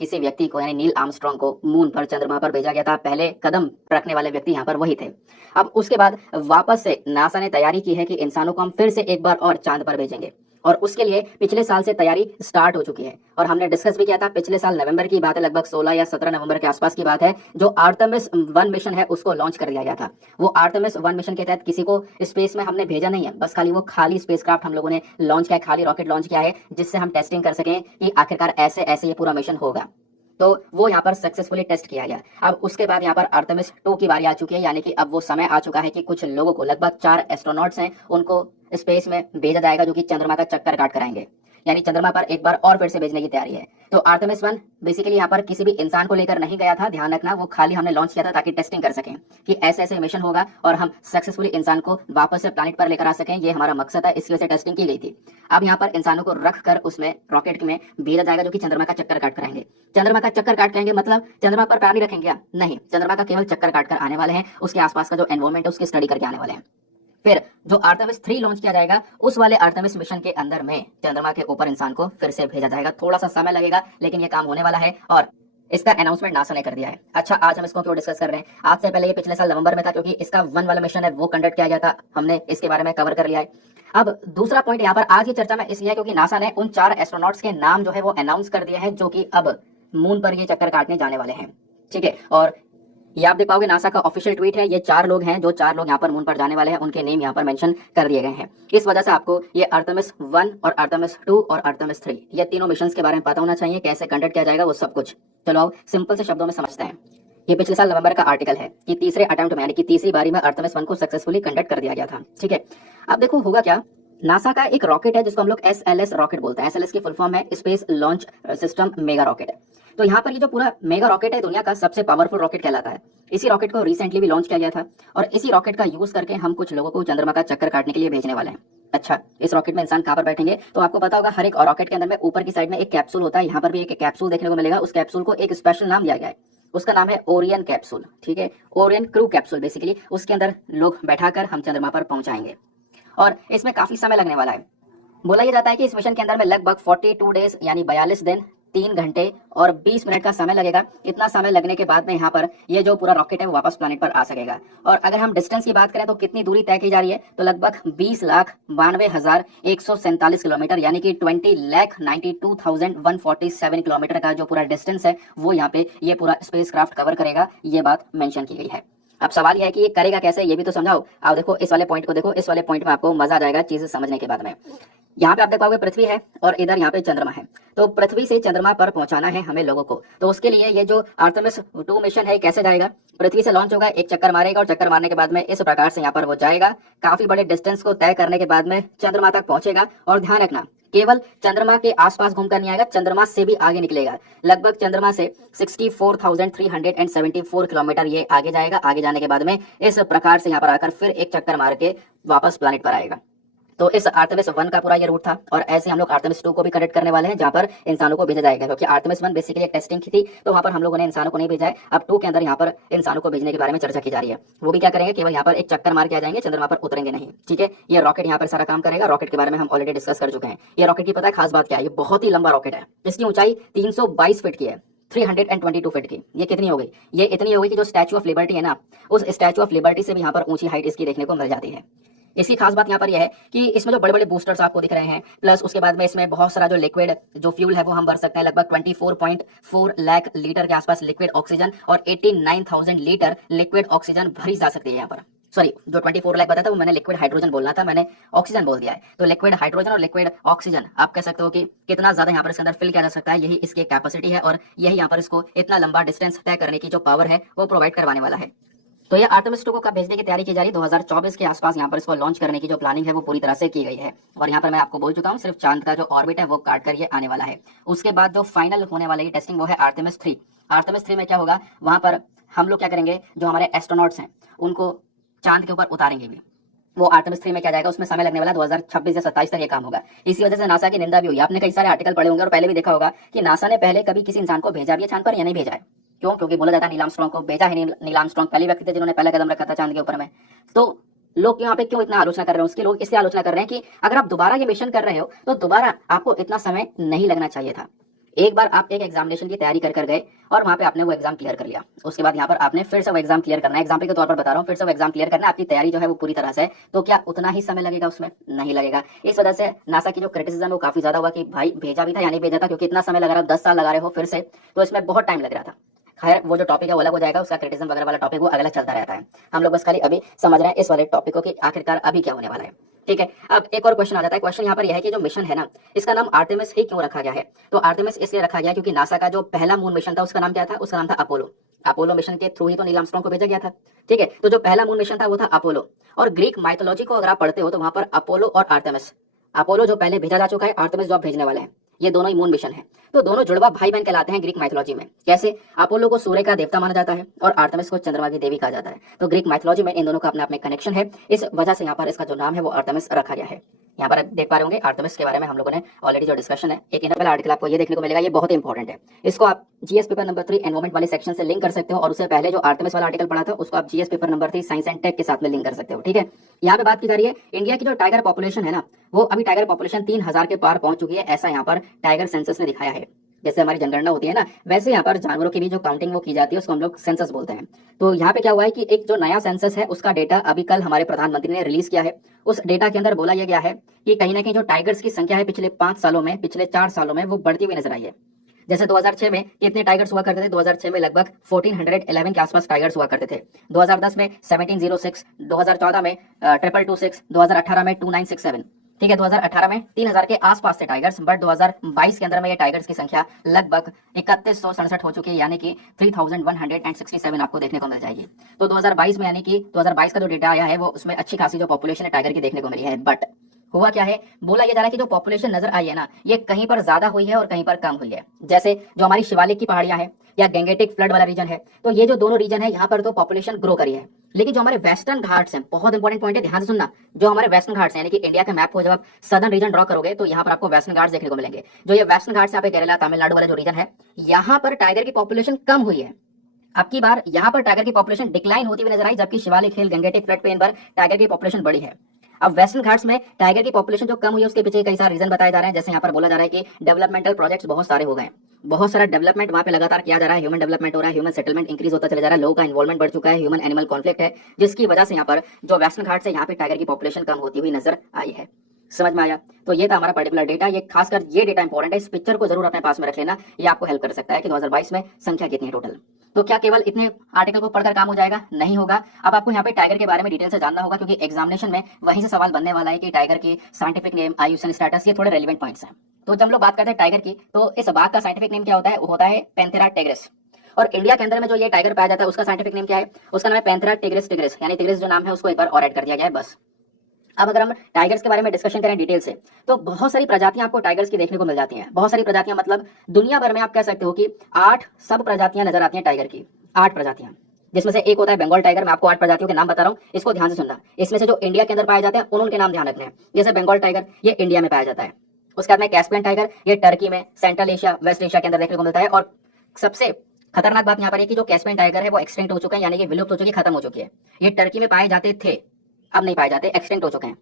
किसी व्यक्ति को यानी नील आर्मस्ट्रांग को मून पर चंद्रमा पर भेजा गया था। पहले कदम रखने वाले व्यक्ति यहाँ पर वही थे। अब उसके बाद वापस से नासा ने तैयारी की है कि इंसानों को हम फिर से एक बार और चांद पर भेजेंगे और उसके लिए पिछले साल से तैयारी स्टार्ट हो चुकी है। और हमने डिस्कस भी किया था, पिछले साल नवंबर की बात है, लगभग 16 या 17 नवंबर के आसपास की बात है, जो आर्टेमिस 1 मिशन है उसको लॉन्च कर दिया गया था। वो आर्टेमिस 1 मिशन के तहत किसी को स्पेस में हमने भेजा नहीं है, बस खाली वो खाली स्पेसक्राफ्ट हम लोगों ने लॉन्च किया है, खाली रॉकेट लॉन्च किया है, जिससे हम टेस्टिंग कर सकें कि आखिरकार ऐसे ऐसे ये पूरा मिशन होगा। तो वो यहाँ पर सक्सेसफुली टेस्ट किया गया। अब उसके बाद यहाँ पर आर्टेमिस 2 की बारी आ चुकी है, यानी कि अब वो समय आ चुका है कि कुछ लोगों को, लगभग 4 एस्ट्रोनॉट्स हैं, उनको स्पेस में भेजा जाएगा जो कि चंद्रमा का चक्कर काट कर आएंगे, यानी चंद्रमा पर एक बार और फिर से भेजने की तैयारी है। तो आर्टेमिस 1 बेसिकली यहाँ पर किसी भी इंसान को लेकर नहीं गया था, ध्यान रखना, वो खाली हमने लॉन्च किया था ताकि टेस्टिंग कर सकें कि ऐसे ऐसे मिशन होगा और हम सक्सेसफुली इंसान को वापस से प्लैनेट पर लेकर आ सकें। ये हमारा मकसद है, इसकी वजह से टेस्टिंग की गई थी। अब यहाँ पर इंसानों को रख कर उसमें रॉकेट में भेजा जाएगा जो कि चंद्रमा का चक्कर काट कर आएंगे। चंद्रमा का चक्कर काट करेंगे मतलब चंद्रमा पर पैर नहीं रखेंगे क्या? नहीं, चंद्रमा का केवल चक्कर काट कर आने वाले हैं, उसके आसपास का जो एनवायरमेंट है उसकी स्टडी करके आने वाले हैं। फिर जो आर्टेमिस 3 लॉन्च किया जाएगा, उस वाले आर्टेमिस मिशन के अंदर में चंद्रमा के ऊपर इंसान को फिर से भेजा जाएगा। थोड़ा सा समय लगेगा लेकिन ये काम होने वाला है और इसका अनाउंसमेंट नासा ने कर दिया है। अच्छा, आज हम इसको क्यों डिस्कस कर रहे हैं? आज से पहले ये पिछले साल नवंबर में था, क्योंकि इसका 1 वाला मिशन है वो कंडक्ट किया गया था, हमने इसके बारे में कवर कर लिया है। अब दूसरा पॉइंट यहाँ पर आज की चर्चा में इसलिए क्योंकि नासा ने उन 4 एस्ट्रोनॉट्स के नाम जो है वो अनाउंस कर दिए हैं जो कि अब मून पर ये चक्कर काटने जाने वाले हैं। ठीक है, और ये आप देख पाओगे नासा का ऑफिशियल ट्वीट है। ये 4 लोग हैं, जो 4 लोग यहाँ पर मून पर जाने वाले हैं, उनके नेम यहाँ पर मेंशन कर दिए गए हैं। इस वजह से आपको ये आर्टेमिस 1 और आर्टेमिस 2 और आर्टेमिस 3 ये तीनों मिशंस के बारे में पता होना चाहिए, कैसे कंडक्ट किया जाएगा वो सब कुछ। चलो आओ सिंपल से शब्दों में समझते हैं। ये पिछले साल नवंबर का आर्टिकल है कि तीसरे अटेम्प्ट में यानी कि तीसरी बारी में आर्टेमिस 1 को सक्सेसफुली कंडक्ट कर दिया गया था। ठीक है, अब देखो होगा क्या, नासा का एक रॉकेट है जिसको हम लोग SLS रॉकेट बोलते हैं। SLS की फुल फॉर्म है space launch system mega rocket. तो यहाँ पर ये जो पूरा मेगा रॉकेट है दुनिया का सबसे पावरफुल रॉकेट कहलाता है। इसी रॉकेट को रिसेंटली भी लॉन्च किया गया था और इसी रॉकेट का यूज करके हम कुछ लोगों को चंद्रमा का चक्कर काटने के लिए भेजने वाले हैं। अच्छा, इस रॉकेट में इंसान कहाँ पर बैठेंगे? तो आपको पता होगा हर एक रॉकेट के अंदर में ऊपर की साइड में एक कैप्सूल होता है। यहाँ पर भी एक कैप्सूल देखने को मिलेगा। उस कैप्सूल को एक स्पेशल नाम दिया गया है, उसका नाम है ओरियन कैप्सूल। ठीक है, ओरियन क्रू कैप्सूल। बेसिकली उसके अंदर लोग बैठाकर हम चंद्रमा पर पहुंचाएंगे और इसमें काफी समय लगने वाला है। बोला यह जाता है कि इस मिशन के अंदर में लगभग 42 डेज यानी 42 दिन 3 घंटे और 20 मिनट का समय लगेगा। इतना समय लगने के बाद में यहाँ पर ये जो पूरा रॉकेट है वो वापस प्लैनेट पर आ सकेगा। और अगर हम डिस्टेंस की बात करें तो कितनी दूरी तय की जा रही है, तो लगभग 20,92,147 किलोमीटर यानी कि 20,92,147 किलोमीटर का जो पूरा डिस्टेंस है वो यहाँ पे ये पूरा स्पेसक्राफ्ट कवर करेगा। ये बात मेंशन की गई है। अब सवाल यह है कि ये करेगा कैसे, ये भी तो समझाओ। आप देखो इस वाले पॉइंट को, देखो इस वाले पॉइंट में आपको मजा आ जाएगा चीजें समझने के बाद में। यहाँ पे आप देख पाओगे पृथ्वी है और इधर यहाँ पे चंद्रमा है। तो पृथ्वी से चंद्रमा पर पहुंचाना है हमें लोगों को, तो उसके लिए ये जो आर्टेमिस 2 मिशन है कैसे जाएगा? पृथ्वी से लॉन्च होगा, एक चक्कर मारेगा और चक्कर मारने के बाद में इस प्रकार से यहाँ पर वो जाएगा। काफी बड़े डिस्टेंस को तय करने के बाद में चंद्रमा तक पहुंचेगा। और ध्यान रखना, केवल चंद्रमा के आसपास घूमकर नहीं आएगा, चंद्रमा से भी आगे निकलेगा। लगभग चंद्रमा से 64,374 किलोमीटर ये आगे जाएगा। आगे जाने के बाद में इस प्रकार से यहाँ पर आकर फिर एक चक्कर मार के वापस प्लैनेट पर आएगा। तो इस आर्टेमिस 1 का पूरा ये रूट था और ऐसे हम लोग आर्टेमिस 2 को भी कंडक्ट करने वाले हैं, जहां पर इंसानों को भेजा जाएगा। क्योंकि आर्टेमिस 1 बेसिकली एक टेस्टिंग की थी, तो वहां पर हम लोगों ने इंसानों को नहीं भेजा है। अब 2 के अंदर यहाँ पर इंसानों को भेजने के बारे में चर्चा की जा रही है। वो भी क्या करेंगे, केवल यहाँ पर एक चक्कर मार के आ जाएंगे, चंद्रमा पर उतरेंगे नहीं। ठीक है, ये रॉकेट यहाँ पर सारा काम करेगा। रॉकेट के बारे में हम ऑलरेडी डिस्कस कर चुके हैं। ये रॉकेट की पता है खास बात क्या है? ये बहुत ही लंबा रॉकेट है। इसकी ऊंचाई 322 फीट की है, 322 फीट की। ये कितनी हो गई? ये इतनी हो गई कि जो स्टैचू ऑफ लिबर्टी है ना, उस स्टैचू ऑफ लिबर्टी से भी यहाँ पर ऊंची हाइट इसकी देखने को मिल जाती है। इसकी खास बात यहाँ पर यह है कि इसमें जो बड़े बड़े बूस्टर्स आपको दिख रहे हैं, प्लस उसके बाद में इसमें बहुत सारा जो लिक्विड जो फ्यूल है वो हम भर सकते हैं। लगभग 24.4 लाख लीटर के आसपास लिक्विड ऑक्सीजन और 89,000 लीटर लिक्विड ऑक्सीजन भरी जा सकती है यहाँ पर। सॉरी, जो 24 लाख बताया था वो मैंने लिक्विड हाइड्रोजन बोलना था, मैंने ऑक्सीजन बोल दिया है। तो लिक्विड हाइड्रोजन और लिक्विड ऑक्सीजन आप कह सकते हो कि कितना ज्यादा यहाँ पर इसके अंदर फिल किया जा सकता है, यही इसकी कैपेसिटी है और यही यहाँ पर इसको इतना लंबा डिस्टेंस तय करने की जो पावर है वो प्रोवाइड करवाने वाला है। तो ये आर्टेमिस 2 को कब भेजने की तैयारी की जा रही है? 2024 के आसपास यहाँ पर इसको लॉन्च करने की जो प्लानिंग है वो पूरी तरह से की गई है। और यहाँ पर मैं आपको बोल चुका हूँ, सिर्फ चांद का जो ऑर्बिट है वो काट कर ये आने वाला है। उसके बाद जो फाइनल होने वाली टेस्टिंग वो है आर्टेमिस 3। आर्टेमिस 3 में क्या होगा, वहां पर हम लोग क्या करेंगे, जो हमारे एस्ट्रोनॉट्स हैं उनको चांद के ऊपर उतारेंगे भी। वो आर्टेमिस 3 में क्या जाएगा, उसमें समय लगने वाला 2026 या 27 तक ये काम होगा। इसी वजह से नासा की निंदा भी हुई। आपने कई सारे आर्टिकल पढ़े होंगे और पहले भी देखा होगा कि नासा ने पहले कभी किसी इंसान को भेजा भी है चांद पर या नहीं भेजा है। क्यों? क्योंकि बोला जाता है नील आर्मस्ट्रांग को भेजा है। नील आर्मस्ट्रांग पहले व्यक्ति थे जिन्होंने पहला कदम रखा था चांद के ऊपर में। तो लोग यहाँ पे क्यों इतना आलोचना कर रहे हैं उसकी? लोग इसलिए आलोचना कर रहे हैं कि अगर आप दोबारा ये मिशन कर रहे हो तो दोबारा आपको इतना समय नहीं लगना चाहिए था। एक बार आप एक एग्जामिनेशन की तैयारी कर गए और वहां पे आपने वो एग्जाम क्लियर कर लिया, उसके बाद यहाँ पर आपने फिर से वो एग्जाम क्लियर करना है, एग्जाम्पल के तौर पर बता रहा हूँ, फिर से वो एग्जाम क्लियर करना है, आपकी तैयारी जो है वो पूरी तरह से है, तो क्या उतना ही समय लगेगा? उसमें नहीं लगेगा। इस वजह से नासा की जो क्रिटिसिज्म है वो काफी ज्यादा हुआ कि भाई भेजा भी था या नहीं भेजा था, क्योंकि इतना समय लगा रहा हो, 10 साल लगा रहे हो फिर से, तो इसमें बहुत टाइम लग रहा था। खैर वो जो टॉपिक है वो अलग हो जाएगा, उसका क्रिटिसिज्म वगैरह वाला टॉपिक वो अगला चलता रहता है। हम लोग बस खाली अभी समझ रहे हैं इस वाले टॉपिक को कि आखिरकार अभी क्या होने वाला है। ठीक है, अब एक और क्वेश्चन आ जाता है। क्वेश्चन यहाँ पर यह है कि जो मिशन है ना, इसका नाम आर्टेमिस ही क्यों रखा गया है? तो आर्टेमिस इसलिए रखा गया क्योंकि नासा का जो पहला मून मिशन था उसका नाम क्या था? उसका नाम था अपोलो। अपोलो मिशन के थ्रू ही तो नील आर्मस्ट्रांग को भेजा गया था। ठीक है, तो जो पहला मून मिशन था वो था अपोलो। और ग्रीक माइथोलॉजी को अगर आप पढ़ते हो तो वहां पर अपोलो और आर्टेमिस, अपोलो जो पहले भेजा जा चुका है, आर्टेमिस जो आप भेजने वाले हैं, ये दोनों ही मून मिशन है। तो दोनों जुड़वा भाई बहन कहलाते हैं ग्रीक माइथोलॉजी में। कैसे? अपोलो को सूर्य का देवता माना जाता है और आर्टेमिस को चंद्रमा की देवी कहा जाता है। तो ग्रीक माइथोलॉजी में इन दोनों का अपना अपने कनेक्शन है, इस वजह से यहाँ पर इसका जो नाम है वो आर्टेमिस रखा गया है। यहाँ पर देख पा रहे होंगे आर्टेमिस के बारे में हम लोगों ने ऑलरेडी जो डिस्कशन है, एक इनर आर्टिकल आपको ये देखने को मिलेगा, ये बहुत इंपॉर्टेंट है। इसको आप जीएस पेपर नंबर 3 एनवायरमेंट वाले सेक्शन से लिंक कर सकते हो, और उससे पहले जो आर्टेमिस वाला आर्टिकल पढ़ा था उसको आप GS paper number 3 science and tech के साथ में लिंक कर सकते हो। ठीक है, यहाँ पे बात की जा रही है इंडिया की जो टाइगर पॉपुलेशन है ना, वो अभी टाइगर पॉपुलेशन 3000 के पार पहुंच चुकी है, ऐसा यहाँ पर टाइगर सेंसस ने दिखाया है। जैसे हमारी जनगणना होती है ना, वैसे यहाँ पर जानवरों की भी जो काउंटिंग वो की जाती है उसको हम लोग सेंसस बोलते हैं। तो यहाँ पे क्या हुआ है कि एक जो नया सेंसस है उसका डेटा अभी कल हमारे प्रधानमंत्री ने रिलीज किया है। उस डेटा के अंदर बोला यह गया है कि कहीं ना कहीं जो टाइगर्स की संख्या है पिछले 5 सालों में, पिछले 4 सालों में वो बढ़ती हुई नजर आई है। जैसे 2006 में कितने टाइगर्स हुआ करते थे? 2006 में लगभग 1411 के आसपास टाइगर्स हुआ करते थे। 2010 में 1706, 2014 में 2226, 2018 में 2967। ठीक है, 2018 में 3000 के आसपास थे टाइगर्स, बट 2022 के अंदर में ये टाइगर्स की संख्या लगभग 3167 हो चुकी है, यानी कि 3167 आपको देखने को मिल जाएगी। तो 2022 में, यानी कि 2022 का जो डेटा आया है वो उसमें अच्छी खासी जो पॉपुलेशन है टाइगर की देखने को मिली है। बट हुआ क्या है, बोला यह जा रहा है कि जो पॉपुलेशन नजर आई है ना, ये कहीं पर ज्यादा हुई है और कहीं पर कम हुई है। जैसे जो हमारी शिवालिक की पहाड़ियां हैं या गैंगेटिक फ्लड वाला रीजन है, तो ये जो दोनों रीजन है यहाँ पर तो पॉपुलेशन ग्रो करी है। लेकिन जो हमारे वेस्टर्न घाट्स हैं, बहुत इंपॉर्टेंट पॉइंट है, ध्यान से सुनना, जो हमारे वेस्टर्न घाट्स हैं, यानी कि इंडिया के मैप को जब आप सदर्न रीजन ड्रॉ करोगे तो यहाँ पर आपको वेस्टर्न घाट्स देखने को मिलेंगे। जो ये वेस्टर्न घाट्स यहाँ पे केरला तमिलनाडु वाला जो रीजन है, यहाँ पर टाइगर की पॉपुलेशन कम हुई है। अब की बार यहाँ पर टाइगर की पॉपुलेशन डिक्लाइन होती हुई नजर आई, जबकि शिवालिक हिल, गंगेटिक फ्लड पे इन पर टाइगर की पॉपुलेशन बढ़ी है। अब वेस्टर्न घाट्स में टाइगर की पॉपुलेशन जो कम हुई है उसके पीछे कई सारे रीजन बताए जा रहे हैं। जैसे यहाँ पर बोला जा रहा है कि डेवलपमेंटल प्रोजेक्ट्स बहुत सारे हो गए, बहुत सारा डेवलपमेंट वहाँ पे लगातार किया जा रहा है, ह्यूमन डेवलपमेंट हो रहा है, ह्यूमन सेटलमेंट इंक्रीज होता चला जा रहा है, लोगों का इन्वॉल्वमेंट बढ़ चुका है, ह्यूमन एनिमल कॉन्फ्लिक्ट है, जिसकी वजह से यहाँ पर जो वेस्टर्न घाट से यहाँ पे टाइगर की पॉपुलेशन कम होती हुई नजर आई है। समझ में आया? तो ये था हमारा पर्टिकुलर डेटा, ये खासकर ये डेटा इंपॉर्टेंट है, इस पिक्चर को जरूर अपने पास में रख लेना, ये आपको हेल्प कर सकता है कि 2022 में संख्या कितनी है टोटल। तो क्या केवल इतने आर्टिकल को पढ़कर काम हो जाएगा? नहीं होगा। अब आपको यहाँ पे टाइगर के बारे में डिटेल से जानना होगा, क्योंकि एग्जामिनेशन में वहीं से सवाल बनने वाला है कि टाइगर की साइंटिफिक नेम, आयुषन स्टेटस, ये थोड़े रेलिवेंट पॉइंट्स हैं। तो जब हम लोग बात करते हैं टाइगर की, तो इस बाघ का साइंटिफिक नेम क्या होता है? वो होता है पैंथेरा टिग्रिस। और इंडिया के अंदर में जो ये टाइगर पाया जाता है उसका साइंटिफिक नेम क्या है? उसका नाम है पैंथेरा टिग्रिस टिग्रिस, यानी टिग्रिस जो नाम है उसको एक बार और ऐड कर दिया गया है बस। अब अगर हम टाइगर्स के बारे में डिस्कशन करें डिटेल से, तो बहुत सारी प्रजातियां आपको टाइगर्स की देखने को मिल जाती हैं। बहुत सारी प्रजातियां मतलब दुनिया भर में आप कह सकते हो कि 8 सब प्रजातियां नजर आती हैं टाइगर की, 8 प्रजातियां, जिसमें से एक होता है बंगाल टाइगर। मैं आपको 8 प्रजातियों के नाम बता रहा हूँ, इसको ध्यान से सुनना। इसमें से जो इंडिया के अंदर पाए जाते हैं उनके नाम ध्यान रखने हैं। जैसे बंगाल टाइगर, ये इंडिया में पाया जाता है। उसके बाद में कैस्पियन टाइगर, ये टर्की में, सेंट्रल एशिया, वेस्ट एशिया के अंदर देखने को मिलता है। और सबसे खतरनाक बात यहाँ पर है कि जो कैस्पियन टाइगर है वो एक्सटिंक्ट हो चुका है, यानी कि विलुप्त हो चुकी, खत्म हो चुकी है। ये टर्की में पाए जाते थे, अब नहीं पाए जाते, एक्सटिंक्ट हो चुके हैं।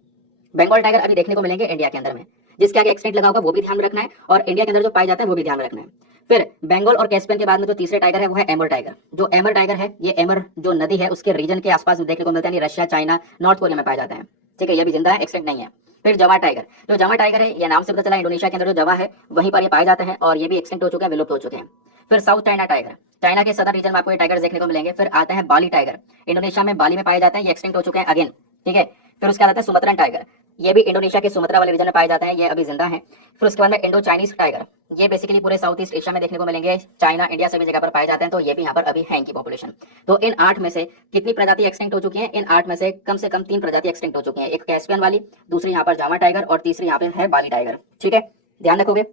बंगाल टाइगर अभी देखने को मिलेंगे इंडिया के अंदर में, जिसके आगे एक्सटेंट लगा होगा वो भी ध्यान में रखना है, और इंडिया के अंदर जो पाए जाते हैं वो भी ध्यान में रखना है। फिर बंगाल और कैस्पियन के बाद में जो तीसरे टाइगर है वो है एमर टाइगर। जो एमर टाइगर है, ये एमर जो नदी है उसके रीजन के आसपास देखने को मिलता है, रशिया, चाइना, नॉर्थ कोरिया में पाए जाते हैं। ठीक है, ये भी जिंदा है, एक्सटेंट नहीं है। फिर जवा टाइगर, जो जवा टाइगर है ये नाम से पता चला इंडोनेशिया के अंदर जो जवा है वहीं पर ये पाए जाते हैं, और ये भी एक्सटेंट हो चुके हैं, विलुप्त हो चुके हैं। फिर साउथ चाइना टाइगर, चाइना के सदर रीजन में आपको ये टाइगर देखने को मिलेंगे। फिर आते हैं बाली टाइगर, इंडोनेशिया में बाली में पाए जाते हैं, ये एक्सटिंक्ट हो चुके हैं अगेन। ठीक है, फिर उसके बाद आता है सुमत्रन टाइगर, ये भी इंडोनेशिया के सुमत्रा वाले रीजन में पाए जाते हैं, ये अभी जिंदा हैं। फिर उसके बाद में इंडो चाइनीज टाइगर, ये बेसिकली पूरे साउथ ईस्ट एशिया में देखने को मिलेंगे, चाइना, इंडिया सभी जगह पर पाए जाते हैं, तो ये भी यहाँ पर अभी है इनकी पॉपुलेशन। तो इन 8 में से कितनी प्रजाति एक्सटिंक्ट हो चुकी हैं? इन 8 में से कम 3 प्रजाति एक्सटिंक्ट हो चुकी हैं। एक कैस्पियन वाली, दूसरी यहाँ पर जावा टाइगर, और तीसरी यहाँ पे है बाली टाइगर। ठीक है, ध्यान रखोगे।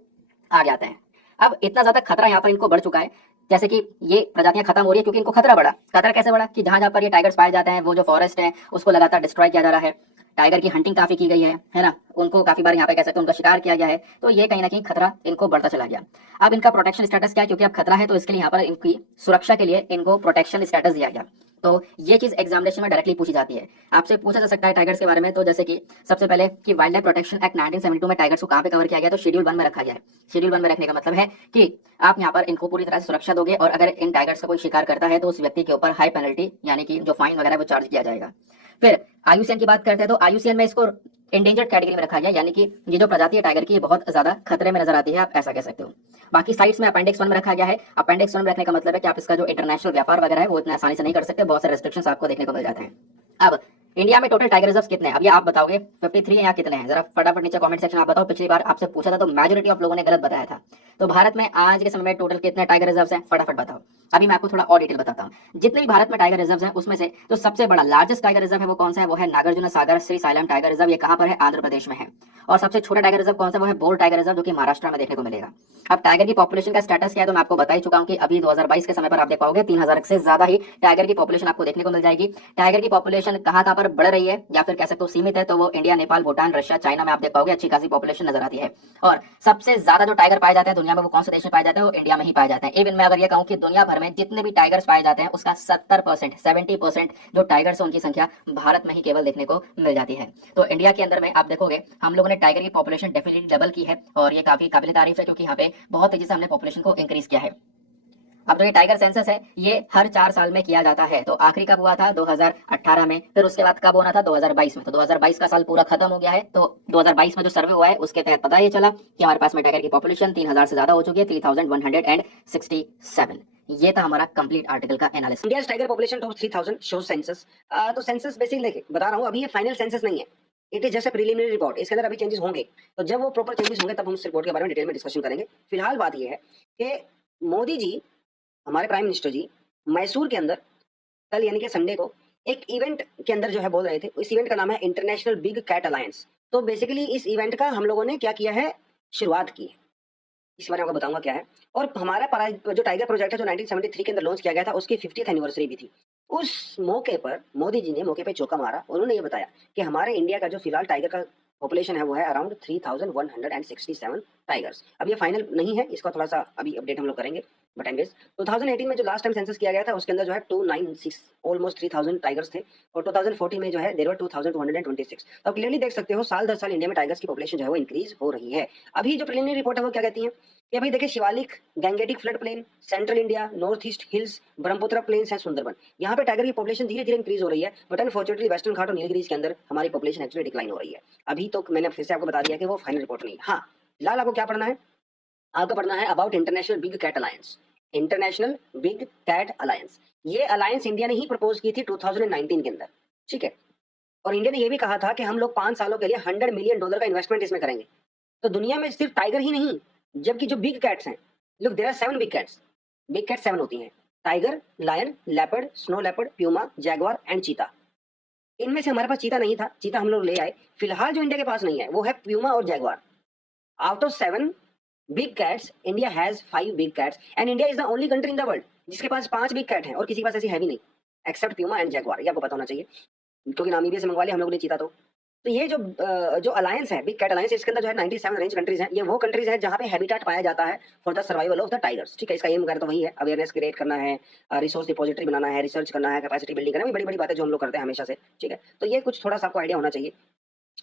आगे आते हैं। अब इतना ज्यादा खतरा यहाँ पर इनको बढ़ चुका है, जैसे कि ये प्रजातियां खत्म हो रही है क्योंकि इनको खतरा बढ़ा। खतरा कैसे बढ़ा कि जहां जहां पर ये टाइगर्स पाए जाते हैं वो जो फॉरेस्ट है उसको लगातार डिस्ट्रॉय किया जा रहा है, टाइगर की हंटिंग काफी की गई है ना, उनको काफी बार यहाँ पे कह सकते हैं उनका शिकार किया गया है, तो ये कहीं ना कहीं खतरा इनको बढ़ता चला गया। अब इनका प्रोटेक्शन स्टेटस क्या है? क्योंकि अब खतरा है तो इसके लिए यहाँ पर इनकी सुरक्षा के लिए इनको प्रोटेक्शन स्टेटस दिया गया। तो ये चीज एग्जामिनेशन में डायरेक्टली पूछी जाती है। आपसे पूछा जा सकता है टाइगर्स के बारे में, तो जैसे कि सबसे पहले कि वाइल्ड लाइफ प्रोटेक्शन एक्ट 1972 में टाइगर्स को कहाँ पे कवर किया गया, तो शेड्यूल 1 में रखा गया है। शेड्यूल 1 में रखने का मतलब है कि आप यहाँ पर इनको पूरी तरह से सुरक्षा दोगे, और अगर इन टाइगर्स का कोई शिकार करता है तो उस व्यक्ति के ऊपर हाई पेनल्टी यानी कि जो फाइन वगैरह है वो चार्ज किया जाएगा। फिर आयुसीएन की बात करते हैं, तो आयुसीएन में इसको इंडेंजर्ड कैटेगरी में रखा गया, यानी कि ये जो प्रजाति है टाइगर की ये बहुत ज्यादा खतरे में नजर आती है, आप ऐसा कह सकते हो। बाकी साइट्स में अपेंडिक्स 1 में रखा गया है। अपेंडिक्स 1 में रखने का मतलब है कि आप इसका जो इंटरनेशनल व्यापार वगैरह है वो इतना आसानी से नहीं कर सकते, बहुत सारे रेस्ट्रिक्शंस आपको देखने को मिल जाते हैं। अब इंडिया में टोटल टाइगर रिजर्व कितने हैं, अब ये आप बताओगे 53 है या कितने हैं, जरा फटाफट नीचे कमेंट सेक्शन आप बताओ। पिछली बार आपसे पूछा था तो मेजोरिटी ऑफ लोगों ने गलत बताया था। तो भारत में आज के समय में टोटल कितने टाइगर रिजर्व हैं, फटाफट बताओ। अभी मैं आपको थोड़ा और डिटेल बताता हूँ। जितने भी भारत में टाइगर रिजर्व हैं उसमें से जो सबसे बड़ा लार्जेस्ट टाइगर रिजर्व है वो कौन सा है, वो है Nagarjuna Sagar Shri xylem tiger reserve. ये कहाँ पर है, आंध्र प्रदेश में है। और सबसे छोटा टाइगर रिजर्व कौन सा, वो है बोर टाइगर रिजर्व, जो कि महाराष्ट्र में देखने को मिलेगा। अब टाइगर की पॉपुलेशन का स्टेटस क्या है तो मैं आपको बता ही चुका हूं कि अभी 2022 के समय पर आप देख पाओगे 3000 से ज्यादा ही टाइगर की पॉपुलेशन आपको देखने को मिल जाएगी। टाइगर की पॉपुलेशन कहां पर बढ़ रही है या फिर कह सकते हो सीमित है, तो वो India, Nepal, Bhutan, Russia, China में आप देख पाओगे अच्छी खासी पॉपुलेशन नजर आती है। और सबसे ज्यादा जो टाइगर पाए जाते हैं दुनिया में वो कौन से देश में पाए जाते हैं, वो इंडिया में ही पाए जाते हैं। इवन मैं अगर ये कहूं कि दुनिया भर में जितने भी टाइगर्स पाए जाते हैं उसका 70% जो टाइगर्स है उनकी संख्या भारत में ही केवल देखने को मिल जाती है। तो इंडिया के अंदर में आप देखोगे हम लोगों ने टाइगर की पॉपुलेशन डेफिनेटली डबल की है, और ये काफी काबिल तारीफ है, क्योंकि यहाँ पे बहुत तेजी से हमने पॉपुलेशन को इंक्रीज किया है। अब जो ये टाइगर सेंसस है ये हर 4 साल में किया जाता है। तो आखिरी कब हुआ था, 2018 में। फिर उसके बाद कब होना था, 2022 में। तो 2022 का साल पूरा खत्म हो गया है। तो 2022 में जो सर्वे हुआ है उसके तहत पता ये चला कि हमारे पास में टाइगर की पॉपुलेशन 3000 से ज्यादा हो चुकी है, 3167। ये था हमारा कंप्लीट आर्टिकल का analysis. India tiger population top 3000 show census. तो सेंसस बेसिकली देखिए बता रहा हूँ, अभी ये फाइनल सेंसस नहीं है, it is just a preliminary report. इसके अंदर अभी चेंजेस होंगे, तो जब वो प्रॉपर चेंजेस होंगे तब हम इस रिपोर्ट के बारे में डिटेल में डिस्कशन करेंगे। फिलहाल बात ये है कि मोदी जी, हमारे प्राइम मिनिस्टर जी, मैसूर के अंदर कल यानी कि संडे को एक इवेंट के अंदर जो है बोल रहे थे। इस इवेंट का नाम है इंटरनेशनल बिग कैट अलायंस। तो बेसिकली इस इवेंट का हम लोगों ने क्या किया है, शुरुआत की है। इस बारे में आपको बताऊंगा क्या है। और हमारा जो टाइगर प्रोजेक्ट है जो 1973 के अंदर लॉन्च किया गया था उसकी 50th एनिवर्सरी भी थी। उस मौके पर मोदी जी ने मौके पे चौका मारा। उन्होंने ये बताया कि हमारे इंडिया का जो फिलहाल टाइगर का पॉपुलेशन है वो है अराउंड 3167 टाइगर्स। अब ये फाइनल नहीं है, इसका थोड़ा सा अभी अपडेट हम लोग करेंगे। बट एनीवेज 2018 में जो लास्ट टाइम सेंसस किया गया था उसके अंदर जो है 296 ऑलमोस्ट 3000 टाइगर्स थे, और 2040 में जो है देयर वर 2226। तो आप क्लियरली देख सकते हो साल दर साल इंडिया में टाइगर्स की पॉपुलेशन जो है वो इंक्रीज हो रही है। अभी जो प्रिलिमिनरी रिपोर्ट है वो क्या कहती है कि भाई देखिए Shivalik, Gangetic flood plain, central India, north east hills, Brahmaputra plains है, सुंदरबन, यहाँ पे टाइगर की पॉपुलेशन धीरे धीरे इंक्रीज हो रही है। बट अनफॉर्चुनेटली वेस्टर्न घाट और नीलगिरीज के अंदर हमारी पॉपुलेशन एक्चुअली डिक्लाइन हो रही है। अभी तो मैंने फिर से आपको बता दिया कि वो फाइनल रिपोर्ट नहीं। हाँ, फिलहाल आपको क्या पढ़ना है, आपको पढ़ना है about international big cat alliance. International big cat alliance, ये अलायंस इंडिया ने ही प्रपोज की थी 2019 के अंदर, ठीक है। और इंडिया ने ये भी कहा था कि हम लोग 5 सालों के लिए $100 मिलियन का इन्वेस्टमेंट इसमें करेंगे। तो दुनिया में सिर्फ टाइगर ही नहीं, जबकि जो बिग कैट्स हैं, look there are 7 big cats. Big cat 7 होती हैं, tiger, lion, leopard, snow leopard, puma, jaguar and cheetah. इनमें से हमारे पास चीता नहीं था, चीता हम लोग ले आए। फिलहाल जो इंडिया के पास नहीं है वो है प्यूमा और Jaguar. Out of 7 big cats India has 5 big cats, and India is the only country in the world जिसके पास 5 बिग कैट हैं, और किसी के पास ऐसी है भी नहीं एक्सेप्ट प्यूमा एंड जैगवार। ये आपको पता होना चाहिए, क्योंकि नामीबिया से मंगवा लिया हम लोग ने चीता। तो ये जो अलायंस है, बिग कैट अलायंस, इसके अंदर जो है 97 रेंज कंट्रीज हैं। ये वो कंट्रीज हैं जहाँ पे हैबिटेट पाया जाता है for the survival of the tigers, ठीक है। इसका एम वगैरह तो वही है, अवेयरनेस क्रिएट करना है, रिसोर्स डिपॉजिटरी बनाना है, रिसर्च करना है, कैपेसिटी बिल्डिंग करना है, बड़ी बड़ी बातें जो हम लोग करते हैं हमेशा से, ठीक है। तो ये कुछ थोड़ा सा आपको आइडिया होना चाहिए।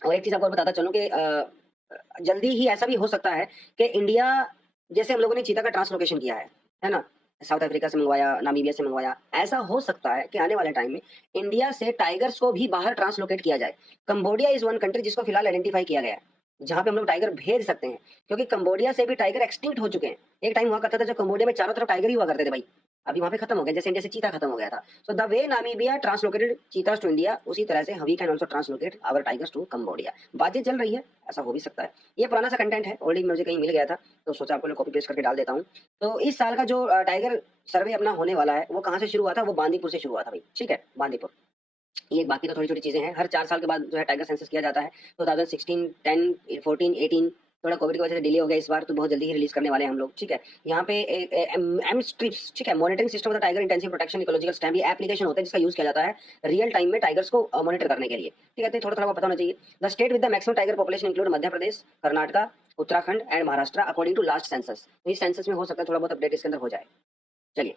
और एक चीज आपको और बताता चलूं कि जल्दी ही ऐसा भी हो सकता है कि इंडिया, जैसे हम लोगों ने चीता का ट्रांसलोकेशन किया है ना, साउथ अफ्रीका से मंगवाया, नामीबिया से मंगवाया, ऐसा हो सकता है कि आने वाले टाइम में इंडिया से टाइगर्स को भी बाहर ट्रांसलोकेट किया जाए। कंबोडिया इज वन कंट्री जिसको फिलहाल आइडेंटिफाई किया गया है, जहां पे हम लोग टाइगर भेज सकते हैं, क्योंकि कंबोडिया से भी टाइगर एक्सटिंक्ट हो चुके हैं। एक टाइम हुआ करता था जब कंबोडिया में चारों तरफ टाइगर ही हुआ करते थे भाई, अभी वहां पे खत्म हो गया, जैसे इंडिया से चीता खत्म हो गया था। So the way Namibia translocated cheetahs to India, उसी तरह से we can also translocate our tigers to Cambodia. बातें चल रही है, ऐसा हो भी सकता है। ये पुराना सा कंटेंट है, ऑलरेडी मुझे कहीं मिल गया था, तो सोचा आपको कॉपी पेस्ट करके डाल देता हूँ। तो इस साल का जो टाइगर सर्वे अपना होने वाला है वो कहाँ से शुरू हुआ था, वो बांदीपुर से शुरू हुआ था भाई, ठीक है, बांदीपुर। ये बाकी तो थोड़ी छोटी चीजें हैं, हर 4 साल के बाद जो है टाइगर सेंसस किया जाता है। 2016, 10, 14, 18 थोड़ा कोविड की वजह से डिले हो गया इस बार, तो बहुत जल्दी ही रिलीज करने वाले हैं हम लोग, ठीक है। यहाँ पे एम स्ट्रिप्स, ठीक है, monitoring system of the tiger intensive protection ecological stamp, ये एप्लीकेशन होता है जिसका यूज किया जाता है रियल टाइम में टाइगर्स को मॉनिटर करने के लिए, ठीक है। तो थोड़ा थोड़ा पता होना चाहिए। The state with the maximum tiger population include Madhya Pradesh, Karnataka, Uttarakhand and Maharashtra according to last census. तो इस सेंसस में हो सकता है थोड़ा बहुत अपडेट इसके अंदर हो जाए। चलिए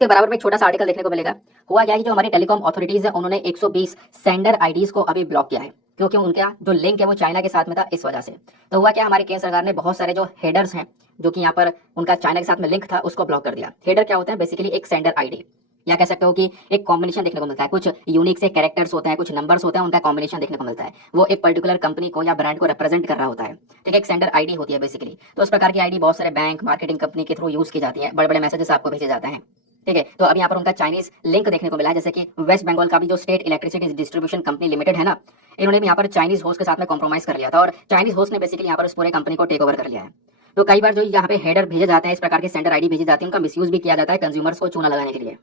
के बराबर में एक छोटा सा आर्टिकल देखने को मिलेगा। हुआ क्या है कि जो हमारी टेलीकॉम अथॉरिटीज है उन्होंने 120 सेंडर आईडीज को अभी ब्लॉक किया है, क्योंकि उनका जो लिंक है वो चाइना के साथ में था, इस वजह से। तो हुआ क्या, हमारी केंद्र सरकार ने बहुत सारे जो हेडर्स हैं जो कि यहाँ पर उनका चाइना के साथ में लिंक था उसको ब्लॉक कर दिया। हेडर क्या होता है, बेसिकली एक सेंडर आईडी, या कह सकते हो कि एक कॉम्बिनेशन देखने को मिलता है। कुछ यूनिक से कैरेक्टर्स होते हैं, कुछ नंबर्स होते हैं, उनका कॉम्बिनेशन देखने को मिलता है। वो एक पर्टिकुलर कंपनी को या ब्रांड को रिप्रेजेंट कर रहा होता है। ठीक है, एक सेंडर आईडी होती है बेसिकली। तो इस प्रकार की आईडी बहुत सारे बैंक, मार्केटिंग कंपनी के थ्रू यूज की जाती है, बड़े बड़े मैसेजेस आपको भेजे जाते हैं। ठीक है, तो अब यहाँ पर उनका चाइनीज लिंक देखने को मिला है, जैसे कि वेस्ट बंगाल का भी जो state electricity distribution company limited है ना, इन्होंने भी यहाँ पर चाइनीज होस्ट के साथ में कॉम्प्रोमाइज कर लिया था, और चाइनीज होस्ट ने बेसिकली यहाँ पर उस पूरे कंपनी को टेक ओवर कर लिया है। तो कई बार जो यहाँ पे हेडर भेजे जाते हैं, इस प्रकार के सेंडर आईडी भेजी जाती है, उनका मिसयूज भी किया जाता है कंज्यूमर्स को चूना लगाने के लिए।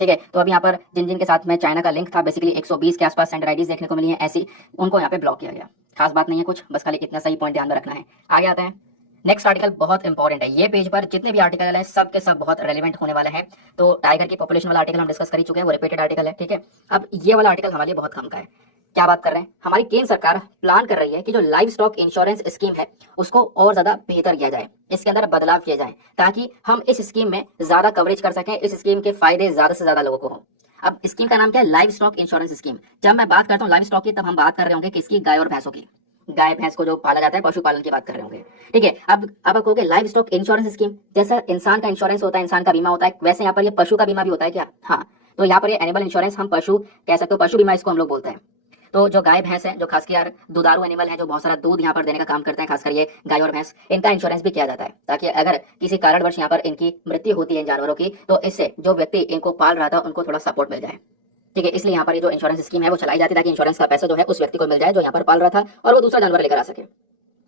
ठीक है, तो अब यहाँ पर जिन जिन के साथ में चाइना का लिंक था, बेसिकली 120 के आसपास सेंडर आईडीज देखने को मिली है ऐसी, उनको यहाँ पे ब्लॉक किया गया। खास बात नहीं है कुछ, बस खाली इतना सही पॉइंट ध्यान में रखना है। आगे आते हैं, नेक्स्ट आर्टिकल बहुत इंपॉर्टेंट है। ये पेज पर जितने भी आर्टिकल है सब के सब बहुत रेलिवेंट होने वाले हैं। तो टाइगर की पॉपुलेशन वाला आर्टिकल हम डिस्कस कर ही चुके हैं, वो रिपीटेड आर्टिकल है। ठीक है, अब ये वाला आर्टिकल हमारे लिए बहुत कम का है। क्या बात कर रहे हैं, हमारी केंद्र सरकार प्लान कर रही है कि जो लाइव स्टॉक इंश्योरेंस स्कीम है उसको और ज्यादा बेहतर किया जाए, इसके अंदर बदलाव किए जाए, ताकि हम इस स्कीम में ज्यादा कवरेज कर सकें, इस स्कीम के फायदे ज्यादा से ज्यादा लोगों को हो। अब स्कीम का नाम क्या है, लाइव स्टॉक इंश्योरेंस स्कीम। जब मैं बात करता हूँ लाइव स्टॉक की, तब हम बात कर रहे होंगे किसकी, गाय और भैंसों की। गाय भैंस को जो पाला जाता है, पशुपालन की बात कर रहे होंगे। ठीक है, अब आप कहोगे लाइव स्टॉक इंश्योरेंस स्कीम, जैसा इंसान का इंश्योरेंस होता है, इंसान का बीमा होता है, वैसे यहाँ पर ये पशु का बीमा भी होता है क्या? हाँ, तो यहाँ पर ये एनिमल इंश्योरेंस, हम पशु कह सकते हो, पशु बीमा इसको हम लोग बोलते हैं। तो जो गाय भैंस है, जो खासकर यार दुधारू एनिमल है, जो बहुत सारा दूध यहाँ पर देने का काम करते हैं, खासकर ये गाय और भैंस, इनका इंश्योरेंस भी किया जाता है, ताकि अगर किसी कारणवश यहाँ पर इनकी मृत्यु होती है जानवरों की, तो इससे जो व्यक्ति इनको पाल रहा था उनको थोड़ा सपोर्ट मिल जाए। ठीक है, इसलिए यहाँ पर ये जो इंश्योरेंस स्कीम है वो चलाई जाती है, ताकि इंश्योरेंस का पैसा जो है उस व्यक्ति को मिल जाए जो यहाँ पर पाल रहा था, और वो दूसरा जानवर लेकर आ सके।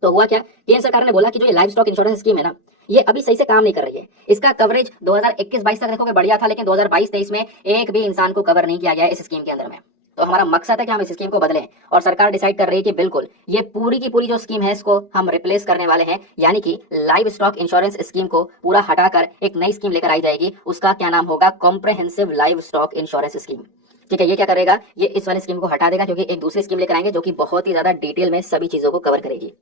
तो हुआ क्या, केंद्र सरकार ने बोला कि जो ये लाइव स्टॉक इंश्योरेंस स्कीम है ना, ये अभी सही से काम नहीं कर रही है। इसका कवरेज 2021-22 तक देखोगे बढ़िया था, लेकिन 2022-23 में एक भी इंसान को कवर नहीं किया गया इस स्कीम के अंदर में। तो हमारा मकसद है कि हम इस स्कीम को बदलें, और सरकार डिसाइड कर रही है कि बिल्कुल ये पूरी की पूरी जो स्कीम है इसको हम रिप्लेस करने वाले हैं, यानी कि लाइव स्टॉक इंश्योरेंस स्कीम को पूरा हटाकर एक नई स्कीम लेकर आई जाएगी। उसका क्या नाम होगा, comprehensive live stock insurance scheme. ठीक है, ये क्या करेगा, ये इस वाली स्कीम को हटा देगा, क्योंकि एक दूसरी स्कीम लेकर आएंगे जो कि बहुत ही ज्यादा डिटेल में सभी चीजों को कवर करेगी।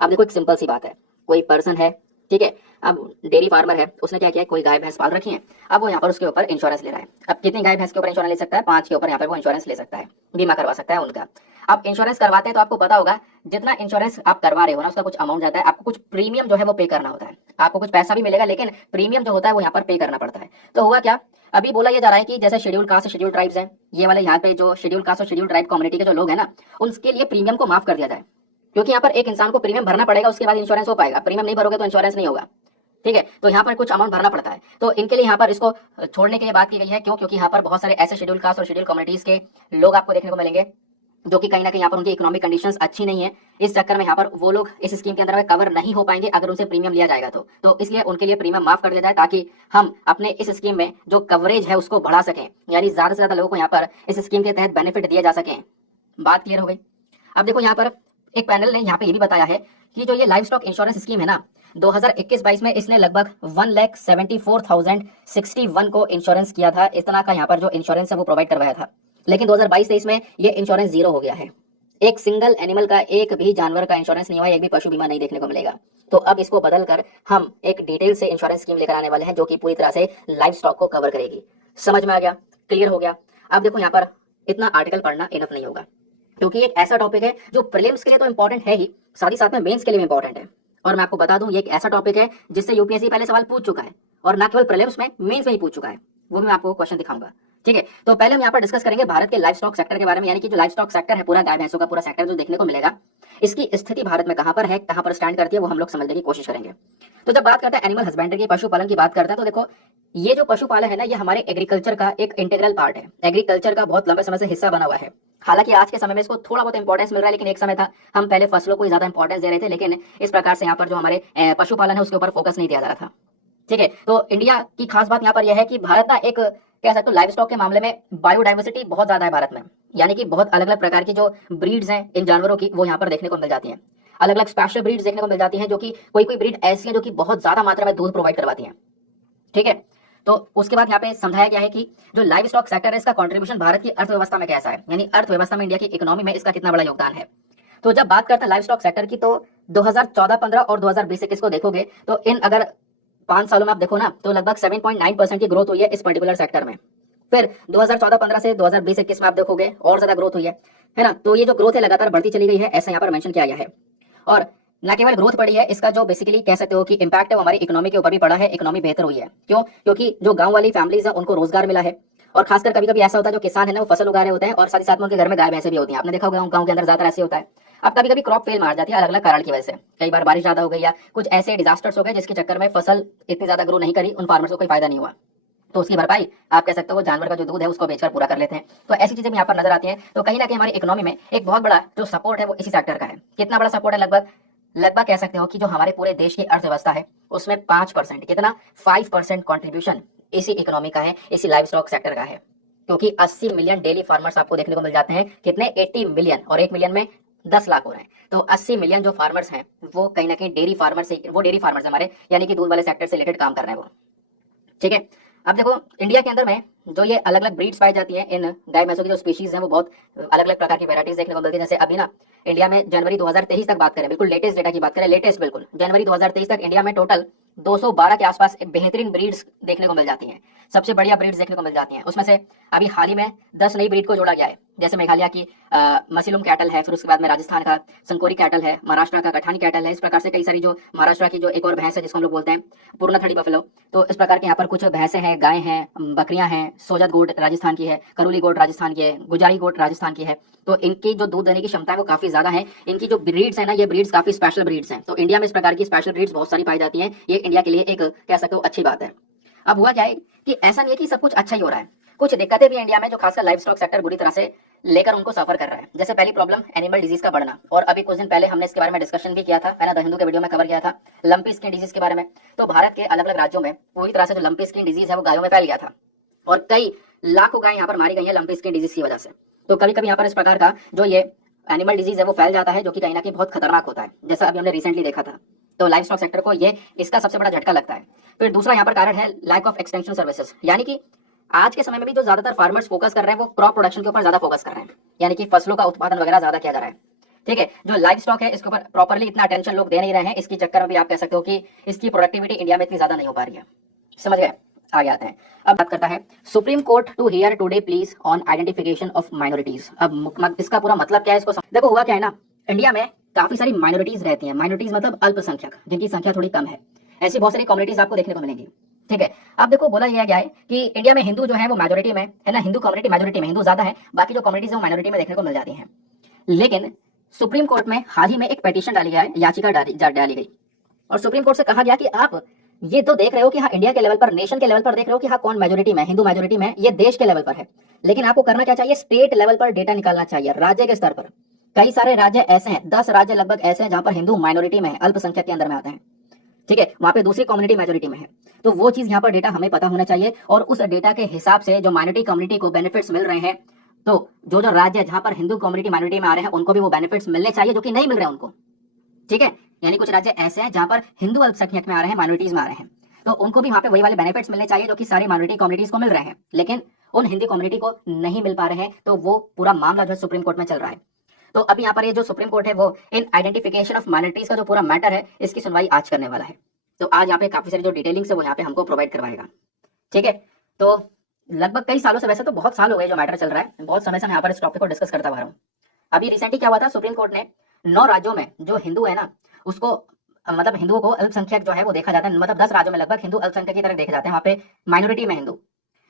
अब देखो, एक सिंपल सी बात है, कोई पर्सन है, ठीक है, अब डेयरी फार्मर है, उसने क्या किया, कोई गाय भैंस पाल रखी है, अब वो यहाँ पर उसके ऊपर इंश्योरेंस ले रहा है। अब कितनी गाय भैंस के ऊपर इंश्योरेंस ले सकता है, 5 के ऊपर यहाँ पर वो इंश्योरेंस ले सकता है, बीमा करवा सकता है उनका। अब इंश्योरेंस करवाते हैं तो आपको पता होगा, जितना इंश्योरेंस आप करवा रहे हो ना, उसका कुछ अमाउंट जाता है, आपको कुछ प्रीमियम जो है वो पे करना होता है। आपको कुछ पैसा भी मिलेगा, लेकिन प्रीमियम जो होता है वो यहाँ पर पे करना पड़ता है। तो हुआ क्या, अभी बोला ये जा रहा है कि जैसे शेड्यूल कास्ट, शेड्यूल ट्राइब्स हैं, ये वाले यहाँ पे जो शेड्यूल कास्ट और शेड्यूल ट्राइब कम्युनिटी के जो लोग हैं ना, उनके लिए प्रीमियम को माफ कर दिया जाए, क्योंकि यहाँ पर एक इंसान को प्रीमियम भरना पड़ेगा, उसके बाद इंश्योरेंस हो पाएगा। प्रीमियम नहीं भरोगे तो इंश्योरेंस नहीं होगा। ठीक है, तो यहाँ पर कुछ अमाउंट भरना पड़ता है, तो इनके लिए यहाँ पर इसको छोड़ने के लिए बात की गई है। क्यों? क्योंकि यहाँ पर बहुत सारे ऐसे शेड्यूल कास्ट और शेड्यूल कम्युनिटीज के लोग आपको देखने को मिलेंगे जो कि कहीं ना कहीं यहाँ पर उनकी इकोनॉमिक कंडीशंस अच्छी नहीं है। इस चक्कर में यहाँ पर वो लोग इस स्कीम के अंदर में कवर नहीं हो पाएंगे अगर उनसे प्रीमियम लिया जाएगा तो इसलिए उनके लिए प्रीमियम माफ कर दिया जाए, ताकि हम अपने इस स्कीम में जो कवरेज है उसको बढ़ा सकें, यानी ज्यादा से ज्यादा लोगों को यहाँ पर इस स्कीम के तहत बेनिफिट दिए जा सकें। बात क्लियर हो गई? अब देखो, यहाँ पर एक पैनल ने यहाँ पे ये भी बताया है कि जो ये लाइव स्टॉक इंश्योरेंस स्कीम है ना, 2021-22 में इसने लगभग 1,74,061 को इंश्योरेंस किया था। इतना का यहाँ पर जो इंश्योरेंस है वो प्रोवाइड करवाया था, लेकिन 2022-23 में ये इंश्योरेंस जीरो हो गया है। एक सिंगल एनिमल का, एक भी जानवर का इंश्योरेंस नहीं हुआ, एक भी पशु बीमा नहीं देखने को मिलेगा। तो अब इसको बदलकर हम एक डिटेल से इंश्योरेंस स्कीम लेकर आने वाले हैं, जो कि पूरी तरह से लाइव स्टॉक को कवर करेगी। समझ में आ गया? क्लियर हो गया? अब देखो, यहाँ पर इतना आर्टिकल पढ़ना इनफ नहीं होगा, क्योंकि एक ऐसा टॉपिक है जो प्रीलिम्स के लिए तो इंपॉर्टेंट है ही, साथ ही साथ में मेंस के लिए भी इंपॉर्टेंट है। और मैं आपको बता दूं, ये एक ऐसा टॉपिक है जिससे यूपीएससी पहले सवाल पूछ चुका है, और ना केवल प्रीलिम्स में, मेंस में ही पूछ चुका है। वो भी मैं आपको क्वेश्चन दिखाऊंगा। ठीक है, तो पहले हम यहाँ पर डिस्कस करेंगे भारत के लाइव स्टॉक सेक्टर के बारे में, यानी कि जो लाइव स्टॉक सेक्टर है, पूरा गाय भैंसों का पूरा सेक्टर जो देखने को मिलेगा, इसकी स्थिति भारत में कहाँ पर है, कहाँ पर स्टैंड करती है, वो हम लोग समझने की कोशिश करेंगे। तो जब बात करते हैं एनिमल हस्बेंड्री की, पशुपालन की बात करते हैं, तो देखो, ये जो पशुपालन है ना, ये हमारे एग्रीकल्चर का एक इंटीग्रल पार्ट है, एग्रीकल्चर का बहुत लंबे समय से हिस्सा बना हुआ है। हालांकि आज के समय में इसको थोड़ा बहुत इंपॉर्टेंस मिल रहा है, लेकिन एक समय था हम पहले फसलों को ज्यादा इंपॉर्टेंस दे रहे थे, लेकिन इस प्रकार से यहाँ पर जो हमारे पशुपालन है उसके ऊपर फोकस नहीं दिया जा रहा था। ठीक है, तो इंडिया की खास बात यहाँ पर यह है कि भारत ना एक कह सकते हो लाइव स्टॉक के मामले में बायोडाइवर्सिटी बहुत ज्यादा है भारत में, यानी कि बहुत अलग अलग प्रकार की जो ब्रीड्स हैं इन जानवरों की, वो यहाँ पर देखने को मिल जाती हैं। अलग अलग स्पेशल ब्रीड्स देखने को मिल जाती हैं, जो कि कोई ब्रीड ऐसी है जो कि बहुत ज्यादा मात्रा में दूध प्रोवाइड करवाती हैं। ठीक है, तो उसके बाद यहाँ पे समझाया गया है कि जो लाइव स्टॉक सेक्टर है, इसका कंट्रीब्यूशन भारत की अर्थव्यवस्था में कैसा है, यानी अर्थव्यवस्था में, इंडिया की इकोनॉमी में इसका कितना बड़ा योगदान है। तो जब बात करते हैं लाइव स्टॉक सेक्टर की, तो 2014-15 और 2020-21 को देखोगे तो इन अगर 5 सालों में आप देखो ना तो लगभग 7.9% की ग्रोथ हुई है इस पर्टिकुलर सेक्टर में। फिर 2014-15 से 2020-21 में आप देखोगे और ज्यादा ग्रोथ हुई है ना। तो ये जो ग्रोथ है लगातार बढ़ती चली गई है, ऐसा यहाँ पर मेंशन किया गया है। और न केवल ग्रोथ बढ़ी है, इसका जो बेसिकली कह सकते हो कि इम्पैक्ट है वो हमारी इकोनॉमी के ऊपर भी पड़ा है, इकोनॉमी बेहतर हुई है। क्यों? क्योंकि जो गांव वाली फैमिलीज है उनको रोजगार मिला है। और खासकर कभी कभी ऐसा होता है जो किसान है ना वो फसल उगा रहे होते हैं और साथ ही साथ में उनके घर में गाय भैंसे भी होती हैं। आपने देखा होगा गांव के अंदर ज्यादा ऐसे होता है। अब कभी कभी क्रॉप फेल मार जाती है अलग अलग कारण की वजह से, कई बार बारिश ज्यादा हो गई या कुछ ऐसे डिजास्टर्स हो गए जिसके चक्कर में फसल इतनी ज्यादा ग्रो नहीं करी, उन फार्मर्स को कोई फायदा नहीं हुआ। तो उसकी भरपाई आप कह सकते हो जानवर का जो दूध है उसको बेचकर पूरा कर लेते हैं। तो ऐसी चीजें भी यहाँ पर नजर आती हैं। तो कहीं ना कहीं हमारी इकोनॉमी में एक बहुत बड़ा जो सपोर्ट है वो इसी सेक्टर का है। कितना बड़ा सपोर्ट है? लगभग लगभग कह सकते हो कि जो हमारे पूरे देश की अर्थव्यवस्था है उसमें 5%, कितना 5% कॉन्ट्रीब्यूशन इसी इकोनॉमी का है, इसी लाइव स्टॉक सेक्टर का है। क्योंकि 80 मिलियन डेली फार्मर्स आपको देखने को मिल जाते हैं। कितने? 80 मिलियन, और 1 मिलियन में 10 लाख हो रहे हैं। तो 80 मिलियन जो फार्मर्स हैं वो कहीं ना कहीं डेयरी फार्मर से, वो डेयरी फार्मर्स हमारे यानी कि दूध वाले सेक्टर से रिलेटेड काम कर रहे हैं वो। ठीक है। अब देखो इंडिया के अंदर में जो ये अलग अलग ब्रीड्स पाई जाती हैं, इन गाय भैंसों की जो स्पीशीज हैं वो बहुत अलग अलग प्रकार की वैरायटीज देखने को मिलती है। जैसे अभी ना इंडिया में जनवरी 2023 तक बात करें, बिल्कुल लेटेस्ट डेटा की बात करें, लेटेस्ट बिल्कुल जनवरी 2023 तक इंडिया में टोटल 212 के आसपास बेहतरीन ब्रीड्स देखने को मिल जाती हैं, सबसे बढ़िया ब्रीड्स देखने को मिल जाती हैं। उसमें से अभी हाल ही में 10 नई ब्रीड को जोड़ा गया है। जैसे मेघालय की मसीलुम कैटल है, फिर उसके बाद में राजस्थान का संकोरी कैटल है, महाराष्ट्र का कठानी कैटल है। इस प्रकार से कई सारी जो महाराष्ट्र की जो एक और भैंस है जिसको हम लोग बोलते हैं पूर्णथड़ी बफेलो, तो इस प्रकार के यहाँ पर कुछ भैंसे हैं, गाय हैं, बकरियां हैं। सोजत गोट राजस्थान की है, करोली गोट राजस्थान की है, गुजारी गोट राजस्थान की है। तो इनकी जो दूध देने की क्षमता है वो काफी ज्यादा है। इनकी जो ब्रीड्स है ना, ये ब्रीड्स काफी स्पेशल ब्रीड्स हैं। तो इंडिया में इस प्रकार की स्पेशल ब्रीड्स बहुत सारी पाई जाती हैं। ये इंडिया के लिए एक कह सकते हो अच्छी बात है। अब हुआ क्या है कि ऐसा नहीं है कि सब कुछ अच्छा ही हो रहा है, कुछ दिक्कतें भी इंडिया में जो खासकर लाइव स्टॉक सेक्टर बुरी तरह से लेकर उनको सफर कर रहा है। जैसे पहली प्रॉब्लम एनिमल डिजीज का बढ़ना, और अभी कुछ दिन पहले हमने इसके बारे में डिस्कशन भी किया था, है ना, द हिंदू के वीडियो में कवर किया था लंपी स्किन डिजीज के बारे में। तो भारत के अलग अलग राज्यों में पूरी तरह से जो लंपी स्किन डिजीज है वो गायों में फैल गया था और कई लाखों गाय यहाँ पर मारी गई है लंपी स्किन डिजीज की वजह से। तो कभी कभी यहाँ पर इस प्रकार का जो ये एनिमल डिजीज है वो फैल जाता है, जो कि कहीं ना कहीं बहुत खतरनाक होता है, जैसा अभी हमने रिसेंटली देखा था। तो लाइव स्टॉक सेक्टर को ये इसका सबसे बड़ा झटका लगता है। फिर दूसरा यहाँ पर कारण है लैक ऑफ एक्सटेंशन सर्विसेज, यानी कि आज के समय में भी जो ज्यादातर फार्मर्स फोकस कर रहे हैं वो क्रॉप प्रोडक्शन के ऊपर ज्यादा फोकस कर रहे हैं, यानी कि फसलों का उत्पादन वगैरह ज्यादा किया जा रहा है। ठीक है, जो लाइव स्टॉक है इसके ऊपर प्रॉपरली इतना अटेंशन लोग दे नहीं रहे हैं। इसकी चक्कर में भी आप कह सकते हो कि इसकी प्रोडक्टिविटी इंडिया में इतनी ज्यादा नहीं हो पा रही है। समझ गए? आगे आते हैं। अब बात करता है supreme court to hear today pleas on identification of minorities. अब इसका पूरा मतलब क्या है इसको देखो। हुआ क्या है ना, इंडिया में काफी सारी माइनॉरिटीज रहती हैं। माइनॉरिटीज मतलब अल्पसंख्यक, जिनकी संख्या थोड़ी कम है। ऐसी बहुत सारी कम्युनिटीज आपको देखने को मिलेंगी। ठीक है, अब देखो बोला यह गया है कि इंडिया में हिंदू जो है वो मेजोरिटी में है ना, हिंदू कम्युनिटी मेजोरिटी में, हिंदू ज्यादा है, बाकी जो कम्युनिटीज है वो माइनॉरिटी में देखने को मिल जाती हैं। लेकिन सुप्रीम कोर्ट में हाल ही में एक पिटीशन डाली गया है, याचिका डाली गई, और सुप्रीम कोर्ट से कहा गया कि आप ये तो देख रहे हो कि हाँ इंडिया के लेवल पर, नेशन के लेवल पर देख रहे हो कि हाँ कौन मेजोरिटी में, हिंदू मेजोरिटी में, ये देश के लेवल पर है। लेकिन आपको करना क्या चाहिए? स्टेट लेवल पर डेटा निकालना चाहिए, राज्य के स्तर पर। कई सारे राज्य ऐसे हैं, 10 राज्य लगभग ऐसे हैं जहां पर हिंदू माइनॉरिटी में है, अल्पसंख्यक के अंदर में आते हैं। ठीक है, वहां पे दूसरी कम्युनिटी मेजोरिटी में है। तो वो चीज यहाँ पर डेटा हमें पता होना चाहिए, और उस डेटा के हिसाब से जो माइनॉरिटी कम्युनिटी को बेनिफिट्स मिल रहे हैं, तो जो जो राज्य जहां पर हिंदू कम्युनिटी माइनॉरिटी में आ रहे हैं उनको भी वो बेनिफिट्स मिलने चाहिए जो कि नहीं मिल रहे हैं उनको। ठीक है, यानी कुछ राज्य ऐसे हैं जहां पर हिंदू अल्पसंख्यक में आ रहे हैं, माइनॉरिटीज में आ रहे हैं, तो उनको भी वहां पे वही वाले बेनिफिट्स मिलने चाहिए जो कि सारी माइनॉरिटी कम्युनिटीज को मिल रहे हैं। लेकिन उन हिंदी कम्युनिटी को नहीं मिल पा रहे हैं, तो वो पूरा मामला जो है सुप्रीम कोर्ट में चल रहा है। तो अभी यहाँ पर ये जो सुप्रीम कोर्ट है वो इन आइडेंटिफिकेशन ऑफ माइनॉरिटीज का जो पूरा मैटर है इसकी सुनवाई आज करने वाला है। तो आज यहाँ पे काफी सारी जो डिटेलिंग्स है वो यहाँ पे हमको प्रोवाइड करवाएगा। ठीक है, तो लगभग कई सालों से, वैसे तो बहुत साल हो गए जो मैटर चल रहा है, बहुत समय से मैं यहाँ पर इस टॉपिक को डिस्कस करता आ रहा हूँ। अभी रिसेंटली क्या हुआ था, सुप्रीम कोर्ट ने 9 राज्यों में जो हिंदू है ना उसको, मतलब हिंदुओं को अल्पसंख्यक जो है वो देखा जाता है, मतलब 10 राज्यों में लगभग हिंदू अल्पसंख्यक की तरह देखे जाते हैं, वहाँ पे माइनॉरिटी में हिंदू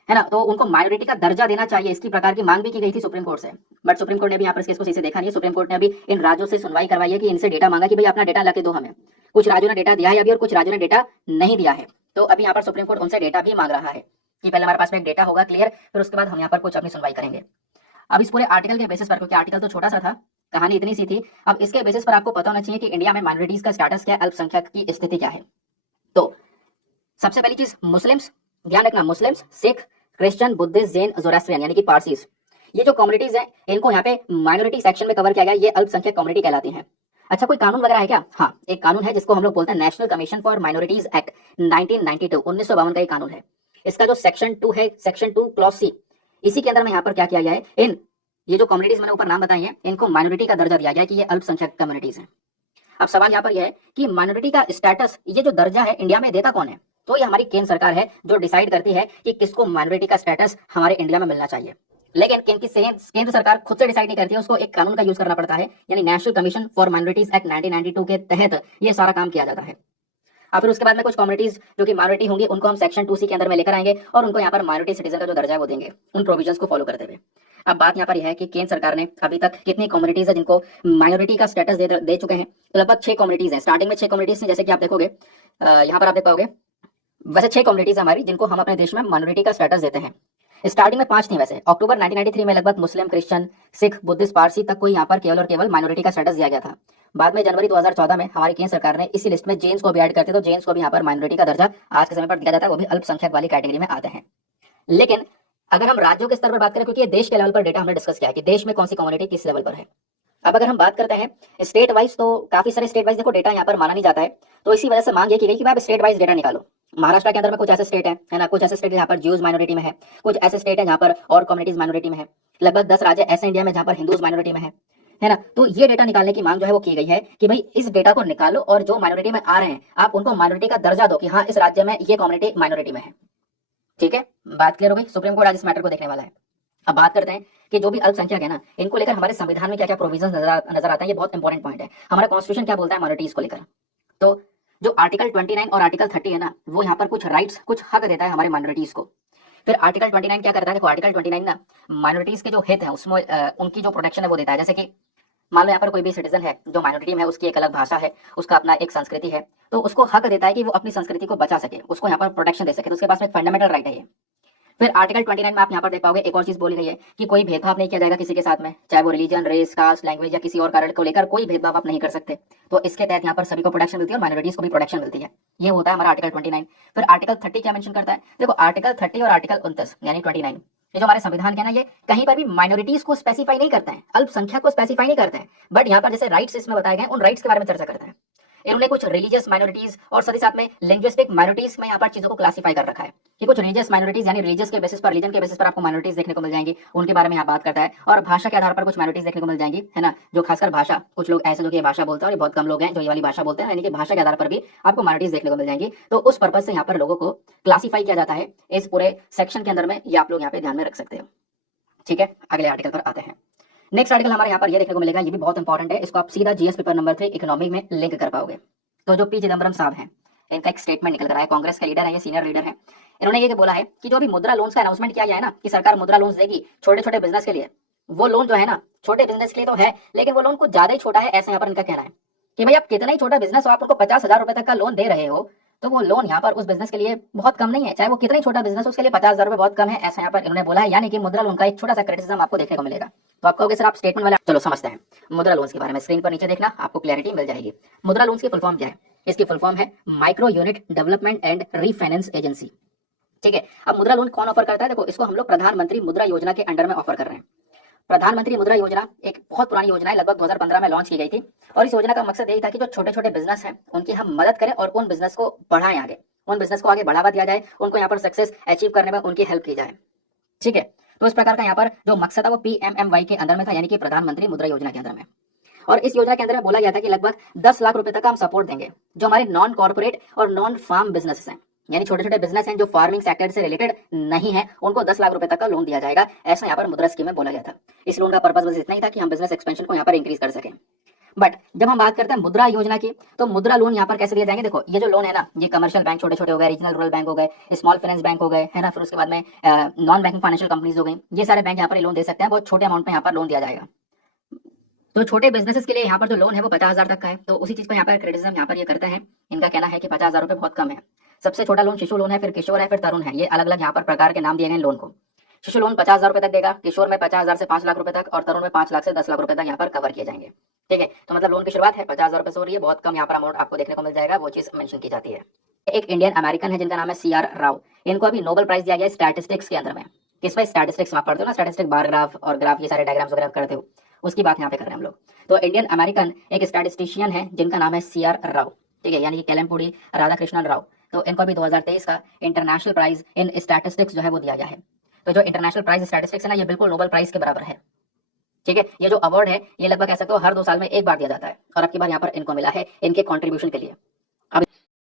है ना, तो उनको माइनॉरिटी का दर्जा देना चाहिए, इसकी प्रकार की मांग भी की गई थी सुप्रीम कोर्ट से। बट सुप्रीम कोर्ट ने भी यहाँ पर इस केस को सही से देखा नहीं है। सुप्रीम कोर्ट ने अभी इन राज्यों से सुनवाई करवाई है कि इनसे डेटा मांगा कि भाई अपना डेटा लाके दो हमें। कुछ राज्यों ने डेटा दिया है अभी और कुछ राज्यों ने डेटा नहीं दिया है। तो अभी यहाँ पर सुप्रीम कोर्ट उनसे डेटा भी मांग रहा है कि पहले हमारे पास में एक डेटा होगा क्लियर, फिर उसके बाद हम यहाँ पर कुछ अपनी सुनवाई करेंगे। अब इस पूरे आर्टिकल के बेसिस पर, क्योंकि आर्टिकल तो छोटा सा था, कहानी इतनी सी थी, अब इसके बेसिस पर आपको पता होना चाहिए कि इंडिया में माइनॉरिटीज का स्टेटस क्या है, अल्पसंख्यक की स्थिति क्या है। तो सबसे पहली चीज मुस्लिम्स, ध्यान रखना, Muslims, Sikh, Christian, Buddhist, Jain, Zoroastrian यानी कि पारसीज, ये जो कम्युनिटीज हैं इनको यहाँ पे माइनॉरिटी सेक्शन में कवर किया गया, ये अल्पसंख्यक कम्युनिटी कहलाती हैं। अच्छा, कोई कानून वगैरह है क्या? हाँ, एक कानून है जिसको हम लोग बोलते हैं national commission for minorities act 1992, 1952 का ये कानून है। इसका जो सेक्शन 2 है, सेक्शन 2 क्लॉज सी, इसी के अंदर में यहाँ पर क्या किया गया है, इन ये जो कम्युनिटीज मैंने ऊपर नाम बताई है इनको माइनॉरिटी का दर्जा दिया गया कि ये अल्पसंख्यक कम्युनिटीज हैं। अब सवाल यहाँ पर यह है कि माइनॉरिटी का स्टेटस, ये जो दर्जा है इंडिया में देता कौन है? तो ये हमारी केंद्र सरकार है जो डिसाइड करती है कि किसको माइनॉरिटी का स्टेटस हमारे इंडिया में मिलना चाहिए। लेकिन केंद्र सरकार खुद से डिसाइड नहीं करती है, उसको एक कानून का यूज करना पड़ता है, यानी national commission for minorities act 1992 के तहत ये सारा काम किया जाता है। और फिर उसके बाद में कुछ कम्युनिटीज जो कि माइनॉरिटी होंगी उनको हम सेक्शन 2C के अंदर में लेकर आएंगे और उनको यहाँ पर माइनॉरिटी सिटीजन का जो दर्जा है वो देंगे, उन प्रोविजंस को फॉलो करते हुए। अब बात यहाँ पर यह है कि केंद्र सरकार ने अभी तक कितनी कम्युनिटीज है जिनको माइनॉरिटी का स्टेटस दे चुके हैं। तो लगभग 6 कम्युनिटीज हैं। स्टार्टिंग में 6 कम्युनिटीज हैं, जैसे कि आप देखोगे यहाँ पर आप देख पाओगे। वैसे 6 कम्युनिटीज हमारी जिनको हम अपने देश में माइनॉरिटी का स्टेटस देते हैं। स्टार्टिंग में 5 थी। वैसे अक्टूबर 1993 में लगभग मुस्लिम, क्रिश्चियन, सिख, बुद्धिस्ट, पारसी तक को यहाँ पर केवल और केवल माइनॉरिटी का स्टेटस दिया गया था। बाद में जनवरी 2014 में हमारी केंद्र सरकार ने इसी लिस्ट में जैन्स को भी ऐड करते, तो जैन्स को भी यहाँ पर माइनॉरिटी का दर्जा आज के समय पर दिया जाता है, वो भी अल्पसंख्यक वाली कैटेगरी में आते हैं। लेकिन अगर हम राज्यों के स्तर पर बात करें, क्योंकि ये देश के लेवल पर डेटा हमने डिस्कस किया है कि देश में कौन सी कम्युनिटी किस लेवल पर है। अब अगर हम बात करते हैं स्टेट वाइज, तो काफी सारे स्टेट वाइज देखो डेटा यहाँ पर माना नहीं जाता है, तो इसी वजह से मांग ये की गई कि आप स्टेट वाइज डेटा निकालो। महाराष्ट्र के अंदर में कुछ ऐसे स्टेट है ना, कुछ ऐसे स्टेट यहाँ पर ज्यूज माइनॉरिटी में है, कुछ ऐसे स्टेट है जहाँ पर और कम्युनिटीज माइनॉरिटी में है। लगभग 10 राज्य ऐसे इंडिया में जहाँ पर हिंदूज माइनॉरिटी में है ना। तो ये डेटा निकालने की मांग जो है वो की गई है कि भाई इस डेटा को निकालो और जो माइनॉरिटी में आ रहे हैं आप उनको माइनॉरिटी का दर्जा दो कि हाँ इस राज्य में ये कम्युनिटी माइनॉरिटी में है। ठीक है, बात क्लियर हो गई। सुप्रीम कोर्ट आज इस मैटर को देखने वाला है। अब बात करते हैं कि जो भी अल्पसंख्यक है ना, इनको लेकर हमारे संविधान में क्या क्या प्रोविजन नजर आते हैं। ये बहुत इंपॉर्टेंट पॉइंट है। हमारा कॉन्स्टिट्यूशन क्या बोलता है माइनॉरिटीज को लेकर। तो जो आर्टिकल 29 और आर्टिकल 30 है ना, वो यहाँ पर कुछ राइट्स, कुछ हक देता है हमारे माइनॉरिटीज को। फिर आर्टिकल 29 क्या करता है, देखो आर्टिकल 29 ना माइनॉरिटीज के जो हित है उसमें उनकी जो प्रोटेक्शन है वो देता है। जैसे कि मान लो यहाँ पर कोई भी सिटीजन है जो माइनॉरिटी में है, उसकी एक अलग भाषा है, उसका अपना एक संस्कृति है, तो उसको हक देता है कि वो अपनी संस्कृति को बचा सके, उसको यहाँ पर प्रोटेक्शन दे सके, तो उसके पास में एक फंडामेंटल राइट है ये। फिर आर्टिकल 29 में आप यहाँ पर देख पाओगे एक और चीज बोली गई है कि कोई भेदभाव नहीं किया जाएगा किसी के साथ में, चाहे वो रिलीजन, रेस, कास्ट, लैंग्वेज या किसी और कारण को लेकर कोई भेदभाव आप नहीं कर सकते। तो इसके तहत यहाँ पर सभी को प्रोटेक्शन मिलती है और माइनॉरिटीज को भी प्रोटेक्शन मिलती है। ये होता है हमारा आर्टिकल 29। फिर आर्टिकल 30 क्या मेंशन करता है, देखो आर्टिकल 30 और आर्टिकल 29 यानी 29 ये जो हमारे संविधान के ना, ये कहीं पर भी माइनॉरिटीज को स्पेसिफाई नहीं करता है, अल्पसंख्यक को स्पेसिफाई नहीं करता है, बट यहाँ पर जैसे राइट्स इसमें बताए गए उन राइट्स के बारे में चर्चा करता है। इन्होंने कुछ रिलीजियस माइनॉरिटीज और साथ ही साथ में लिंग्विस्टिक माइनॉरिटीज में यहाँ पर चीजों को क्लासिफाई कर रखा है कि कुछ रिलीजियस माइनॉरिटीज यानी रिलीजियस के बेसिस पर, रिलीजन के बेसिस पर आपको माइनॉरिटीज देखने को मिल जाएंगी, उनके बारे में यहाँ बात करता है। और भाषा के आधार पर कुछ माइनॉरिटीज देखने को मिल जाएंगी, है ना, जो खासकर भाषा, कुछ लोग ऐसे जो कि भाषा बोलते हैं और ये बहुत कम लोग हैं जो ये वाली भाषा बोलते हैं, यानी कि भाषा के आधार पर भी आपको माइनॉरिटीज देखने को मिल जाएंगी। तो उस पर्पज से यहाँ पर लोगों को क्लासीफाई किया जाता है इस पूरे सेक्शन के अंदर में, ये आप लोग यहाँ पे ध्यान में रख सकते हो। ठीक है, अगले आर्टिकल पर आते हैं। नेक्स्ट आर्टिकल हमारे यहाँ पर ये देखने को मिलेगा, ये भी बहुत इंपॉर्टेंट है, इसको आप सीधा जीएस पेपर नंबर 3 इकोनॉमी में लिंक कर पाओगे। तो जो पी चिदम्बरम साहब हैं, इनका एक स्टेटमेंट निकल कर आया, कांग्रेस के लीडर है, ये सीनियर लीडर है। इन्होंने ये बोला है कि जो अभी मुद्रा लोन्स का अनाउंसमेंट किया गया है ना कि सरकार मुद्रा लोन्स देगी छोटे छोटे बिजनेस के लिए, वो लोन जो है ना छोटे बिजनेस के लिए तो है, लेकिन वो लोन कुछ ज्यादा ही छोटा है, ऐसा यहाँ पर इनका कहना है कि भाई आप कितना ही छोटा बिजनेस हो, आप उनको 50,000 रुपए तक का लोन दे रहे हो, तो वो लोन यहाँ पर उस बिजनेस के लिए बहुत कम नहीं है, चाहे वो कितना ही छोटा बिजनेस हो उसके लिए 50,000 रुपए बहुत कम है, ऐसा यहाँ पर इन्होंने बोला है। यानी कि मुद्रा लोन का एक छोटा सा क्रिटिसिज्म आपको देखने को मिलेगा। तो आप कहोगे सर आप स्टेटमेंट वाला, चलो समझते हैं मुद्रा लोन्स के बारे में। स्क्रीन पर नीचे देखना, आपको क्लैरिटी मिल जाएगी। मुद्रा लोन्स की फुल फॉर्म क्या है, इसकी फुल फॉर्म है micro unit development and refinance agency. ठीक है, अब मुद्रा लोन कौन ऑफर करता है, देखो इसको हम लोग प्रधानमंत्री मुद्रा योजना के अंडर में ऑफर कर रहे हैं। प्रधानमंत्री मुद्रा योजना एक बहुत पुरानी योजना है, लगभग 2015 में लॉन्च की गई थी, और इस योजना का मकसद यही था कि जो छोटे छोटे बिजनेस हैं उनकी हम मदद करें और उन बिजनेस को बढ़ाएं आगे, उन बिजनेस को आगे बढ़ावा दिया जाए, उनको यहाँ पर सक्सेस अचीव करने में उनकी हेल्प की जाए। ठीक है, तो इस प्रकार का यहाँ पर जो मकसद था वो PMMY के अंदर में था, यानी कि प्रधानमंत्री मुद्रा योजना के अंदर में। और इस योजना के अंदर में बोला गया था कि लगभग 10 लाख रुपए तक का हम सपोर्ट देंगे जो हमारे नॉन कॉर्पोरेट और नॉन फार्म बिजनेस हैं, यानी छोटे छोटे बिजनेस हैं जो फार्मिंग सेक्टर से रिलेटेड नहीं है, उनको 10 लाख रुपए तक का लोन दिया जाएगा, ऐसा यहाँ पर मुद्रा स्कीम में बोला गया था। इस लोन का पर्पस बस इतना ही था कि हम बिजनेस एक्सपेंशन को यहाँ पर इंक्रीज कर सकें। बट जब हम बात करते हैं मुद्रा योजना की, तो मुद्रा लोन यहाँ पर कैसे दिए जाएंगे, देखो ये जो लोन है ना, ये कमर्शियल बैंक छोटे छोटे हो गए, रीजनल रूरल बैंक हो गए, स्मॉल फाइनेंस बैंक हो गए, है ना, फिर उसके बाद में नॉन बैंकिंग फाइनेंशियल कंपनीज हो गई, ये सारे बैंक यहाँ पर लोन दे सकते हैं, बहुत छोटे अमाउंट में यहाँ पर लोन दिया जाएगा। तो छोटे बिजनेसेस के लिए यहाँ पर जो लोन है वो 50,000 तक का है। तो उसी चीज पर यहाँ पर क्रिटिसिज्म यहाँ पर ये करता है, इनका कहना है कि 50,000 रुपए बहुत कम है। सबसे छोटा लोन शिशु लोन है, फिर किशोर है, फिर तरुण है, ये अलग अलग यहाँ पर प्रकार के नाम दिए गए लोन को। शिशु लोन 50,000 रुपए तक देगा, किशोर में 50,000 से 5 लाख रुपए तक, और तरुण में 5 लाख से 10 लाख रुपए तक यहाँ पर कवर किए जाएंगे। ठीक है, तो मतलब लोन की शुरुआत है 50,000 रुपए से हो रही है, बहुत कम यहाँ पर अमाउंट आपको देखने को मिल जाएगा, वो चीज मेंशन की जाती है। एक इंडियन अमेरिकन है जिनका नाम है CR राव, इनको अभी नोबेल प्राइज दिया गया है स्टैटिस्टिक्स के अंदर में। किस में, स्टैटिस्टिक्स में आप पढ़ते हो ना, स्टैटिस्टिक बार ग्राफ और ग्राफ, ये सारे डायग्राम्स वगैरह करते हो, उसकी बात यहाँ पे कर रहे हैं हम लोग। तो इंडियन अमेरिकन एक स्टैटिस्टिशियन है जिनका नाम है CR राव, ठीक है, यानी कि केलमपुरी राधाकृष्णन राव। तो इनको अभी 2023 का इंटरनेशनल प्राइज इन स्टैटिस्टिक्स जो है वो दिया गया है। तो जो इंटरनेशनल प्राइज स्टैटिस्टिक्स है ना, ये बिल्कुल नोबेल प्राइज के बराबर है। ठीक है, ये जो अवार्ड है ये लगभग कह सकते हो हर 2 साल में एक बार दिया जाता है, और अब की बार यहाँ पर इनको मिला है इनके कॉन्ट्रीब्यूशन के लिए।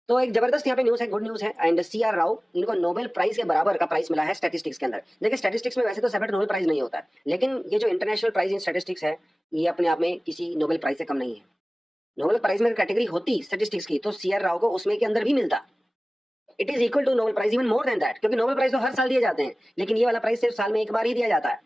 तो एक जबरदस्त यहाँ पे न्यूज़ है, गुड न्यूज़ है। एंड CR राव, इनको नोबेल प्राइज़ के बराबर का प्राइज़ मिला है स्टैटिस्टिक्स के अंदर। देखिए स्टैटिस्टिक्स में वैसे तो सेपरेट नोबेल प्राइज़ नहीं होता है, लेकिन ये जो इंटरनेशनल प्राइज़ इन स्टैटिस्टिक्स है, ये अपने आप में किसी नोबेल प्राइज़ से कम नहीं है। नोबेल प्राइज़ में अगर कैटेगरी होती स्टैटिस्टिक्स की, तो CR राव को उसमें के अंदर भी मिलता। It is equal to Nobel prize, even more than that, क्योंकि नोबेल प्राइज़ तो हर साल दिए जाते हैं, लेकिन ये वाला प्राइज़ सिर्फ साल में एक बार ही दिया जाता है।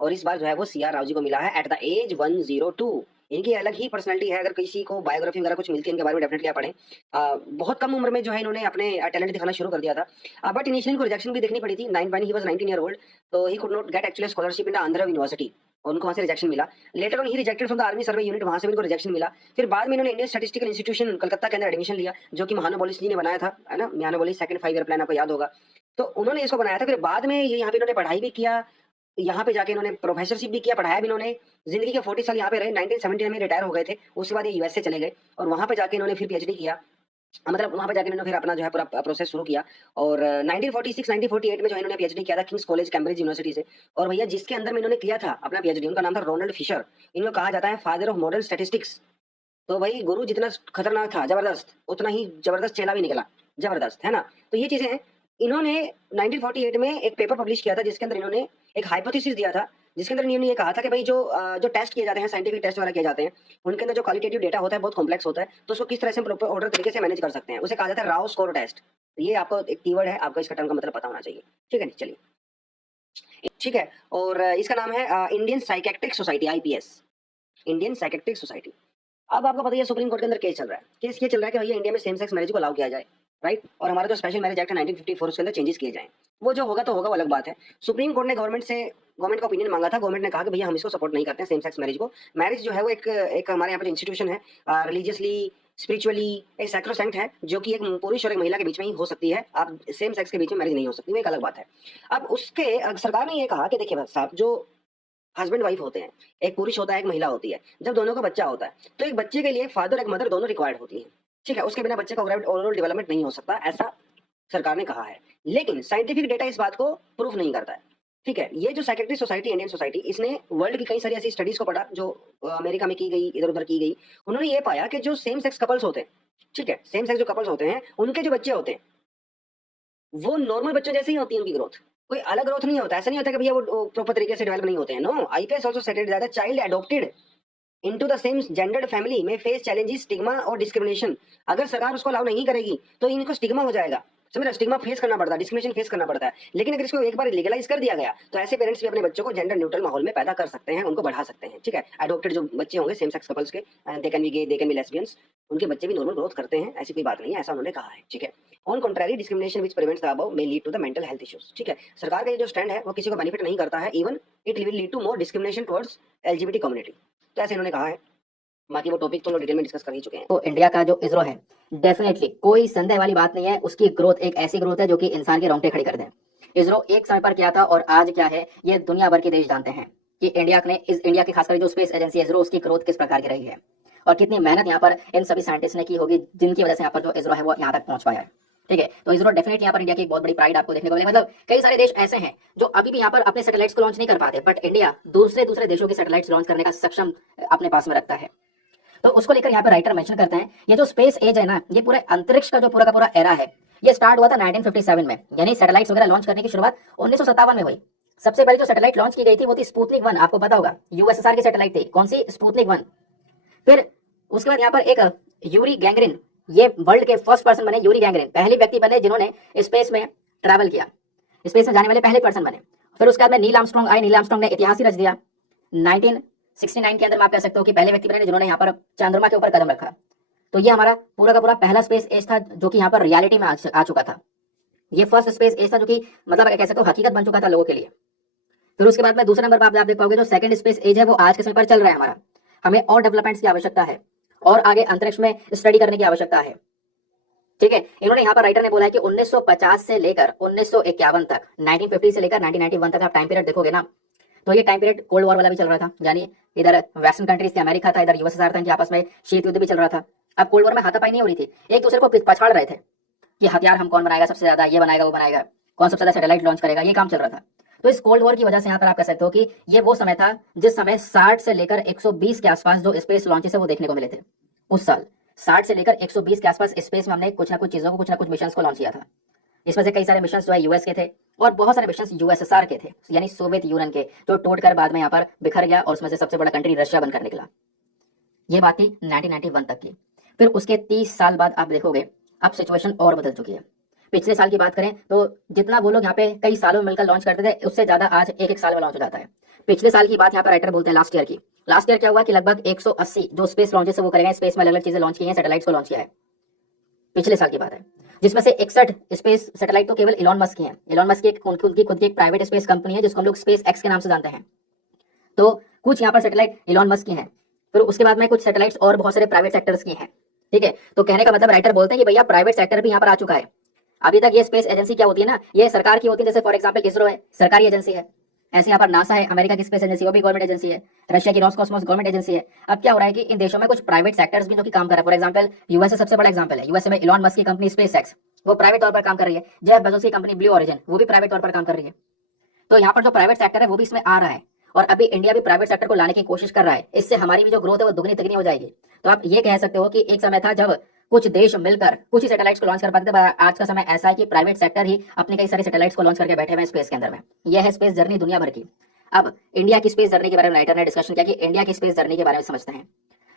और इस बार जो है वो CR राव जी को मिला है एट द एज 102। इनकी अलग ही पर्सनैलिटी है, अगर किसी को बायोग्राफी वगैरह कुछ मिलती है इनके बारे में डेफिनेटली आप पढ़ें। बहुत कम उम्र में जो है इन्होंने अपने टैलेंट दिखाना शुरू कर दिया था, बट इनिशियली इनको रिजेक्शन भी देखनी पड़ी थी। 9 when he was 19 year old, तो he could not get actually scholarship in the Andhra university, और उनको वहाँ से रिजेक्शन मिला। Later on he rejected from the army survey unit, वहाँ से भी इनको रिजेक्शन मिला। फिर बाद में इन्होंने इंडियन स्टैटिस्टिकल इंस्टीट्यूशन कलकत्ता के अंदर एडमिशन लिया, जो कि महानबोलिस जी ने बनाया था, है ना, महानबोलिस सेकंड 5 ईयर प्लान आपको याद होगा। तो उन्होंने इसको बनाया था। फिर बाद में ये यहाँ पे इन्होंने पढ़ाई भी किया, यहाँ पे जाके इन्होंने प्रोफेसरशिप भी किया, पढ़ाया भी इन्होंने। ज़िंदगी के 40 साल यहाँ पे रहे, 1979 में रिटायर हो गए थे। उसके बाद ये यूएसए चले गए और वहाँ पे जाके इन्होंने फिर पीएचडी किया। मतलब वहाँ पे जाके इन्होंने फिर अपना जो है पूरा प्रोसेस शुरू किया, और 1946-1948 में जो है इन्होंने पीएचडी किया था किंग्स कॉलेज कैम्ब्रिज यूनिवर्सिटी से। और भैया जिसके अंदर में इन्होंने किया था अपना पीएचडी, उनका नाम था रोनाल्ड फिशर। इनको कहा जाता है फादर ऑफ मॉडर्न स्टैटिस्टिक्स। तो भाई गुरु जितना खतरनाक था, जबरदस्त, उतना ही जबरदस्त चेला भी निकला, जबरदस्त, है ना। तो ये चीजें हैं। इन्होंने 1948 में एक पेपर पब्लिश किया था, जिसके अंदर इन्होंने एक हाइपोथेसिस दिया था, जिसके अंदर इन्होंने ये कहा था कि भाई जो टेस्ट किए जाते हैं, साइंटिफिक टेस्ट वगैरह किए जाते हैं, उनके अंदर जो क्वालिटेटिव डेटा होता है बहुत कॉम्प्लेक्स होता है, तो उसको किस तरह से प्रॉपर ऑर्डर तरीके से मैनेज कर सकते हैं, उसे कहा जाता है राव स्कोर टेस्ट। ये आपको एक कीवर्ड है, आपको इसका टर्म का मतलब पता होना चाहिए, ठीक है। चलिए, ठीक है। और इसका नाम है Indian psychiatric society, IPS, Indian psychiatric society. अब आपको पता ही है सुप्रीम कोर्ट के अंदर केस चल रहा है। केस ये चल रहा है कि भैया इंडिया में सेम सेक्स मैरिज को अलाउ किया जाए, राइट। और हमारा जो स्पेशल मैरिज एक्ट है 1954, उसके अंदर चेंजेस किए जाएं। वो जो होगा तो होगा, वो अलग बात है। सुप्रीम कोर्ट ने गवर्नमेंट का ओपिनियन मांगा था। गवर्नमेंट ने कहा कि भैया हम इसको सपोर्ट नहीं करते हैं, सेम सेक्स मैरिज को। मैरिज जो है वो एक हमारे यहाँ पर इंस्टीट्यूशन है, रिलीजियसली, स्पिरिचुअली एक सैक्रोसैंक्ट है, जो कि एक पुरुष और एक महिला के बीच में ही हो सकती है। आप सेम सेक्स के बीच में मैरिज नहीं हो सकती, वो एक अलग बात है। अब उसके सरकार ने ये कहा कि देखिए साहब, जो हस्बैंड वाइफ होते हैं, एक पुरुष होता है, एक महिला होती है, जब दोनों का बच्चा होता है, तो एक बच्चे के लिए फादर एक मदर दोनों रिक्वायर्ड होती है, ठीक है। उसके बिना बच्चे का ओवरऑल डेवलपमेंट नहीं हो सकता, ऐसा सरकार ने कहा है। लेकिन साइंटिफिक डेटा इस बात को प्रूफ नहीं करता है, ठीक है। ये जो साइकेट्रिक सोसाइटी, इंडियन सोसाइटी, इसने वर्ल्ड की कई सारी ऐसी स्टडीज को पढ़ा जो अमेरिका में की गई, इधर उधर की गई। उन्होंने ये पाया कि जो सेम सेक्स कपल्स होते हैं, ठीक है, सेम सेक्स जो कपल्स होते हैं, उनके जो बच्चे होते हैं वो नॉर्मल बच्चों जैसे ही होती है उनकी ग्रोथ, कोई अलग ग्रोथ नहीं होता। ऐसा नहीं होता कि भैया वो प्रॉपर तरीके से डेवलप नहीं होते हैं। No, IPS also stated that child adopted into the same gendered family में फेस चैलेंजेस, स्टिग्मा और डिस्क्रिमिनेशन। अगर सरकार उसको अलाउ नहीं करेगी तो इनको स्टिग्मा हो जाएगा, समझ रहे, स्टिग्मा फेस करना पड़ता है, डिस्क्रिमिनेशन फेस करना पड़ता है। लेकिन अगर इसको एक बार लीगलाइज कर दिया गया, तो ऐसे पेरेंट्स भी अपने बच्चों को जेंडर न्यूट्रल माहौल में पैदा कर सकते हैं, उनको बढ़ा सकते हैं, ठीक है। अडॉप्टेड जो बच्चे होंगे सेम सेक्स कपल्स के, they can be gay, they can be lesbians, उनके बच्चे भी नॉर्मल ग्रोथ करते हैं, ऐसी कोई बात नहीं है, ऐसा उन्होंने कहा है, ठीक है। On contrary, discrimination which prevents the above may lead to the mental health issues, ठीक है। सरकार का ये जो स्टैंड है वो किसी को बेनिफिट नहीं करता है, even it will lead to more discrimination towards LGBT community. तो ऐसे इन्होंने कहा है। बाकी वो टॉपिक तो लोग डिटेल में डिस्कस कर ही चुके हैं। तो इंडिया का जो इसरो है, डेफिनेटली कोई संदेह वाली बात नहीं है, उसकी ग्रोथ एक ऐसी ग्रोथ है जो कि इंसान के रोंगटे खड़े कर दे। इसरो एक समय पर क्या था और आज क्या है, ये दुनिया भर के देश जानते हैं कि इंडिया के खासकर जो स्पेस एजेंसी इसरो, उसकी ग्रोथ किस प्रकार की रही है और कितनी मेहनत यहाँ पर इन सभी साइंटिस्ट ने की होगी, जिनकी वजह से यहाँ पर जो इसरो है वो यहाँ तक पहुंच पाया है, ठीक है। तो इसरो डेफिनेटली यहाँ पर इंडिया की एक बहुत बड़ी प्राइड आपको देखने को मिलेगा। मतलब कई सारे देश ऐसे हैं जो अभी भी यहाँ पर अपने सैटेलाइट्स को लॉन्च नहीं कर पाते, बट इंडिया दूसरे देशों के सैटेलाइट्स लॉन्च करने का सक्षम अपने पास में रखता है। तो उसको लेकर यहाँ पे राइटर मेंशन करते हैं, ये जो स्पेस एज है ना, ये पूरे अंतरिक्ष का जो पूरा का पूरा एरा है, ये स्टार्ट हुआ था 1957 में, यानी सैटेलाइट्स वगैरह लॉन्च करने की शुरुआत 1957 में हुई। सबसे पहले जो सैटेलाइट लॉन्च की गई थी वो थी स्पुतनिक 1, आपको पता होगा, USSR की सैटेलाइट थी। कौन सी? स्पुतनिक 1। फिर उसके बाद यहाँ पर एक यूरी गैंगरिन, ये वर्ल्ड के फर्स्ट पर्सन बने। यूरी गैंगरिन पहले व्यक्ति बने जिन्होंने स्पेस में ट्रैवल किया, स्पेस में जाने वाले पहले पर्सन बने। फिर उसके बाद में नील आर्मस्ट्रांग आए, नील आर्मस्ट्रांग ने इतिहास ही रच दिया। 1969 के अंदर आप कह सकते हो कि पहले व्यक्ति बने जिन्होंने यहाँ पर चंद्रमा के ऊपर कदम रखा। तो ये हमारा पूरा का पूरा पहला स्पेस एज था जो कि यहाँ पर रियलिटी में आ चुका था। ये फर्स्ट स्पेस एज था जो कि मतलब कह सकते हो हकीकत बन चुका था लोगों के लिए। फिर उसके बाद में दूसरे नंबर पर आप देख पाओगे जो सेकंड स्पेस एज है वो आज के समय पर चल रहा है हमारा। हमें और डेवलपमेंट्स की आवश्यकता है और आगे अंतरिक्ष में स्टडी करने की आवश्यकता है, ठीक है। इन्होंने यहाँ पर राइटर ने बोला है कि 1950 से लेकर 1951 तक, 1950 से लेकर 1991 तक आप टाइम पीरियड देखोगे ना, तो ये टाइम पीरियड कोल्ड वॉर वाला भी चल रहा था, यानी इधर वेस्टर्न कंट्रीज थी, अमेरिका था, इधर USSR था, इनके आपस में शीत युद्ध भी चल रहा था। अब कोल्ड वॉर में हाथापाई नहीं हो रही थी, एक दूसरे को पछाड़ रहे थे कि हथियार हम कौन बनाएगा सबसे ज्यादा, ये बनाएगा वो बनाएगा, कौन सबसे ज्यादा सैटेलाइट लॉन्च करेगा, ये काम चल रहा था। तो इस कोल्ड वॉर की वजह से यहाँ पर आप कह सकते हो कि ये वो समय था जिस समय 60 से लेकर 120 के आसपास जो स्पेस लॉन्चेस है वो देखने को मिले थे उस साल। 60 से लेकर 120 के आसपास स्पेस में हमने कुछ ना कुछ चीजों को, कुछ ना कुछ मिशन को लॉन्च किया था। इसमें से कई सारे मिशन जो है यूएस के थे और बहुत सारे मिशन यूएसएसआर के थे, यानी सोवियत यूनियन के, जो टूटकर बाद में यहाँ पर बिखर गया और उसमें से सबसे बड़ा कंट्री रशिया बनकर निकला। ये बात थी 1991 तक की। फिर उसके 30 साल बाद आप देखोगे अब सिचुएशन और बदल चुकी है। पिछले साल की बात करें तो जितना वो लोग यहाँ पे कई सालों में मिलकर लॉन्च करते थे, उससे ज्यादा आज एक एक साल में लॉन्च हो जाता है। पिछले साल की बात यहाँ पर राइटर बोलते हैं लास्ट ईयर की। लास्ट ईयर क्या हुआ कि लगभग 180 जो स्पेस लॉन्चेस वो करेंगे, स्पेस में अलग अलग चीजें लॉन्च की हैं, सैटेलाइट्स को लॉन्च किया है। पिछले साल की बात है, जिसमें से 61 स्पेस सैटेलाइट तो केवल इलॉन मस्क की हैं। इलॉन मस्क की उनकी खुद की एक प्राइवेट स्पेस कंपनी है जिसको हम लोग स्पेस एक्स के नाम से जानते हैं। तो कुछ यहाँ पर सैटेलाइट इलॉन मस्क की हैं, फिर उसके बाद में कुछ सैटेलाइट्स और बहुत सारे प्राइवेट सेक्टर्स की हैं। ठीक है, तो कहने का मतलब राइटर बोलते हैं कि भैया प्राइवेट सेक्टर भी यहाँ पर आ चुका है। अभी तक ये स्पेस एजेंसी क्या होती है ना, ये सरकार की होती है, जैसे फॉर एग्जांपल इसरो है, सरकारी एजेंसी है। ऐसे यहाँ पर नासा है, अमेरिका की स्पेस एजेंसी, वो भी गवर्नमेंट एजेंसी है। रशिया की रॉसकॉस्मोस गवर्नमेंट एजेंसी है। अब क्या हो रहा है कि इन देशों में कुछ प्राइवेट सेक्टर्स भी जो कि काम कर रहा है। फॉर एग्जांपल यूएसए सबसे बड़ा एग्जांपल है। यूएसए में इलॉन मस्क की कंपनी स्पेस एक्स, वो प्राइवेट तौर पर काम कर रही है। जेफ बेजोस की कंपनी ब्लू ओरिजिन, वो भी प्राइवेट तौर पर काम कर रही है। तो यहाँ पर जो प्राइवेट सेक्टर है वो भी इसमें आ रहा है और अभी इंडिया भी प्राइवेट सेक्टर को लाने की कोशिश कर रहा है। इससे हमारी भी जो ग्रोथ है वो दुगनी तिगनी हो जाएगी। तो आप ये कह सकते हो कि एक समय था जब कुछ देश मिलकर कुछ ही सैटेलाइट्स को लॉन्च कर पाते थे, आज का समय ऐसा है कि प्राइवेट सेक्टर ही अपनी कई सारी सैटेलाइट्स को लॉन्च करके बैठे हुए हैं स्पेस के अंदर में। यह है स्पेस जर्नी दुनिया भर की। अब इंडिया की स्पेस जर्नी के बारे में राइटर ने डिस्कशन किया कि इंडिया की स्पेस जर्नी के बारे में समझते हैं।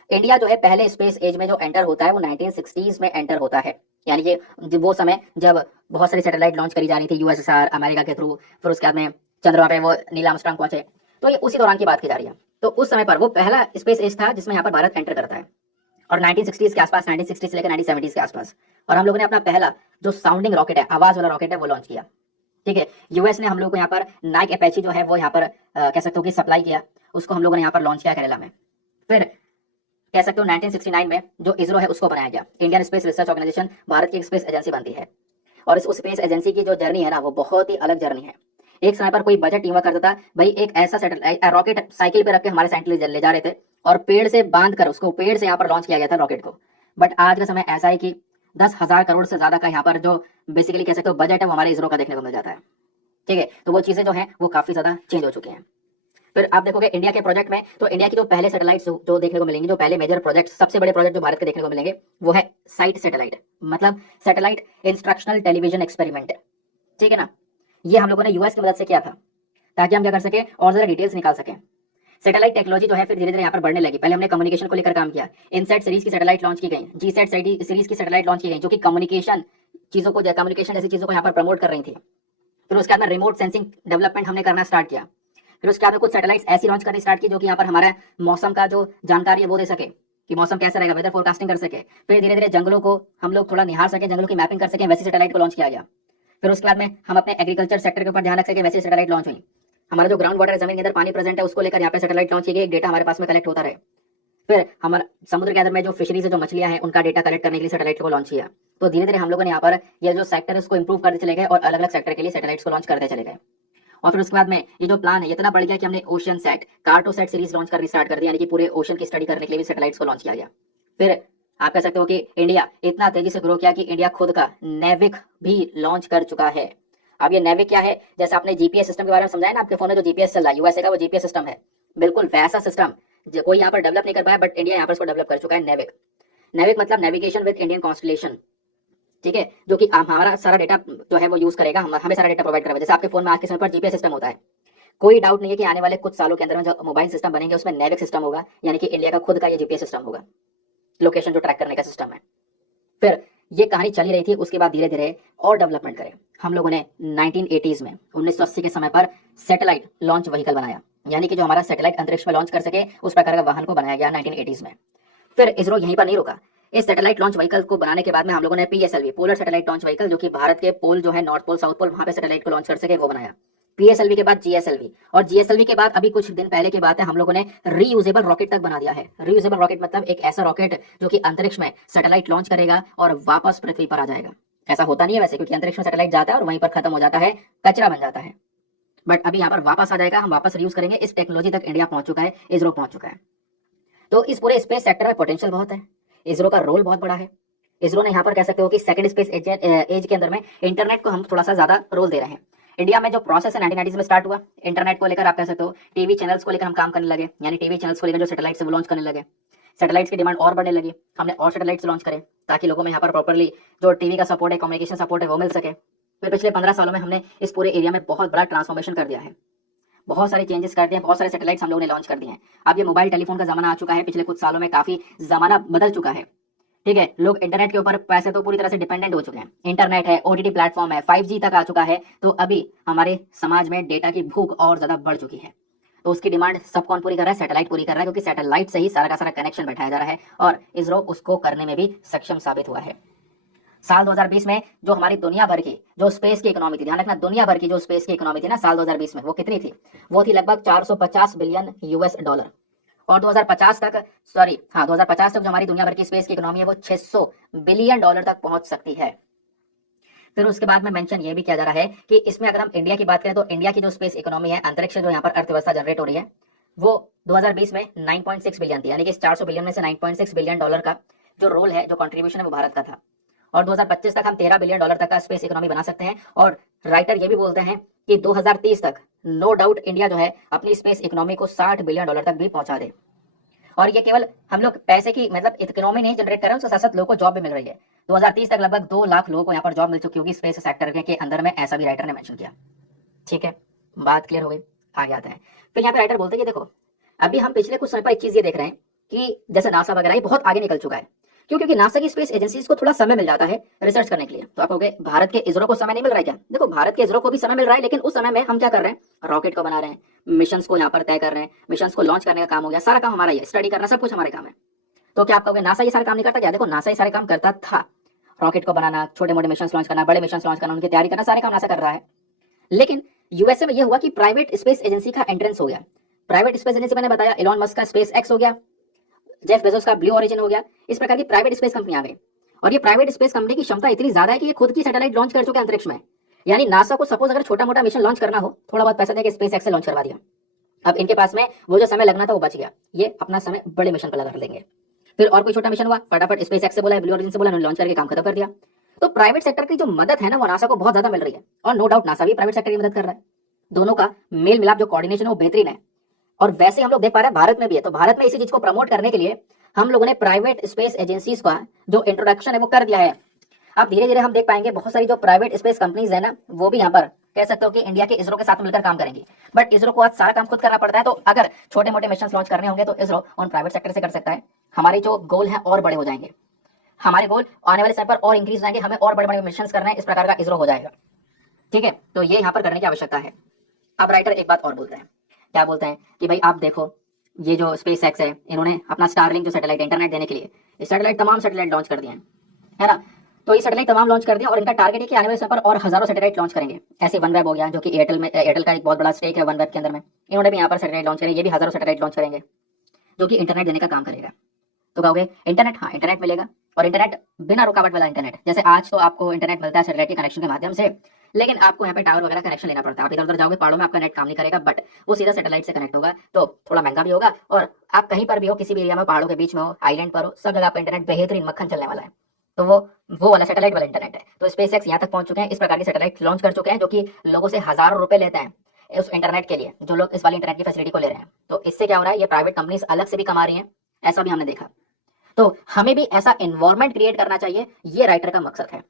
इंडिया जो है पहले स्पेस एज में जो एंटर होता है वो 1960s में एंटर होता है, यानी कि वो समय जब बहुत सारी सैटेलाइट लॉन्च करी जा रही थी यूएसएसआर अमेरिका के थ्रू। फिर उसके बाद में चंद्रमा पे वो नील आर्मस्ट्रांग पहुंचे, तो ये उसी दौरान की बात की जा रही है। तो उस समय पर वो पहला स्पेस एज था जिसमें यहाँ पर भारत एंटर करता है और 1960s के आसपास, 1960 से लेकर 1970s के आसपास। और हम लोगों ने अपना पहला जो साउंडिंग रॉकेट है, आवाज वाला रॉकेट है, वो लॉन्च किया। ठीक है, यूएस ने हम लोग को यहाँ पर नाइक अपेची जो है वो यहाँ पर कह सकते हो कि सप्लाई किया, उसको हम लोगों ने यहाँ पर लॉन्च किया केरला में। फिर कह सकते हो 1969 में जो इसरो है उसको बनाया गया, Indian space research organisation, Bharat की एक स्पेस एजेंसी बनती है। और इस स्पेस एजेंसी की जो जर्नी है ना वो बहुत ही अलग जर्नी है। एक समय पर कोई बजट टीम हुआ करता था, भाई एक ऐसा सैटेलाइट रॉकेट साइकिल पे रख के हमारे साइंटिस्ट ले जा रहे थे और पेड़ से बांध कर उसको पेड़ से यहाँ पर लॉन्च किया गया था रॉकेट को। बट आज का समय ऐसा है कि 10,000 करोड़ से ज्यादा का यहाँ पर जो बेसिकली कह सकते हो बजट है वो हमारे इसरो का देखने को मिल जाता है। ठीक है, तो वो चीजें जो है वो काफी ज्यादा चेंज हो चुकी हैं। फिर आप देखोगे इंडिया के प्रोजेक्ट में, तो इंडिया की जो पहले सैटेलाइट्स जो देखने को मिलेंगे, जो पहले मेजर प्रोजेक्ट, सबसे बड़े प्रोजेक्ट जो भारत के देखने को मिलेंगे वो है साइट सैटेलाइट, मतलब सैटेलाइट इंस्ट्रक्शनल टेलीविजन एक्सपेरिमेंट। ठीक है ना, ये हम लोगों ने यूएस की मदद से किया था ताकि हम क्या कर सके और ज्यादा डिटेल्स निकाल सकें। सैटेलाइट टेक्नोलॉजी जो है फिर धीरे धीरे यहाँ पर बढ़ने लगी। पहले हमने कम्युनिकेशन को लेकर काम किया, इनसेट सीरीज की सैटेलाइट लॉन्च की गई, जीसेट सीरीज की सैटेलाइट लॉन्च की गई जो कि कम्युनिकेशन चीजों को, कम्युनिकेशन जैसी चीजों को यहाँ पर प्रमोट कर रही थी। फिर उसके बाद में रिमोट सेंसिंग डेवलपमेंट हमने करना स्टार्ट किया। फिर उसके बाद में कुछ सैटेलाइट्स ऐसी लॉन्च करनी स्टार्ट की जो कि यहाँ पर हमारा मौसम का जो जानकारी है वो दे सके कि मौसम कैसा रहेगा, वेदर फोरकास्टिंग कर सके। फिर धीरे धीरे जंगलों को हम लोग थोड़ा निहार सके, जंगलों की मैपिंग कर सके, वैसी सैटेलाइट को लॉन्च किया गया। फिर उसके बाद में हम अपने एग्रीकल्चर सेक्टर के ऊपर ध्यान रख सके, वैसी सैटेलाइट लॉन्च हुई। हमारा जो ग्राउंड वाटर है, जमीन के अंदर पानी प्रेजेंट है, उसको लेकर यहाँ पे सैटेलाइट लॉन्च की गई, डेटा हमारे पास में कलेक्ट होता रहे। फिर हमारा समुद्र के अंदर में जो फिशरीज है, जो मछलियां हैं, उनका डेटा कलेक्ट करने के लिए सैटेलाइट को लॉन्च किया। तो धीरे धीरे हम लोगों ने यहाँ पर ये जो सेक्टर है उसको इंप्रूव करते चले गए और अलग अलग सेक्टर के लिए सैटेलाइट्स को लॉन्च करते चले गए। और फिर उसके बाद में ये जो प्लान है इतना बढ़ गया कि हमने ocean set, Cartosat series launch करनी स्टार्ट कर दी, यानी कि पूरे ओशन की स्टडी करने के लिए भी सैटेलाइट्स को लॉन्च किया गया। फिर आप कह सकते हो कि इंडिया इतना तेजी से ग्रो किया कि इंडिया खुद का नेविक भी लॉन्च कर चुका है। अब ये नेविक क्या है, जैसे आपने जीपीएस सिस्टम के बारे में समझाया ना, आपके फोन में जो जीपीएस चल रहा है यूएसए का, वो जीपीएस सिस्टम है। बिल्कुल वैसा सिस्टम कोई यहाँ पर डेवलप नहीं कर पाया, बट इंडिया यहाँ पर उसको डेवलप कर चुका है। नेविक, नेविक मतलब नेविगेशन विद इंडियन कॉन्स्टलेशन। ठीक है, जो कि हमारा सारा डेटा जो है वो यूज करेगा, हमें सारा डेटा प्रोवाइड करेगा। जैसे आपके फोन में आज के समय पर जीपीएस सिस्टम होता है, कोई डाउट नहीं है कि आने वाले कुछ सालों के अंदर में जो मोबाइल सिस्टम बनेंगे उसमें नेविक सिस्टम होगा, यानी कि इंडिया का खुद का ये जीपीएस सिस्टम होगा, लोकेशन जो ट्रैक करने का सिस्टम है। फिर ये कहानी चली रही थी, उसके बाद धीरे धीरे और डेवलपमेंट करे। हम लोगों ने 1980s में 1980 के समय पर सैटेलाइट लॉन्च व्हीकल बनाया, यानी कि जो हमारा सैटेलाइट अंतरिक्ष में लॉन्च कर सके उस प्रकार का वाहन को बनाया गया 1980s में। फिर इसरो यहीं पर नहीं रुका। इस सैटेलाइट लॉन्च व्हीकल को बनाने के बाद में हम लोगों ने PSLV, polar satellite launch vehicle, जो कि भारत के पोल जो है नॉर्थ पोल साउथ पोल वहां पे सैटेलाइट को लॉन्च कर सके, वो बनाया। पीएसएलवी के बाद जीएसएलवी, और जीएसएलवी के बाद अभी कुछ दिन पहले की बात है हम लोगों ने रीयूजेबल रॉकेट तक बना दिया है। रीयूजेबल रॉकेट मतलब एक ऐसा रॉकेट जो कि अंतरिक्ष में सैटेलाइट लॉन्च करेगा और वापस पृथ्वी पर आ जाएगा। ऐसा होता नहीं है वैसे, क्योंकि अंतरिक्ष में सैटेलाइट जाता है और वहीं पर खत्म हो जाता है, कचरा बन जाता है। बट अभी यहाँ पर वापस आ जाएगा, हम वापस रीयूज करेंगे। इस टेक्नोलॉजी तक इंडिया पहुंच चुका है, इसरो पहुंच चुका है। तो इस पूरे स्पेस सेक्टर में पोटेंशियल बहुत है, इसरो का रोल बहुत बड़ा है। इसरो ने यहाँ पर कह सकते हो कि सेकंड स्पेस एज के अंदर में इंटरनेट को हम थोड़ा सा ज्यादा रोल दे रहे हैं। इंडिया में जो प्रोसेस है 1990s में स्टार्ट हुआ, इंटरनेट को लेकर आप कह सकते हो टीवी चैनल्स को लेकर हम काम करने लगे, यानी टीवी चैनल्स को लेकर जो सैटेलाइट से वो लॉन्च करने लगे। सैटेलाइट्स की डिमांड और बढ़ने लगी, हमने और सैटेलाइट्स लॉन्च करे ताकि लोगों में यहाँ पर प्रॉपरली जो टीवी का सपोर्ट है, कम्युनिकेशन सपोर्ट है, वो मिल सके। फिर पिछले 15 सालों में हमने इस पूरे एरिया में बहुत बड़ा ट्रांसफॉर्मेशन कर दिया है, बहुत सारे चेंजेस कर दिए हैं, बहुत सारे सैटेलाइट्स हम लोगों ने लॉन्च कर दिए हैं। अब ये मोबाइल टेलीफोन का जमाना आ चुका है, पिछले कुछ सालों में काफी जमाना बदल चुका है। ठीक है, लोग इंटरनेट के ऊपर पैसे तो पूरी तरह से डिपेंडेंट हो चुके हैं। इंटरनेट है, ओटीटी प्लेटफॉर्म है, 5G तक आ चुका है। तो अभी हमारे समाज में डेटा की भूख और ज्यादा बढ़ चुकी है। तो उसकी डिमांड सब कौन पूरी कर रहा है? सैटेलाइट पूरी कर रहा है, क्योंकि सैटेलाइट से ही सारा का सारा कनेक्शन बैठाया जा रहा है और इसरो उसको करने में भी सक्षम साबित हुआ है। साल 2020 में जो हमारी दुनिया भर की जो स्पेस की इकोनॉमी थी, ध्यान रखना, दुनिया भर की जो स्पेस की इकोनॉमी थी ना साल 2020 में, वो कितनी थी? वो थी लगभग 450 बिलियन US डॉलर। और 2050 तक 2050 तक जो हमारी दुनिया भर की स्पेस की इकोनॉमी है वो 600 बिलियन डॉलर तक पहुंच सकती है। फिर उसके बाद में मेंशन ये भी किया जा रहा है कि इसमें अगर हम इंडिया की बात करें तो इंडिया की जो स्पेस इकोनॉमी है, अंतरिक्ष जो यहाँ पर अर्थव्यवस्था जनरेट हो रही है, वो 2020 में 9.6 बिलियन थी, यानी कि इस 400 बिलियन में से 9.6 बिलियन डॉलर का जो रोल है, जो कंट्रीब्यूशन है, वो भारत का था। और 2025 तक हम 13 बिलियन डॉलर तक का स्पेस इकोनॉमी बना सकते हैं। और राइटर ये भी बोलते हैं कि 2030 तक नो डाउट इंडिया जो है अपनी स्पेस इकोनॉमी को 60 बिलियन डॉलर तक भी पहुंचा दे। और ये केवल हम लोग पैसे की मतलब इकोनॉमी नहीं जनरेट कर रहे हैं, उसके साथ साथ लोगों को जॉब भी मिल रही है। 2030 तक लगभग 2 लाख लोगों को यहाँ पर जॉब मिल चुकी होगी स्पेस सेक्टर के अंदर में, ऐसा भी राइटर ने मेंशन किया। ठीक है, बात क्लियर हो गई, आगे आते हैं। फिर यहाँ पे राइटर बोलते हैं कि देखो, अभी हम पिछले कुछ समय पर एक चीज ये देख रहे हैं कि जैसे नासा वगैरह ये बहुत आगे निकल चुका है। क्यों? क्योंकि नासा की स्पेस एजेंसीज को थोड़ा समय मिल जाता है रिसर्च करने के लिए। तो आप कहोगे भारत के इसरो को समय नहीं मिल रहा है क्या? देखो, भारत के इसरो को भी समय मिल रहा है, लेकिन उस समय में हम क्या कर रहे हैं? रॉकेट को बना रहे हैं, मिशन को यहाँ पर तय कर रहे हैं, मिशन को लॉन्च करने का काम हो गया, सारा काम हमारा ही है, स्टडी करना सब कुछ हमारे काम है। तो क्या आप कहोगे नासा ये सारा काम नहीं करता क्या? देखो, नासा ये सारे काम करता था, रॉकेट को बनाना, छोटे मोटे मिशन लॉन्च करना, बड़े मिशन लॉन्च करना, उनकी तैयारी करना, सारे काम नासा कर रहा है। लेकिन यूएसए में ये हुआ कि प्राइवेट स्पेस एजेंसी का एंट्रेंस हो गया। प्राइवेट स्पेस एजेंसी मैंने बताया, इलॉन मस्क का स्पेस एक्स हो गया, जेफ बेजोस का ब्लू ओरिजिन हो गया, इस प्रकार की प्राइवेट स्पेस कंपनी आ गई। और ये प्राइवेट स्पेस कंपनी की क्षमता इतनी ज्यादा है कि ये खुद की सैटेलाइट लॉन्च कर चुके हैं अंतरिक्ष में। यानी नासा को सपोज अगर छोटा मोटा मिशन लॉन्च करना हो, थोड़ा बहुत पैसा देकर स्पेस एक्स से लॉन्च करवा दिया, अब इनके पास में वो जो समय लगना था वो बच गया, ये अपना समय बड़े मिशन पर लगा देंगे। फिर और कोई छोटा मिशन हुआ, फटाफट स्पेस एक्स से बोला, ब्लू ओरिजिन से बोला, लॉन्च करके काम खत्म कर दिया। तो प्राइवेट सेक्टर की जो मदद है ना, वो नासा को बहुत ज्यादा मिल रही है। और नो डाउट नासा भी प्राइवेट सेक्टर की मदद कर रहा है। दोनों का मेल मिलाप, जो कोऑर्डिनेशन है, वो बेहतरीन है। और वैसे हम लोग देख पा रहे हैं भारत में भी है। तो भारत में इसी चीज को प्रमोट करने के लिए हम लोगों ने प्राइवेट स्पेस एजेंसीज का जो इंट्रोडक्शन है वो कर दिया है। अब धीरे धीरे हम देख पाएंगे बहुत सारी जो प्राइवेट स्पेस कंपनीज है ना, वो भी यहाँ पर कह सकते हो कि इंडिया के इसरो के साथ मिलकर काम करेंगी। बट इसरो को आज सारा काम खुद करना पड़ता है। तो अगर छोटे मोटे मिशन लॉन्च करने होंगे तो इसरो उन प्राइवेट सेक्टर से कर सकता है। हमारे जो गोल है और बड़े हो जाएंगे, हमारे गोल आने वाले समय पर और इंक्रीज जाएंगे, हमें और बड़े बड़े मिशन करना है, इस प्रकार का इसरो हो जाएगा। ठीक है, तो ये यहाँ पर करने की आवश्यकता है। अब राइटर एक बात और बोलते हैं, क्या बोलते हैं कि भाई आप देखो, ये जो स्पेस एक्स है, इन्होंने अपना स्टारलिंक जो सैटेलाइट इंटरनेट देने के लिए सैटेलाइट, तमाम सैटेलाइट लॉन्च कर दिए हैं, है ना। तो ये सैटेलाइट तमाम लॉन्च कर दिया और इनका टारगेट है कि आने वाले समय पर और हजारों सैटेलाइट लॉन्च करेंगे। ऐसे वनवेब हो गया, जो कि एयरटेल का एक बहुत बड़ा स्टेक है वनवेब के अंदर में, इन्होंने भी यहाँ पर सैटेलाइट लॉन्च करेंगे। ये भी हजारों सैटेलाइट लॉन्च करेंगे जो कि इंटरनेट देने का काम करेगा। तो कहोगे इंटरनेट, हाँ इंटरनेट मिलेगा, और इंटरनेट बिना रुकावट वाला इंटरनेट। जैसे आज तो आपको इंटरनेट मिलता है सैटेलाइट के कनेक्शन के माध्यम से, लेकिन आपको यहाँ पे टावर वगैरह कनेक्शन लेना पड़ता है। आप इधर उधर जाओगे पहाड़ों में, आपका नेट काम नहीं करेगा, बट वो सीधा सैटेलाइट से कनेक्ट होगा। तो थोड़ा महंगा भी होगा, और आप कहीं पर भी हो, किसी भी एरिया में, पहाड़ों के बीच में हो, आइलैंड पर हो, सब जगह आपका इंटरनेट बेहतरीन मक्खन चलने वाला है। तो वो वाला सैटेलाइट वाला इंटरनेट है। तो स्पेस एक्स यहाँ तक पहुंच चुके हैं, इस प्रकार की सैटेलाइट लॉन्च कर चुके हैं, जो कि लोगों से हजारों रुपए लेते हैं उस इंटरनेट के लिए, जो लोग इस वाली इंटरनेट की फैसिलिटी को ले रहे हैं। तो इससे क्या हो रहा है, ये प्राइवेट कंपनीज अलग से भी कमा रही हैं, ऐसा भी हमने देखा। तो हमें भी ऐसा एनवायरमेंट क्रिएट करना चाहिए, ये राइटर का मकसद है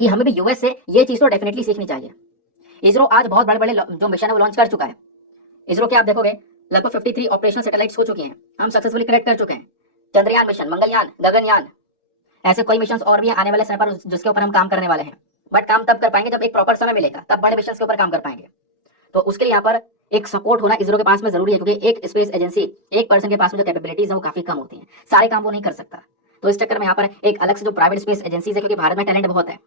कि हमें भी यूएस से ये चीज तो डेफिनेटली सीखनी चाहिए। इसरो आज बहुत बड़े बड़े जो मिशन है वो लॉन्च कर चुका है। इसरो के आप देखोगे लगभग 53 ऑपरेशनल सैटेलाइट्स हो चुकी हैं, हम सक्सेसफुली कनेक्ट कर चुके हैं। चंद्रयान मिशन, मंगलयान, गगनयान, ऐसे कोई मिशन और भी आने वाले समय पर जिसके ऊपर हम काम करने वाले हैं। बट काम तब कर पाएंगे जब एक प्रॉपर समय मिलेगा, तब बड़े मिशन के ऊपर काम कर पाएंगे। तो उसके लिए यहाँ पर एक सपोर्ट होना इसरो के पास में जरूरी है, क्योंकि एक स्पेस एजेंसी, एक पर्सन के पास में जो कैपेबिलिटीज है वो काफी कम होती हैं, सारे काम वो नहीं कर सकता। तो इस चक्कर में यहाँ पर एक अलग से जो प्राइवेट स्पेस एजेंसीज है, क्योंकि भारत में टैलेंट बहुत है,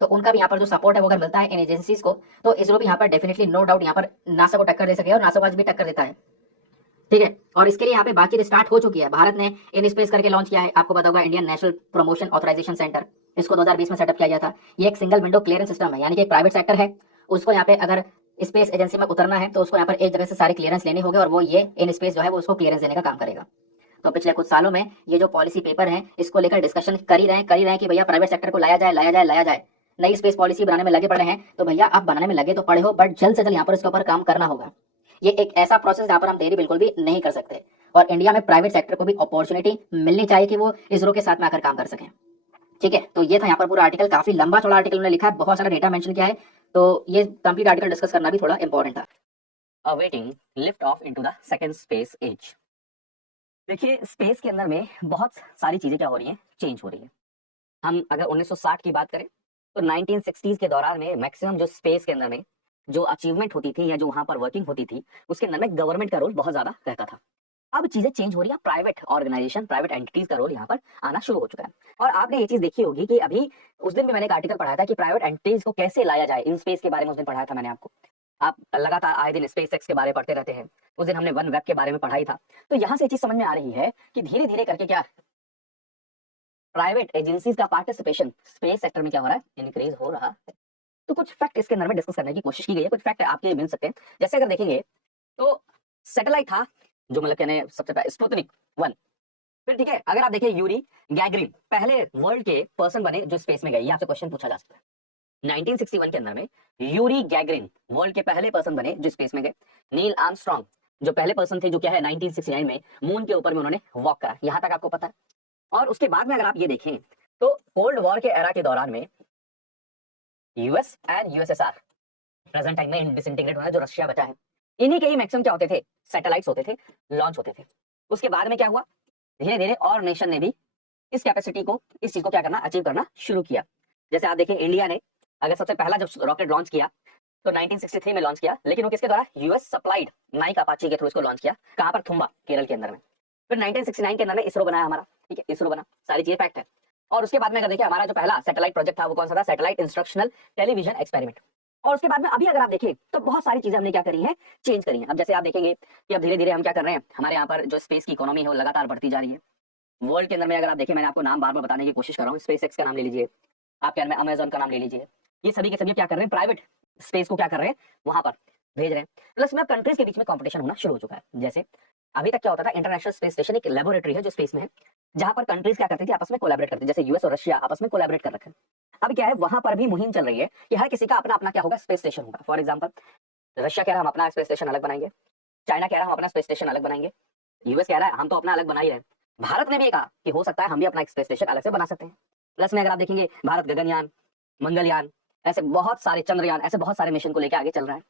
तो उनका भी यहाँ पर जो सपोर्ट है वो अगर मिलता है इन एजेंसीज को, तो इसरो भी यहाँ पर डेफिनेटली नो डाउट यहाँ पर नासा को टक्कर दे सके, और नासा को आज भी टक्कर देता है। ठीक है, और इसके लिए यहाँ पे बातचीत स्टार्ट हो चुकी है। भारत ने इन स्पेस करके लॉन्च किया है, आपको पता होगा, Indian national promotion authorisation centre, इसको 2020 में सेटअप किया गया था। ये एक सिंगल विंडो क्लियरेंस सिस्टम है, यानी कि एक प्राइवेट सेक्टर है, उसको यहाँ पे अगर स्पेस एजेंसी में उतरना है तो उसको यहाँ पर एक जगह से सारे क्लियरेंस लेने होंगे, और वो ये इन स्पेस जो है वो उसको क्लियरेंस देने का काम करेगा। तो पिछले कुछ सालों में ये जो पॉलिसी पेपर है, इसको लेकर डिस्कशन कर ही रहे हैं कि भैया प्राइवेट सेक्टर को लाया जाए, नई स्पेस पॉलिसी बनाने में लगे पड़े हैं। तो भैया आप बनाने में लगे तो पड़े हो, बट जल्द से जल्द यहाँ पर इसके ऊपर काम करना होगा। ये एक ऐसा प्रोसेस जहाँ पर हम देरी बिल्कुल भी नहीं कर सकते। और इंडिया में प्राइवेट सेक्टर को भी अपॉर्चुनिटी मिलनी चाहिए कि वो इसरो के साथ में आकर काम कर सकें। ठीक है, तो ये था यहाँ पर पूरा आर्टिकल, काफी लंबा चौड़ा आर्टिकल उन्होंने लिखा है, बहुत सारा डेटा मेंशन किया है, तो ये कंप्लीट आर्टिकल डिस्कस करना भी थोड़ा इंपॉर्टेंट था। Awaiting lift off into the second space age. देखिए स्पेस के अंदर में बहुत सारी चीजें क्या हो रही हैं, चेंज हो रही है। हम अगर 1960 की बात करें तो 1960s के दौरान में मैक्सिमम जो स्पेस के अंदर में जो अचीवमेंट होती थी या जो वहां पर वर्किंग होती थी उसके अंदर में गवर्नमेंट का रोल बहुत ज्यादा रहता था। अब चीजें चेंज हो रही है, प्राइवेट ऑर्गेनाइजेशन प्राइवेट एंटिटीज का रोल यहाँ पर आना शुरू हो चुका है। और आपने ये चीज देखी होगी कि अभी उस दिन भी मैंने एक आर्टिकल पढ़ा था कि प्राइवेट एंटिटीज को कैसे लाया जाए, इन स्पेस के बारे में उस दिन पढ़ाया था मैंने आपको। आप लगातार आए दिन स्पेस एक्स के बारे में पढ़ते रहते हैं, उस दिन हमने वन वेब के बारे में पढ़ाई था। तो यहाँ से ये चीज समझ में आ रही है कि धीरे धीरे करके क्या प्राइवेट एजेंसीज का पार्टिसिपेशन स्पेस सेक्टर में क्या हो रहा है, इंक्रीज हो रहा है। तो कुछ फैक्ट इसके अंदर में डिस्कस करने की कोशिश की गई है, कुछ फैक्ट आपके लिए मिल सकते हैं। जैसे अगर देखेंगे तो सैटेलाइट था जो मतलब कहने सबसे पहले स्पुतनिक 1, फिर ठीक है अगर आप देखिए यूरी गैगरिन पहले वर्ल्ड के पर्सन बने जो स्पेस में गए, ये आपसे क्वेश्चन पूछा जा सकता है। 1961 के अंदर में यूरी गैगरिन वर्ल्ड के पहले पर्सन बने जो स्पेस में गए। नील आर्मस्ट्रॉन्ग जो पहले पर्सन थे जो क्या है 1969 में मून के ऊपर में उन्होंने वॉक करा, यहां तक आपको पता है। और उसके बाद में अगर आप ये देखें तो कोल्ड वॉर के एरा के दौरान में US and USSR present time में डिसइंटीग्रेट हुआ है, जो रशिया बचा है, इन्हीं के ही मैक्सिमम क्या होते थे, सैटेलाइट्स होते थे, लॉन्च होते थे। उसके बाद में क्या हुआ, धीरे धीरे और नेशन ने भी इस कैपेसिटी को इस चीज को क्या करना अचीव करना शुरू किया। जैसे आप देखें इंडिया ने अगर सबसे पहला जब रॉकेट लॉन्च किया तो 1963 में लॉन्च किया, लेकिन वो किसके द्वारा, यूएस सप्लाइड नाइक अपाची के थ्रू इसको लॉन्च किया। कहां पर, थुम्बा केरल के अंदर में। फिर 1969 के अंदर में इसरो बनाया हमारा, ठीक है इसरो बना, सारी चीजें फैक्ट है। और उसके बाद में अगर देखिए हमारा जो पहला सैटेलाइट प्रोजेक्ट था वो कौन सा था, सैटेलाइट इंस्ट्रक्शनल टेलीविजन एक्सपेरिमेंट। और उसके बाद में अभी अगर आप देखें तो बहुत सारी चीजें हमने क्या करी है, चेंज करी है। अब जैसे आप देखेंगे कि अब धीरे धीरे हम क्या कर रहे हैं, हमारे यहाँ पर जो स्पेस की इकोनॉमी है वो लगातार बढ़ती जा रही है। वर्ल्ड के अंदर में अगर आप देखें, मैंने आपको नाम बार बार बताने की कोशिश कर रहा हूँ, स्पेस एक्स का नाम ले लीजिए, आप क्या अमेजॉन का नाम ले लीजिए, ये सभी के सभी क्या कर रहे हैं, प्राइवेट स्पेस को क्या कर रहे हैं वहां पर भेज रहे हैं। प्लस में कंट्रीज के बीच में कंपटीशन होना शुरू हो चुका है। जैसे अभी तक क्या होता था, इंटरनेशनल स्पेस स्टेशन एक लेबोरेटरी है जो स्पेस में है, जहां पर कंट्रीज क्या करती थी, आपस में कोलैबोरेट करती थी। जैसे यूएस और रशिया आपस में कोलैबोरेट कर रखे हैं। अब क्या है, वहां पर भी मुहिम चल रही है कि हर किसी का अपना अपना क्या होगा, स्पेस स्टेशन होगा। फॉर एग्जाम्पल रशिया कह रहा है हम अपना स्पेस स्टेशन अलग बनाएंगे, चाइना कह रहा है हम अपना स्पेस स्टेशन अलग बनाएंगे, यूएस कह रहा है हम तो अपना अलग बना ही रहे हैं। भारत ने भी कहा कि हो सकता है हम भी अपना स्पेस स्टेशन अलग से बना सकते हैं। प्लस में अगर आप देखेंगे भारत गगनयान, मंगलयान, ऐसे बहुत सारे चंद्रयान, ऐसे बहुत सारे मिशन को लेकर आगे चल रहा है।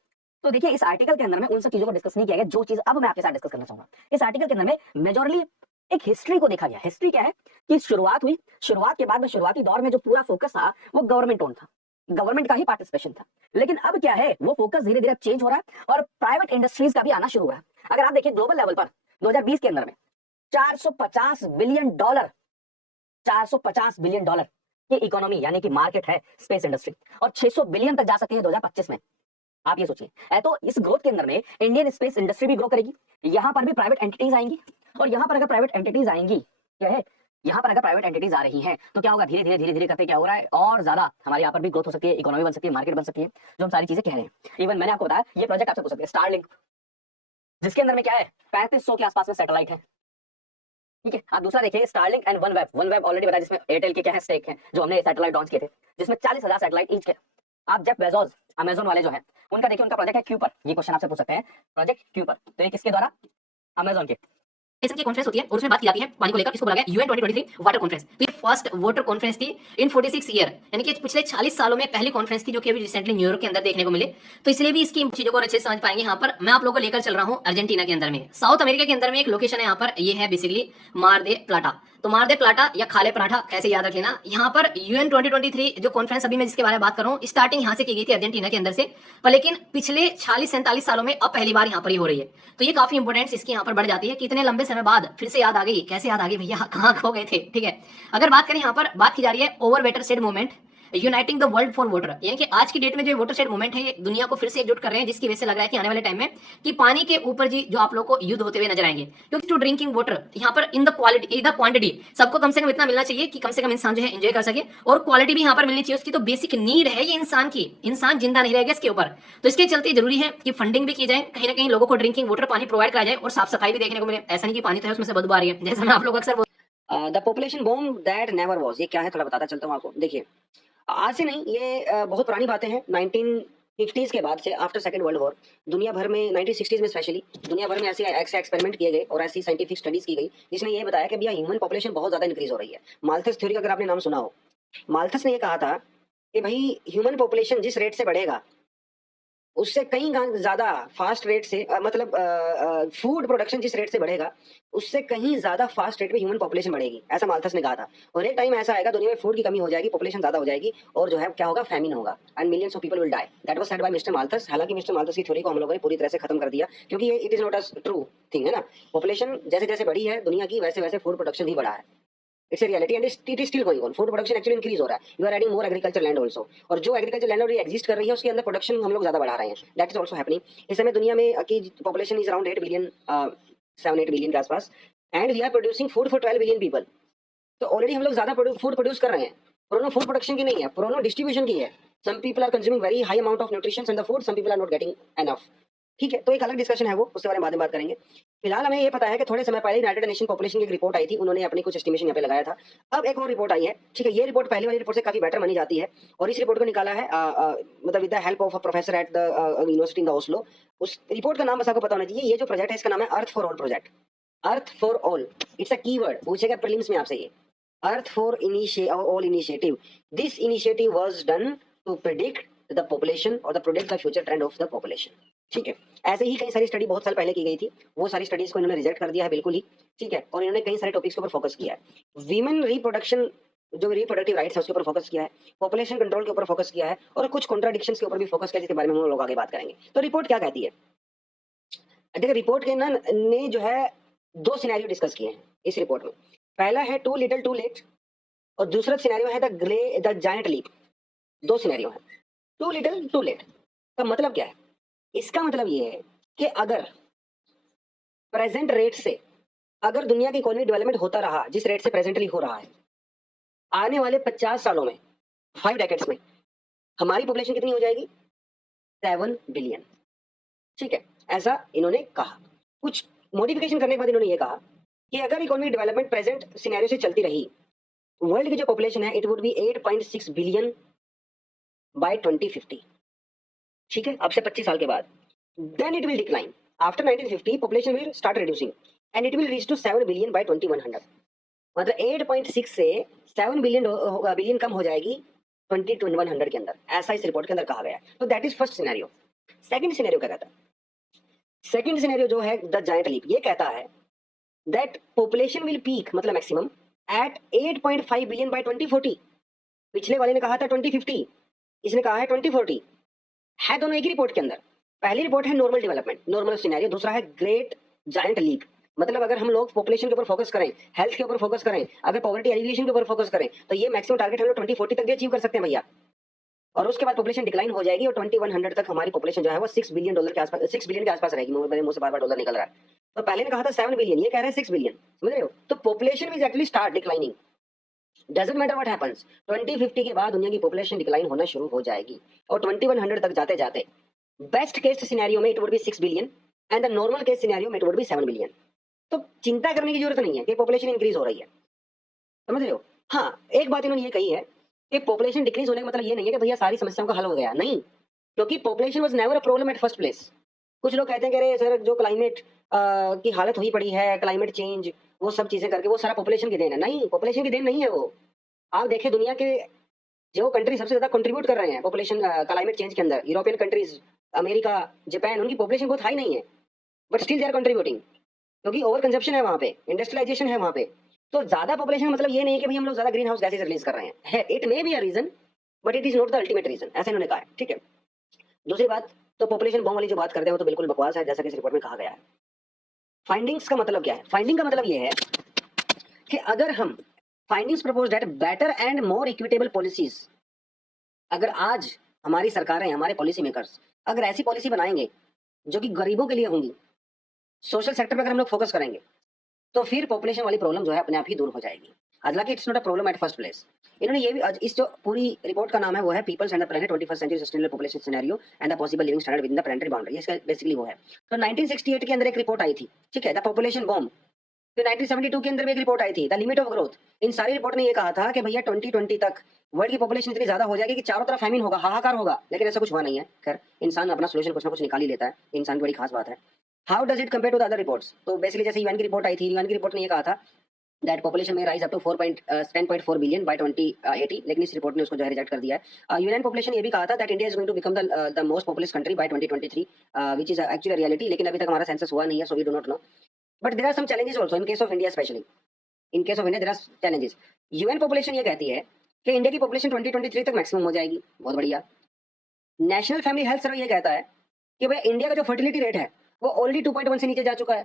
तो देखिए इस आर्टिकल के अंदर में उन सब चीजों को डिस्कस नहीं किया गया जो चीज अब मैं आपके साथ डिस्कस करना चाहूंगा। इस आर्टिकल के अंदर में मेजॉरली एक हिस्ट्री को देखा गया। हिस्ट्री क्या है कि शुरुआत हुई, शुरुआत के बाद में शुरुआती दौर में जो पूरा फोकस था वो गवर्नमेंट ओन था, गवर्नमेंट का ही पार्टिसिपेशन था। लेकिन अब क्या है, वो फोकस धीरे धीरे चेंज हो रहा है और प्राइवेट इंडस्ट्रीज का भी आना शुरू हुआ है। अगर आप देखिए ग्लोबल लेवल पर 2020 के अंदर में 450 बिलियन डॉलर, 450 बिलियन डॉलर की इकोनॉमी यानी कि मार्केट है स्पेस इंडस्ट्री, और 600 बिलियन तक जा सकती है 2025 में। आप ये सोचिए, तो इस ग्रोथ के अंदर में इंडियन स्पेस इंडस्ट्री भी ग्रो करेगी, यहाँ पर भी प्राइवेट एंटिटीज आएंगी। और यहाँ पर अगर प्राइवेट एंटिटीज आएंगी, क्या है, यहाँ पर अगर प्राइवेट एंटिटीज आ रही हैं तो क्या होगा, धीरे धीरे करते क्या हो रहा है, और ज्यादा हमारे यहाँ पर भी ग्रोथ हो सकती है, इकोनॉमी बन सकती है, मार्केट बन सकती है, जो हम सारी चीजें कह रहे हैं। इवन मैंने आपको बताया ये प्रोजेक्ट आपसे पूछ सकते हैं स्टारलिंक, जिसके अंदर में क्या है 3500 के आसपास में सैटेलाइट है, ठीक है। आप दूसरा देखिए Starlink and one web already बताया, जिसमें एयरटेल के क्या है स्टेक है, जो हमने सैटेलाइट लॉन्च किए थे, जिसमें 40,000 सैटेलाइट ईच के। आप जेफ बेजोस अमेजोन वाले जो है उनका देखिए, उनका प्रोजेक्ट है क्यूपर, ये क्वेश्चन आपसे पूछ सकते हैं, प्रोजेक्ट क्यूपर, तो ये किसके द्वारा, अमेजोन के। की कॉन्फ्रेंस होती है और उसमें बात की जाती है पानी को लेकर, इसको बोला गया यूएन 2023 वाटर कॉन्फ्रेंस। तो ये फर्स्ट वाटर कॉन्फ्रेंस थी इन 46 ईयर, यानी कि पिछले 40 सालों में पहली कॉन्फ्रेंस थी जो कि अभी रिसेंटली न्यूयॉर्क के अंदर देखने को मिले। तो इसलिए भी इसकी चीजों को अच्छे से समझ पाएंगे। यहाँ पर मैं आप लोगों को लेकर चल रहा हूँ अर्जेंटीना के अंदर में, साउथ अमेरिका के अंदर में एक लोकेशन है। यहाँ पर ये है बेसिकली मार दे प्लाटा। तो मार दे प्लाटा या खाले पराठा कैसे याद रख लेना। यहाँ पर यूएन 2023 जो कॉन्फ्रेंस अभी मैं जिसके बारे में बात कर रहा हूँ, स्टार्टिंग यहाँ से की गई थी अर्जेंटीना के अंदर से, पर लेकिन पिछले 40-47 सालों में अब पहली बार यहाँ पर ही हो रही है। तो ये काफी इंपोर्टेंस इसकी यहाँ पर बढ़ जाती है कि इतने लंबे समय बाद फिर से याद आ गई, कैसे याद आ गई भैया, कहाँ खो गए थे, ठीक है। अगर बात करें, यहाँ पर बात की जा रही है over watershed movement uniting the world for water, यानी कि आज की डेट में जो वाटरशेड मूवमेंट है ये दुनिया को फिर से एकजुट कर रहे हैं, जिसकी वजह से लग रहा है कि आने वाले टाइम में कि पानी के ऊपर जी जो आप लोग को युद्ध होते हुए नजर आएंगे। क्योंकि टू ड्रिंकिंग वाटर यहाँ पर in the quality the quantity सबको कम से कम इतना मिलना चाहिए कि कम से कम इंसान जो है एंजॉय कर सके, और क्वालिटी भी यहाँ पर मिलनी चाहिए उसकी। तो बेसिक नीड है ये इंसान की, इंसान जिंदा नहीं रहेगा इसके ऊपर। तो इसके चलते जरूरी है कि फंडिंग भी की जाए, कहीं ना कहीं लोगों को ड्रिंकिंग वाटर पानी प्रोवाइड कराया जाए, और साफ सफाई भी देखने को मिले। ऐसा नहीं कि पानी तो है उसमें से बदबू आ रही है, जैसा मैं आप लोग अक्सर the population boom that never was, ये क्या है थोड़ा बताता चलता हूँ आपको। देखिए आज से नहीं, ये बहुत पुरानी बातें हैं। 50s के बाद से आफ्टर सेकंड वर्ल्ड वॉर दुनिया भर में 1960s में स्पेशली दुनिया भर में ऐसे एक्सपेरिमेंट किए गए और ऐसी साइंटिफिक स्टडीज की गई जिसने ये बताया कि भैया ह्यूमन पॉपुलेशन बहुत ज्यादा इंक्रीज हो रही है। माल्थस थ्योरी का अगर आपने नाम सुना हो, माल्थस ने ये कहा था कि भाई ह्यूमन पॉपुलेशन जिस रेट से बढ़ेगा उससे कहीं ज्यादा फास्ट रेट से मतलब फूड प्रोडक्शन जिस रेट से बढ़ेगा उससे कहीं ज्यादा फास्ट रेट पे ह्यूमन पॉपुलेशन बढ़ेगी, ऐसा माल्थस ने कहा था। और एक टाइम ऐसा आएगा दुनिया में फूड की कमी हो जाएगी, पॉपुलेशन ज्यादा हो जाएगी और जो है क्या होगा, फैमिन होगा and millions of people will die. That was said by mister Malthus. हालांकि मिस्टर माल्थस की थ्योरी को हम लोगों ने पूरी तरह से खत्म कर दिया क्योंकि ये it is not a true thing, है ना। पॉपुलेशन जैसे जैसे बढ़ी है दुनिया की वैसे वैसे फूड प्रोडक्शन भी बढ़ा है। It's a reality and it is still going on. Food production actually increase हो रहा है। You are adding more agriculture land also, और जो एग्रीकल्चर लैंड ऑलरेडी एग्जिस्ट कर रही है उसके अंदर प्रोडक्शन हम लोग ज्यादा बढ़ा रहे हैं। That is also happening. इस समय दुनिया में की population is around 8 billion, 7-8 billion के आसपास, and we are producing food for 12 billion people. तो ऑलरेडी हम लोग ज्यादा फूड प्रोड्यूस कर रहे हैं। प्रॉब्लम फूड प्रोडक्शन की नहीं है, प्रॉब्लम डिस्ट्रीब्यूशन की है। Some people are consuming very high amount of nutrition in the food, some people are not getting enough. ठीक है, तो एक अलग डिस्कशन है वो, उसके बारे में बाद में बात करेंगे। फिलहाल हमें ये पता है कि थोड़े समय पहले यूनाइटेड नेशन पॉपुलेशन की एक रिपोर्ट आई थी, उन्होंने अपनी कुछ एस्टिमेशन यहाँ पे लगाया था। अब एक और रिपोर्ट आई है, ठीक है। ये रिपोर्ट पहले वाली रिपोर्ट से काफी बेटर मानी जाती है और इस रिपोर्ट को निकाला है मतलब with the help of a professor at the university in the Oslo. उस रिपोर्ट का नाम बस आपको पता होना चाहिए। ये जो प्रोजेक्ट है इसका नाम है earth for all project. Earth for all, it's a keyword, पूछेगा प्रीलिम्स में आपसे ये। Earth for all initiative, this initiative was done to predict the population और the predict the future trend of the population. ठीक है, ऐसे ही कई सारी स्टडी बहुत साल पहले की गई थी, वो सारी स्टडीज को इन्होंने रिजेक्ट कर दिया है बिल्कुल ही। ठीक है, और इन्होंने कई सारे टॉपिक्स के ऊपर फोकस किया है। वीमेन रिप्रोडक्शन, जो रिप्रोडक्टिव राइट्स है उसके ऊपर फोकस किया है, पॉपुलेशन कंट्रोल के ऊपर फोकस किया है और कुछ कॉन्ट्राडिक्शंस के ऊपर भी फोकस किया है, जिसके बारे में हम लोग आगे बात करेंगे। तो रिपोर्ट क्या कहती है, देखिए रिपोर्ट के ना ने जो है दो सिनेरियो डिस्कस किए हैं इस रिपोर्ट में। पहला है टू लिटिल टू लेट और दूसरा सिनेरियो है द जायंट लीप। दो सिनेरियो है। टू लिटिल टू लेट का मतलब क्या है? इसका मतलब ये है कि अगर प्रेजेंट रेट से अगर दुनिया की इकोनॉमिक डेवलपमेंट होता रहा जिस रेट से प्रेजेंटली हो रहा है, आने वाले 50 सालों में, 5 डेकेड्स में हमारी पॉपुलेशन कितनी हो जाएगी? 7 बिलियन। ठीक है, ऐसा इन्होंने कहा। कुछ मॉडिफिकेशन करने के बाद इन्होंने ये कहा कि अगर इकोनॉमिक डेवलपमेंट प्रेजेंट सिनेरियो से चलती रही, वर्ल्ड की जो पॉपुलेशन है it would be 8.6 billion by 2050। ठीक है, अब से 25 साल के बाद। Then it will decline after 1950, population will start reducing and it will reach to 7 billion by 2100। मतलब 8.6 से 7 बिलियन कम हो जाएगी 2100 के अंदर, ऐसा इस रिपोर्ट के अंदर कहा गया है। तो that is first scenario. Second scenario क्या कहता है? सेकंड सिनेरियो जो है द जायंट लीप, ये कहता है दैट पॉपुलेशन विल पीक, मतलब मैक्सिमम, एट 8.5 बिलियन बाय 2040। पिछले वाले ने कहा था 2050, इसने कहा है 2040। है दोनों एक ही रिपोर्ट के अंदर। पहली रिपोर्ट है नॉर्मल डेवलपमेंट, नॉर्मल सिनेरियो, दूसरा है ग्रेट जायंट लीप। मतलब अगर हम लोग पॉपुलेशन के ऊपर फोकस करें, हेल्थ के ऊपर फोकस करें, अगर पॉवर्टी एलिविएशन के ऊपर फोकस करें, तो ये मैक्सिमम टारगेट हम लोग 2040 तक भी अचीव कर सकते हैं भैया। और उसके बाद पॉपुलेशन डिक्लाइन हो जाएगी और 2100 तक हमारी पॉपुलेशन जो है वो $6 बिलियन के आसपास, 6 बिलियन के आसपास रहेगी। मेरे मुंह से बार बार डॉलर निकल रहा है। तो पहले ने कहा था 7 बिलियन, ये कह रहे हैं 6 बिलियन। समझ रहे हो? तो population is actually start declining. Doesn't matter what happens, 2050 के बाद दुनिया की पॉपुलेशन डिक्लाइन होना शुरू हो जाएगी और 2100 तक जाते जाते बेस्ट केस सिनेरियो में it would B 6 billion and the normal case scenario में इट वुड बी 7 बिलियन। तो चिंता करने की जरूरत नहीं है कि पॉपुलेशन इंक्रीज हो रही है। समझ रहे हो? हाँ, एक बात इन्होंने ये कही है कि पॉपुलेशन डिक्रीज होने का मतलब ये नहीं है कि भैया सारी समस्याओं का हल हो गया, नहीं, क्योंकि population was never a problem at first place. कुछ लोग कहते हैं कि अरे सर जो क्लाइमेट की हालत हुई पड़ी है, क्लाइमेट चेंज, वो सब चीजें करके वो सारा पॉपुलेशन की देन है। नहीं, पॉपुलेशन की देन नहीं है वो। आप देखिए दुनिया के जो कंट्री सबसे ज्यादा कंट्रीब्यूट कर रहे हैं पॉपुलेशन क्लाइमेट चेंज के अंदर, यूरोपियन कंट्रीज, अमेरिका, जापान, उनकी पॉपुलेशन बहुत हाई नहीं है but still they are contributing, क्योंकि ओवर कंजप्शन है वहाँ पे, इंडस्ट्रियलाइजेशन है वहाँ पे। तो ज्यादा पॉपुलेशन मतलब ये नहीं है कि भाई हम लोग ज्यादा ग्रीन हाउस गैसेज रिलीज कर रहे हैं। It may be a reason but it is not the ultimate reason, ऐसा इन्होंने कहा है। ठीक है, दूसरी बात, तो पॉपुलेशन बॉम्ब वाली जो बात करते हैं वो तो बिल्कुल बकवास है, जैसा कि इस रिपोर्ट में कहा गया है। फाइंडिंग्स का मतलब क्या है? फाइंडिंग का मतलब ये है कि अगर हम findings propose that better and more equitable policies, अगर आज हमारी सरकारें, हमारे पॉलिसी मेकर्स अगर ऐसी पॉलिसी बनाएंगे जो कि गरीबों के लिए होंगी, सोशल सेक्टर पर अगर हम लोग फोकस करेंगे, तो फिर पॉपुलेशन वाली प्रॉब्लम जो है अपने आप ही दूर हो जाएगी। हालांकि it's not a problem at first place. इन्होंने ये भी, इस जो पूरी रिपोर्ट का नाम है वो है peoples and the planet 21st century sustainable population scenario and the possible living standard within the planetary boundary, इसका बेसिकली वो है। तो 1968 के अंदर एक रिपोर्ट आई थी, ठीक है, द पॉपुलेशन बॉम्ब, फिर 1972 के अंदर भी एक रिपोर्ट आई थी, द लिमिट ऑफ ग्रोथ। इन सारी रिपोर्ट ने ये कहा था कि भैया 2020 तक वर्ल्ड की पॉपुलेशन इतनी ज्यादा हो जाएगी कि चारों तरफ फैमिन होगा, हाहाकार होगा, लेकिन ऐसा कुछ हुआ नहीं है। खैर, इंसान अपना सोल्यूशन कुछ ना कुछ निकाल ही लेता है, इंसान की बड़ी खास बात है। How does it compare to the other reports? तो बेसिकली जैसे यूएन की रिपोर्ट आई थी, यूएन की रिपोर्ट ने ये कहा था दैट पॉपुलेशन में rise up to 10.4 billion by 2080, लेकिन इस रिपोर्ट ने उसको जो है रिजेक्ट कर दिया है। यूएन पॉपुलेशन ये भी कहा था that India is going to become the most populous country by 2023, which is actually reality, लेकिन अभी तक हमारा सेंसस हुआ नहीं है, so we do not know. But there are some challenges also in case of India, especially in case of India there are challenges. UN population ये कहती है कि इंडिया की पॉपुलेशन 2023 तक मैक्सिमम हो जाएगी, बहुत बढ़िया। नेशनल फैमिली हेल्थ सर्वे ये कहता है कि भाई इंडिया का जो फर्टिलिटी रेट है वो ऑलरेडी 2.1 से नीचे जा चुका है,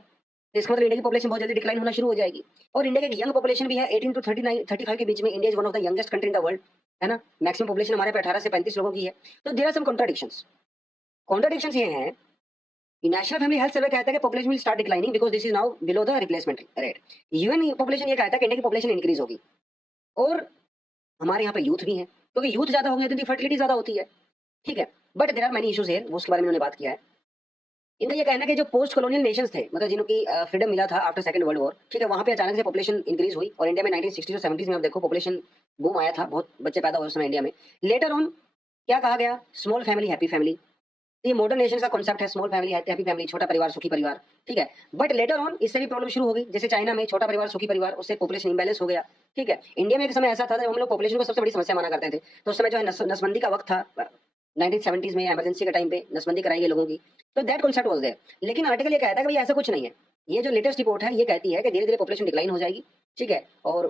तो इसका मतलब इंडिया की पॉपुलेशन बहुत जल्दी डिक्लाइन होना शुरू हो जाएगी। और इंडिया की एक यंग पॉपुलेशन भी है, 18 टू 35 के बीच में। India is one of the youngest country in the world, है ना। मैक्सिमम पॉपुलेशन हमारे पे 18 से 35 लोगों की है। तो देयर आर सम कॉन्ट्राडिक्शंस ये हैं। नेशनल फैमिली हेल्थ सर्वे कहता है कि population will start declining because this is now below the replacement rate. UN population ये कहता है कि इंडिया की पॉपुलेशन इंक्रीज होगी, और हमारे यहाँ पे यूथ भी है, क्योंकि यूथ ज्यादा होंगे तो फर्टिलिटी ज्यादा होती है, ठीक है। But there are many issues है, उसके बारे में उन्होंने बात किया है। इनका ये कहना है कि जो पोस्ट कॉलोनियल नेशंस थे, मतलब जिनकी फ्रीडम मिला था आफ्टर सेकंड वर्ल्ड वॉर, ठीक है, वहां पे अचानक से पॉपुलेशन इंक्रीज हुई, और इंडिया में 1960 और 70s में आप देखो पॉपुलेशन बूम आया था, बहुत बच्चे पैदा हुए उस समय इंडिया में। लेटर ऑन क्या कहा गया? Small family happy family. ये मॉडर्न नेशन का कॉन्सेप्ट है, स्मॉल फैमिली हैप्पी फैमिली, छोटा परिवार सुखी परिवार, ठीक है। बट लेटर ऑन इससे भी प्रॉब्लम शुरू हो गई, जैसे चाइना में छोटा परिवार सुखी परिवार, उससे पॉपुलेशन इंबैलेंस हो गया, ठीक है। इंडिया में एक समय ऐसा था जब हम लोग पॉपुलेशन को सबसे बड़ी समस्या माना करते थे, तो उस समय जो है नसबंदी का वक्त था, 1970s में इमरजेंसी के टाइम पे नसबंदी कराई गई लोगों की, तो दैट कॉन्सेप्ट वाज देयर। लेकिन आर्टिकल ये कहता है कि भाई ऐसा कुछ नहीं है। ये जो लेटेस्ट रिपोर्ट है ये कहती है कि धीरे धीरे पॉपुलेशन डिक्लाइन हो जाएगी, ठीक है, और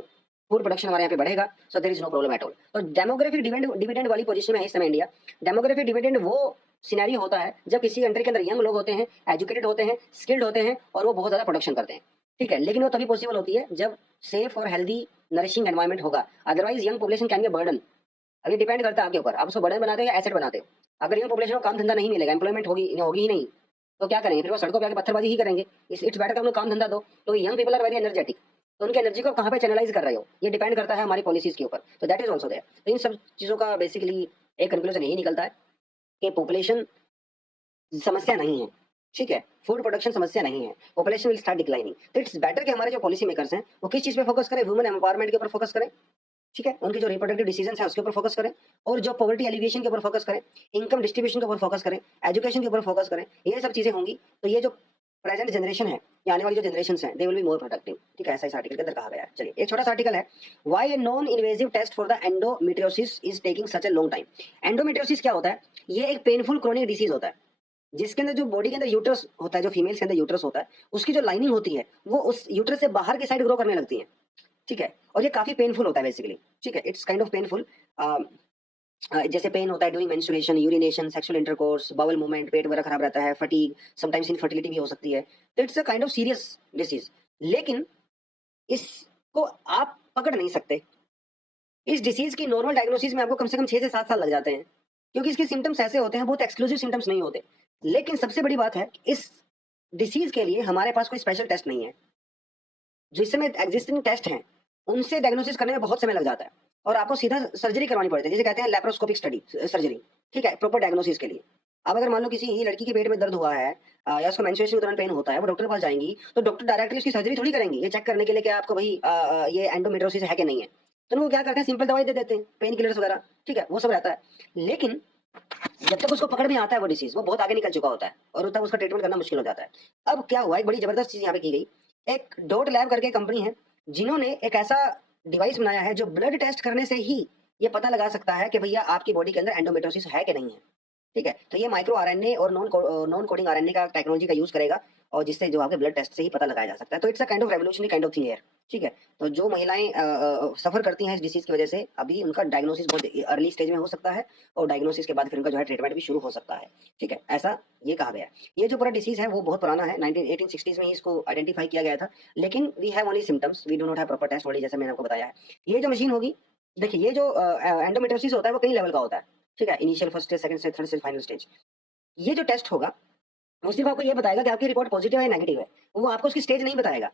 फूड प्रोडक्शन हमारे यहाँ पे बढ़ेगा, so there is no problem at all. तो डेमोग्राफिक डिविडेंड वाली पोजीशन में है इस समय इंडिया। डेमोग्राफिक डिविडेंड वो सिनेरियो होता है जब किसी कंट्री के अंदर यंग लोग होते हैं, एजुकेटेड होते हैं, स्किल्ड होते हैं, और वो बहुत ज्यादा प्रोडक्शन करते हैं, ठीक है। लेकिन वो तभी पॉसिबल होती है जब सेफ और हेल्दी नरिशिंग एनवायरमेंट होगा, otherwise young population can be burden. अब ये डिपेंड करता है आपके ऊपर, आप उसको बर्डन बनाते हो या एसेट बनाते हो। अगर यंग पॉपुलेशन को काम धंधा नहीं मिलेगा, एम्प्लॉयमेंट होगी होगी ही नहीं, तो क्या करेंगे? फिर वो सड़कों पे आके पत्थरबाजी ही करेंगे। इट्स बेटर कि हम लोग काम धंधा दो। तो young people are very energetic, तो उनकी एनर्जी को कहाँ पे चैनलाइज कर रहे हो, ये डिपेंड करता है हमारी पॉलिसीज के ऊपर। तो दैट इज ऑल्सो देयर। तो इन सब चीज़ों का बेसिकली एक कंक्लूजन यही निकलता है कि पॉपुलेशन समस्या नहीं है, ठीक है, फूड प्रोडक्शन समस्या नहीं है, पॉपुलेशन विल स्टार्ट डिक्लाइनिंग। तो इट्स बेटर कि हमारे जो पॉलिसी मेकर्स हैं वो किस चीज़ पे फोकस करें? वुमेन एम्पावरमेंट के ऊपर फोकस करें, ठीक है, उनकी जो रिप्रोडक्टिव डिसीजंस है उसके ऊपर फोकस करें, और जो पॉवर्टी एलिविएशन के ऊपर फोकस करें, इनकम डिस्ट्रीब्यूशन के ऊपर फोकस करें, एजुकेशन के ऊपर फोकस करें। ये सब चीजें होंगी तो ये जो प्रेजेंट जनरेशन है, ये आने वाली जो जनरेशन है, they will be more productive, ठीक है, ऐसा इस आर्टिकल के अंदर कहा गया है। चलिए एक छोटा सा आर्टिकल है, why a non invasive test for the endometriosis is taking such a long time. Endometriosis क्या होता है? ये एक पेनफुल क्रोनिक डिसीज होता है, जिसके अंदर जो बॉडी के अंदर यूट्रस होता है, जो फीमेल्स के अंदर यूट्रस होता है, उसकी जो लाइनिंग होती है वो उस यूट्रस से बाहर की साइड ग्रो करने लगती है, ठीक है, और ये काफी पेनफुल होता है बेसिकली, ठीक है, इट्स काइंड ऑफ पेनफुल। जैसे पेन होता है during menstruation, urination, sexual intercourse, bowel movement, पेट वगैरह खराब रहता है, फटीग, समटाइम्स इनफर्टिलिटी भी हो सकती है। तो it's a kind of serious disease, लेकिन इसको आप पकड़ नहीं सकते। इस डिसीज की नॉर्मल डायग्नोसिस में आपको कम से कम 6 से 7 साल लग जाते हैं, क्योंकि इसके सिम्टम्स ऐसे होते हैं, बहुत एक्सक्लूसिव सिम्टम्स नहीं होते। लेकिन सबसे बड़ी बात है, इस डिसीज के लिए हमारे पास कोई स्पेशल टेस्ट नहीं है। जिस समय एग्जिस्टिंग टेस्ट हैं उनसे डायग्नोसिस करने में बहुत समय लग जाता है, और आपको सीधा सर्जरी करवानी पड़ती है, जिसे कहते हैं लेप्रोस्कोपिक स्टडी सर्जरी, ठीक है, प्रॉपर डायग्नोसिस के लिए। अब अगर मान लो किसी लड़की के पेट में दर्द हुआ है, या उसको मेंस्ट्रुएशन के दौरान पेन होता है, वो डॉक्टर के पास जाएंगी, तो डॉक्टर डायरेक्टली उसकी सर्जरी थोड़ी करेंगे ये चेक करने के लिए कि आपको भाई ये एंडोमेट्रियोसिस है कि नहीं है। तो वो क्या करते हैं, सिंपल दवाई दे देते हैं, पेन किलर्स वगैरह, ठीक है, वो सब रहता है। लेकिन जब तक उसको पकड़ में आता है वो डिसीज, वो बहुत आगे निकल चुका होता है, और तब उसका ट्रीटमेंट करना मुश्किल हो जाता है। अब क्या हुआ, एक बड़ी जबरदस्त चीज यहाँ पे की गई। एक डॉट लैब करके कंपनी है, जिन्होंने एक ऐसा डिवाइस बनाया है जो ब्लड टेस्ट करने से ही ये पता लगा सकता है कि भैया आपकी बॉडी के अंदर एंडोमेट्रियोसिस है कि नहीं है, ठीक है। तो ये माइक्रो आरएनए और नॉन कोडिंग आरएनए का टेक्नोलॉजी का यूज करेगा, और जिससे जो आपके ब्लड टेस्ट से ही पता लगाया जा सकता है। तो it's a kind of revolutionary kind of thing है, ठीक है। तो जो महिलाएं सफर करती हैं इस डिसीज की वजह से, अभी उनका डायग्नोसिस बहुत अर्ली स्टेज में हो सकता है, और डायग्नोसिस के बाद फिर उनका जो है ट्रीटमेंट भी शुरू हो सकता है, ठीक है, ऐसा ये कहा गया है। ये जो पूरा डिसीज है वो बहुत पुराना है, 1860s में ही इसको आइडेंटिफाई किया गया था, लेकिन we have only symptoms, we do not have proper test body, जैसे मैंने आपको बताया है। ये जो मशीन होगी, देखिए, ये जो एंडोमेट्रियोसिस होता है वो कई लेवल का होता है, ठीक है, initial, first stage, second stage, third stage, final stage. ये जो टेस्ट होगा वो सिर्फ आपको ये बताएगा कि आपकी रिपोर्ट पॉजिटिव है या नेगेटिव है, वो आपको उसकी स्टेज नहीं बताएगा,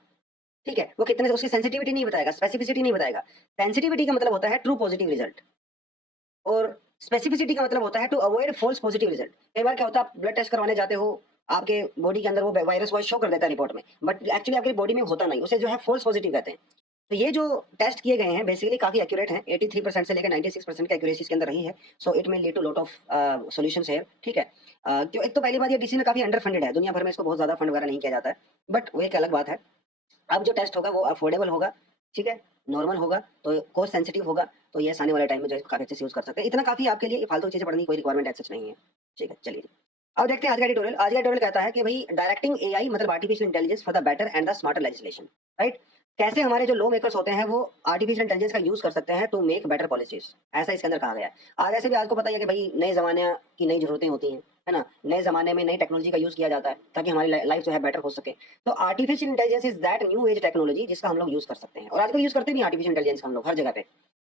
ठीक है, वो कितने, उसकी सेंसिटिविटी नहीं बताएगा, स्पेसिफिसिटी नहीं बताएगा। सेंसिटिविटी का मतलब होता है ट्रू पॉजिटिव रिजल्ट, और स्पेसिफिसिटी का मतलब होता है to avoid false positive result. कई बार क्या होता है, आप ब्लड टेस्ट करवाने जाते हो, आपके बॉडी के अंदर वो वायरस वो शो कर देता है रिपोर्ट में, बट एक्चुअली आपकी बॉडी में होता नहीं, उसे जो है फॉल्स पॉजिटिव कहते हैं। तो ये जो टेस्ट किए गए हैं बेसिकली काफी एक्यूरेट हैं, 83% से लेकर 96% की एक्यूरेसी इसके अंदर रही है। So it may lead to lot of solutions here, ठीक है। तो एक तो पहली बात ये डीसी में काफी अंडर फंडेड है, दुनिया भर में इसको बहुत ज्यादा फंड वगैरह नहीं किया जाता है, बट वो एक अलग बात है। अब जो टेस्ट होगा वो अफोर्डेबल होगा, ठीक है, नॉर्मल होगा, तो कॉस्ट सेंसिटिव होगा, तो ये आने वाले टाइम में जो है इसको काफी अच्छे से यूज कर सकते हैं। इतना काफी आपके लिए, ये फालतू चीजें पढ़ने की कोई रिक्वायरमेंट ऐसा नहीं है, ठीक है। चलिए अब देखते हैं आज का एडिटोरियल। आज का एडिटोरियल कहता है कि भाई डायरेक्टिंग एआई मतलब artificial intelligence for the better and the smarter legislation, right. कैसे हमारे जो लॉ मेकर्स होते हैं वो आर्टिफिशियल इंटेलिजेंस का यूज कर सकते हैं टू मेक बेटर पॉलिसीज, ऐसा इसके अंदर कहा गया है। आज ऐसे भी आपको पता है कि भाई नए जमाने की नई जरूरतें होती हैं, है ना, नए जमाने में नई टेक्नोलॉजी का यूज किया जाता है ताकि हमारी लाइफ जो है बेटर हो सके। तो artificial intelligence is that new age technology जिसका हम लोग यूज कर सकते हैं, और आजकल यूज करते भी आर्टिफिशियल इंटेलिजेंस हम लोग हर जगह पे।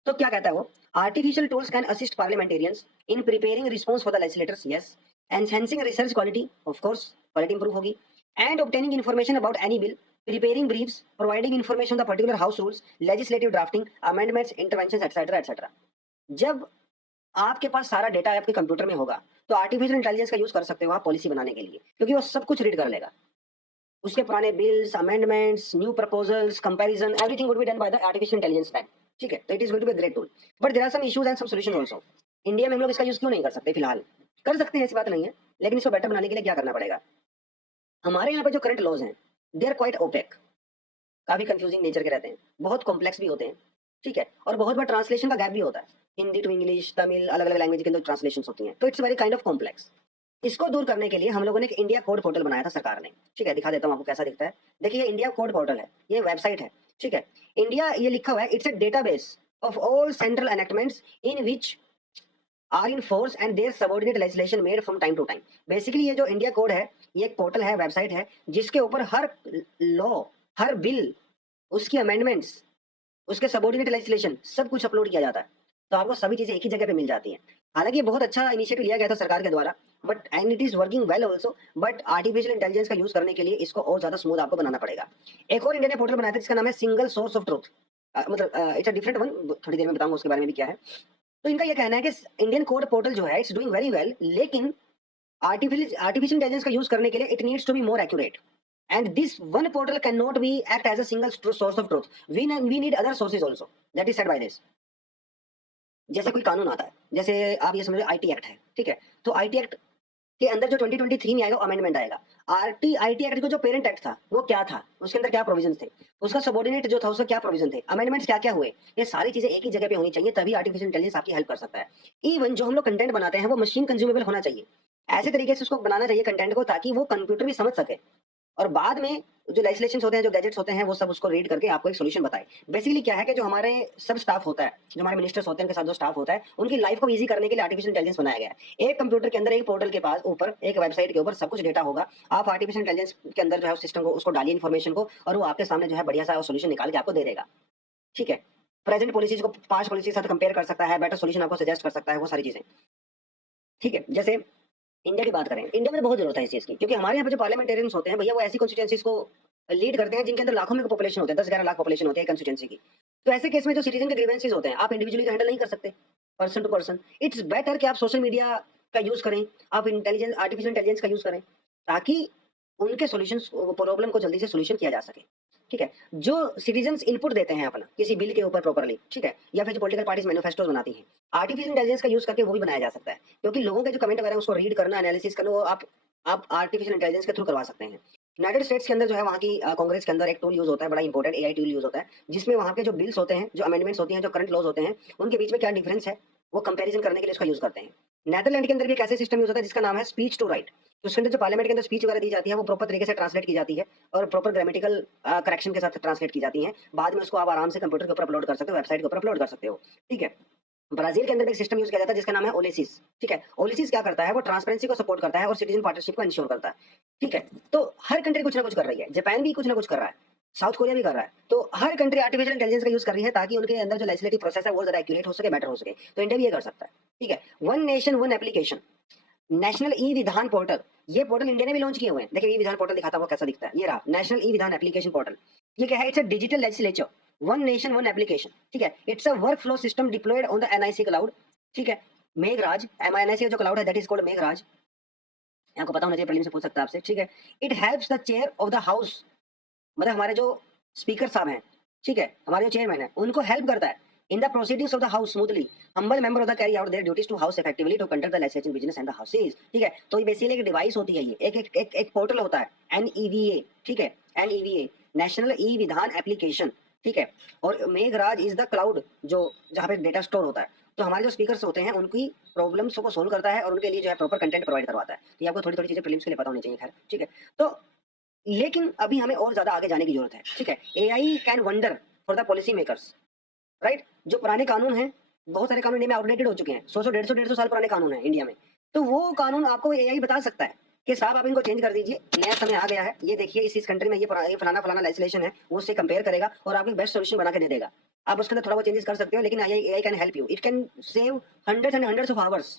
तो क्या कहता है वो, artificial tools can assist parliamentarians in preparing response for the legislators, yes, enhancing research quality, of course quality improve होगी, and obtaining information about any bill, preparing briefs, providing information on the particular house rules, legislative drafting, amendments, interventions, etc. etc. जब आपके पास सारा data आपके computer में होगा तो artificial intelligence का use कर सकते हो आप पॉलिसी बनाने के लिए, क्योंकि वो सब कुछ रीड कर लेगा। उसके पुराने bills, amendments, new proposals, comparison, everything would be done by the artificial intelligence pan, ठीक है। तो it is going to be great tool, but there are some issues and some solutions also. India में हम लोग इसका use क्यों नहीं कर सकते? फिलहाल कर सकते हैं, ऐसी बात नहीं है, लेकिन इसको बेटर बनाने के लिए क्या करना पड़ेगा? हमारे यहाँ पे जो करंट लॉज हैं दे आर क्वाइट ओपेक, काफी कंफ्यूजिंग नेचर के रहते हैं, बहुत कॉम्प्लेक्स भी होते हैं, ठीक है, और बहुत बार ट्रांसलेशन का गैप भी होता है, हिंदी टू इंग्लिश, तमिल, अलग अलग लैंग्वेज के अंदर ट्रांसलेशन होती हैं, तो it's very kind of complex. इसको दूर करने के लिए हम लोगों ने एक इंडिया कोड पोर्टल बनाया था सरकार ने, ठीक है, दिखा देता हूँ आपको कैसा दिखता है। देखिए ये इंडिया कोड पोर्टल है, ये वेबसाइट है, ठीक है। इंडिया ये लिखा हुआ है, it's a database of all central enactments in which are in force and their subordinate legislation made from time to time. Basically ये जो इंडिया कोड है ये एक पोर्टल है, वेबसाइट है, जिसके ऊपर हर लॉ, हर बिल, उसकी अमेंडमेंट्स, उसके सबऑर्डिनेट लेजिस्लेशन सब कुछ अपलोड किया जाता है, तो आपको सभी चीजें एक ही जगह पे मिल जाती हैं। हालांकि ये बहुत अच्छा इनिशिएटिव लिया गया था सरकार के द्वारा, but and it is working well also, but artificial intelligence का यूज करने के लिए इसको और ज्यादा स्मूथ आपको बनाना पड़ेगा। एक और इंडिया ने पोर्टल बनाया था जिसका नाम है सिंगल सोर्स ऑफ ट्रूथ, मतलब इट्स अ डिफरेंट वन, थोड़ी देर में बताऊंगा उसके बारे में भी क्या है। तो इनका ये कहना है कि इंडियन कोड पोर्टल जो है इट्स डूइंग वेरी वेल, लेकिन आर्टिफिशियल इंटेलिजेंस का यूज करने के लिए it needs to be more accurate, and this one portal cannot be act as a single source of truth. We need other sources also, that is said by this। जैसे कोई कानून आता है, जैसे आप ये समझो आईटी एक्ट है, ठीक है, तो आईटी एक्ट के अंदर जो 2023 में आएगा अमेंडमेंट आएगा। आईटी एक्ट का जो पेरेंट एक्ट था वो क्या था, उसके अंदर क्या प्रोविजन थे, उसका सबऑर्डिनेट जो था उसका क्या प्रोविजन थे, अमेंडमेंट्स क्या क्या हुए, ये सारी चीजें एक ही जगह पे होनी चाहिए, तभी आर्टिफिशियल इंटेलिजेंस आपकी हेल्प कर सकता है। इवन जो हम लोग कंटेंट बनाते हैं वो मशीन कंज्यूमेबल होना चाहिए, ऐसे तरीके से उसको बनाना चाहिए कंटेंट को ताकि वो कंप्यूटर भी समझ सके, और बाद में जो लेजिस्लेशन होते हैं, जो गैजेट्स होते हैं, वो सब उसको रीड करके आपको एक सोल्यूशन बताए। बेसिकली क्या है कि जो हमारे सब स्टाफ होता है, जो हमारे मिनिस्टर्स होते हैं, उनके साथ जो स्टाफ होता है, उनकी लाइफ को इजी करने के लिए आर्टिफिशियल इंटेलिजेंस बनाया गया है। एक कंप्यूटर के अंदर, एक पोर्टल के पास ऊपर, एक वेबसाइट के ऊपर सब कुछ डेटा होगा, आप आर्टिफिशियल इंटेलिजेंस के अंदर जो है उस सिस्टम को, उसको डालिए इन्फॉर्मेशन को, और वो आपके सामने जो है बढ़िया सा सोल्यूशन निकाल के आपको दे देगा, ठीक है। प्रेजेंट पॉलिसीज को 5 पॉलिसी के साथ कंपेयर कर सकता है, बेटर सोल्यूशन आपको सजेस्ट कर सकता है, वो सारी चीजें, ठीक है। जैसे इंडिया की बात करें, इंडिया में बहुत जरूरत है इस चीज की, क्योंकि हमारे यहाँ पे जो पार्लियामेंटेरियंस होते हैं भैया वो ऐसी कॉन्स्टिट्यूएंसीज को लीड करते हैं जिनके अंदर लाखों में पॉपुलेशन होते हैं, 10-11 लाख पॉपुलेशन होती है कंस्टिट्यूएंसी की। तो ऐसे केस में जो सिटीजन के ग्रीवेंसेस होते हैं आप इंडिविजुअली हैंडल नहीं कर सकते, person to person. It's better कि आप सोशल मीडिया का यूज करें, आप इंटेलिजेंस, आर्टिफिशियल इंटेलिजेंस का यूज करें, ताकि उनके सॉल्यूशंस, प्रॉब्लम को जल्दी से सॉल्यूशन किया जा सके, ठीक है। जो सिटीजंस इनपुट देते हैं अपना किसी बिल के ऊपर प्रॉपर्ली, ठीक है, या फिर जो पॉलिटिकल पार्टीज मैनिफेस्टोज बनाती हैं, आर्टिफिशियल इंटेलिजेंस का यूज करके वो भी बनाया जा सकता है, क्योंकि लोगों के जो कमेंट वगैरह उसको रीड करना, एनालिसिस करना, वो आप आर्टिफिशियल इंटेलिजेंस के थ्रू करवा सकते हैं। यूनाइटेड स्टेट्स के अंदर जो है वहाँ की कांग्रेस के अंदर एक टूल यूज होता है, बड़ा इंपॉर्टेंट एआई टूल यूज होता है, जिसमें वहाँ के जो बिल्स होते हैं, जो अमेंडमेंट्स होती हैं, जो करंट लॉज होते हैं, उनके बीच में क्या डिफरेंस है वो कंपैरिजन करने के लिए उसका यूज करते हैं। नेदरलैंड के अंदर भी एक ऐसे सिस्टम यूज होता है जिसका नाम है स्पीच टू राइट। तो उसके अंदर जो पार्लियामेंट के अंदर स्पीच वगैरह दी जाती है वो प्रॉपर तरीके से ट्रांसलेट की जाती है और प्रॉपर ग्रामेटिकल करेक्शन के साथ ट्रांसलेट की जाती है। बाद में उसको आप आराम से कंप्यूटर के ऊपर अपलोड कर सकते हो, वेबसाइट के ऊपर अपलोड कर सकते हो, ठीक है। ब्राजील के अंदर एक सिस्टम यूज किया जाता है जिसका नाम है ओलेसिस, ठीक है। ओलेसिस क्या करता है, वो ट्रांसपेरेंसी को सपोर्ट करता है और सिटीजन पार्टनरशिप को इंश्योर करता है, ठीक है। तो हर कंट्री कुछ ना कुछ कर रही है, जापान भी कुछ ना कुछ कर रहा है, साउथ कोरिया भी कर रहा है, तो हर कंट्री आर्टिफिशियल इंटेलिजेंस का यूज कर रही है ताकि उनके अंदर जो लेजिस्लेटिव प्रोसेस है वो ज्यादा एक्यूरेट हो सके, बेटर हो सके। तो इंडिया भी ये कर सकता है, ठीक है। One nation one application, national e विधान पोर्टल, ये पोर्टल इंडिया ने भी लॉन्च किए हुए हैं। देखिए ई विधान पोर्टल दिखाता हुआ कैसा दिखता है, ये रहा नेशनल ई विधान एप्लीकेशन पोर्टल। ये क्या है, it's a digital legislature, one nation one application, ठीक है। It's a work flow system diploid on the NIC cloud, ठीक है। मेघराज, एमआईएनआईसी का जो क्लाउड है दैट इज कॉल्ड मेघराज, आपको पता होना चाहिए, प्रीलिम्स से पूछ सकता है आपसे, ठीक है। It helps the chair of the house, मतलब हमारे जो स्पीकर साहब हैं, ठीक है, हमारे जो चेयरमैन हैं, उनको हेल्प करता है in the proceedings of the house smoothly, humble member of the carry out their duties to house effectively to conduct the legislative business and the houses, ठीक है। तो ये बेसिकली एक डिवाइस होती है, ये एक पोर्टल होता है, एनईवीए, ठीक है, एनईवीए, नेशनल ई विधान एप्लीकेशन, ठीक है। और मेघराज इज द क्लाउड, जो जहाँ पे डेटा स्टोर होता है। तो हमारे जो स्पीकर्स होते हैं उनकी प्रॉब्लम्स को सोल्व करता है और उनके लिए जो है प्रॉपर कंटेंट प्रोवाइड करवाता है। तो ये आपको थोड़ी थोड़ी चीजें प्रीलिम्स के लिए पता होनी चाहिए, खैर, ठीक है। तो लेकिन अभी हमें और ज्यादा आगे जाने की जरूरत है, ठीक है। AI can wonder for the policy makers, right. जो पुराने कानून हैं, बहुत सारे कानून इंडिया में आउटडेटेड हो चुके हैं, 100 150 साल पुराने कानून हैं इंडिया में। तो वो कानून आपको एआई बता सकता है कि साहब आप इनको चेंज कर दीजिए, नया समय आ गया है, ये देखिए इस कंट्री में ये फलाना फलाना लेजिस्लेशन है, वो उससे कंपेयर करेगा और आपको बेस्ट सोल्यूशन बना के दे देगा। आप उसके अंदर थोड़ा बहुत चेंजेस कर सकते हो, लेकिन AI can help you, it can save hundreds and hundreds of hours,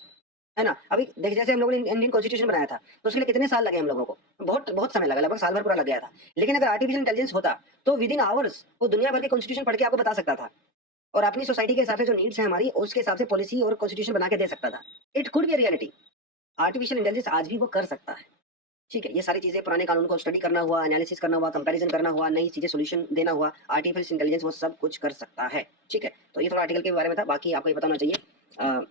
है ना। अभी देखिए, जैसे हम लोगों ने इंडियन कॉन्स्टिट्यूशन बनाया था, तो उसके लिए कितने साल लगे हम लोगों को, बहुत बहुत समय लगा, लगभग साल भर पूरा लग गया था। लेकिन अगर आर्टिफिशियल इंटेलिजेंस होता तो विद इन आवर्स वो दुनिया भर के कॉन्स्टिट्यूशन पढ़ के आपको बता सकता था और अपनी सोसाइटी के हिसाब से जो नीड्स है हमारी, उसके हिसाब से पॉलिसी और कॉन्स्टिट्यूशन बना के दे सकता था। It could be reality. Artificial intelligence आज भी वो कर सकता है, ठीक है। ये सारी चीजें, पुराने कानून को स्टडी करना हुआ, एनालिसिस करना हुआ, कंपैरिजन करना हुआ, नई चीजें सोल्यूशन देना हुआ, आर्टिफिशियल इंटेलिजेंस वो सब कुछ कर सकता है, ठीक है। तो ये थोड़ा आर्टिकल के बारे में था, बाकी आपको ये पता होना चाहिए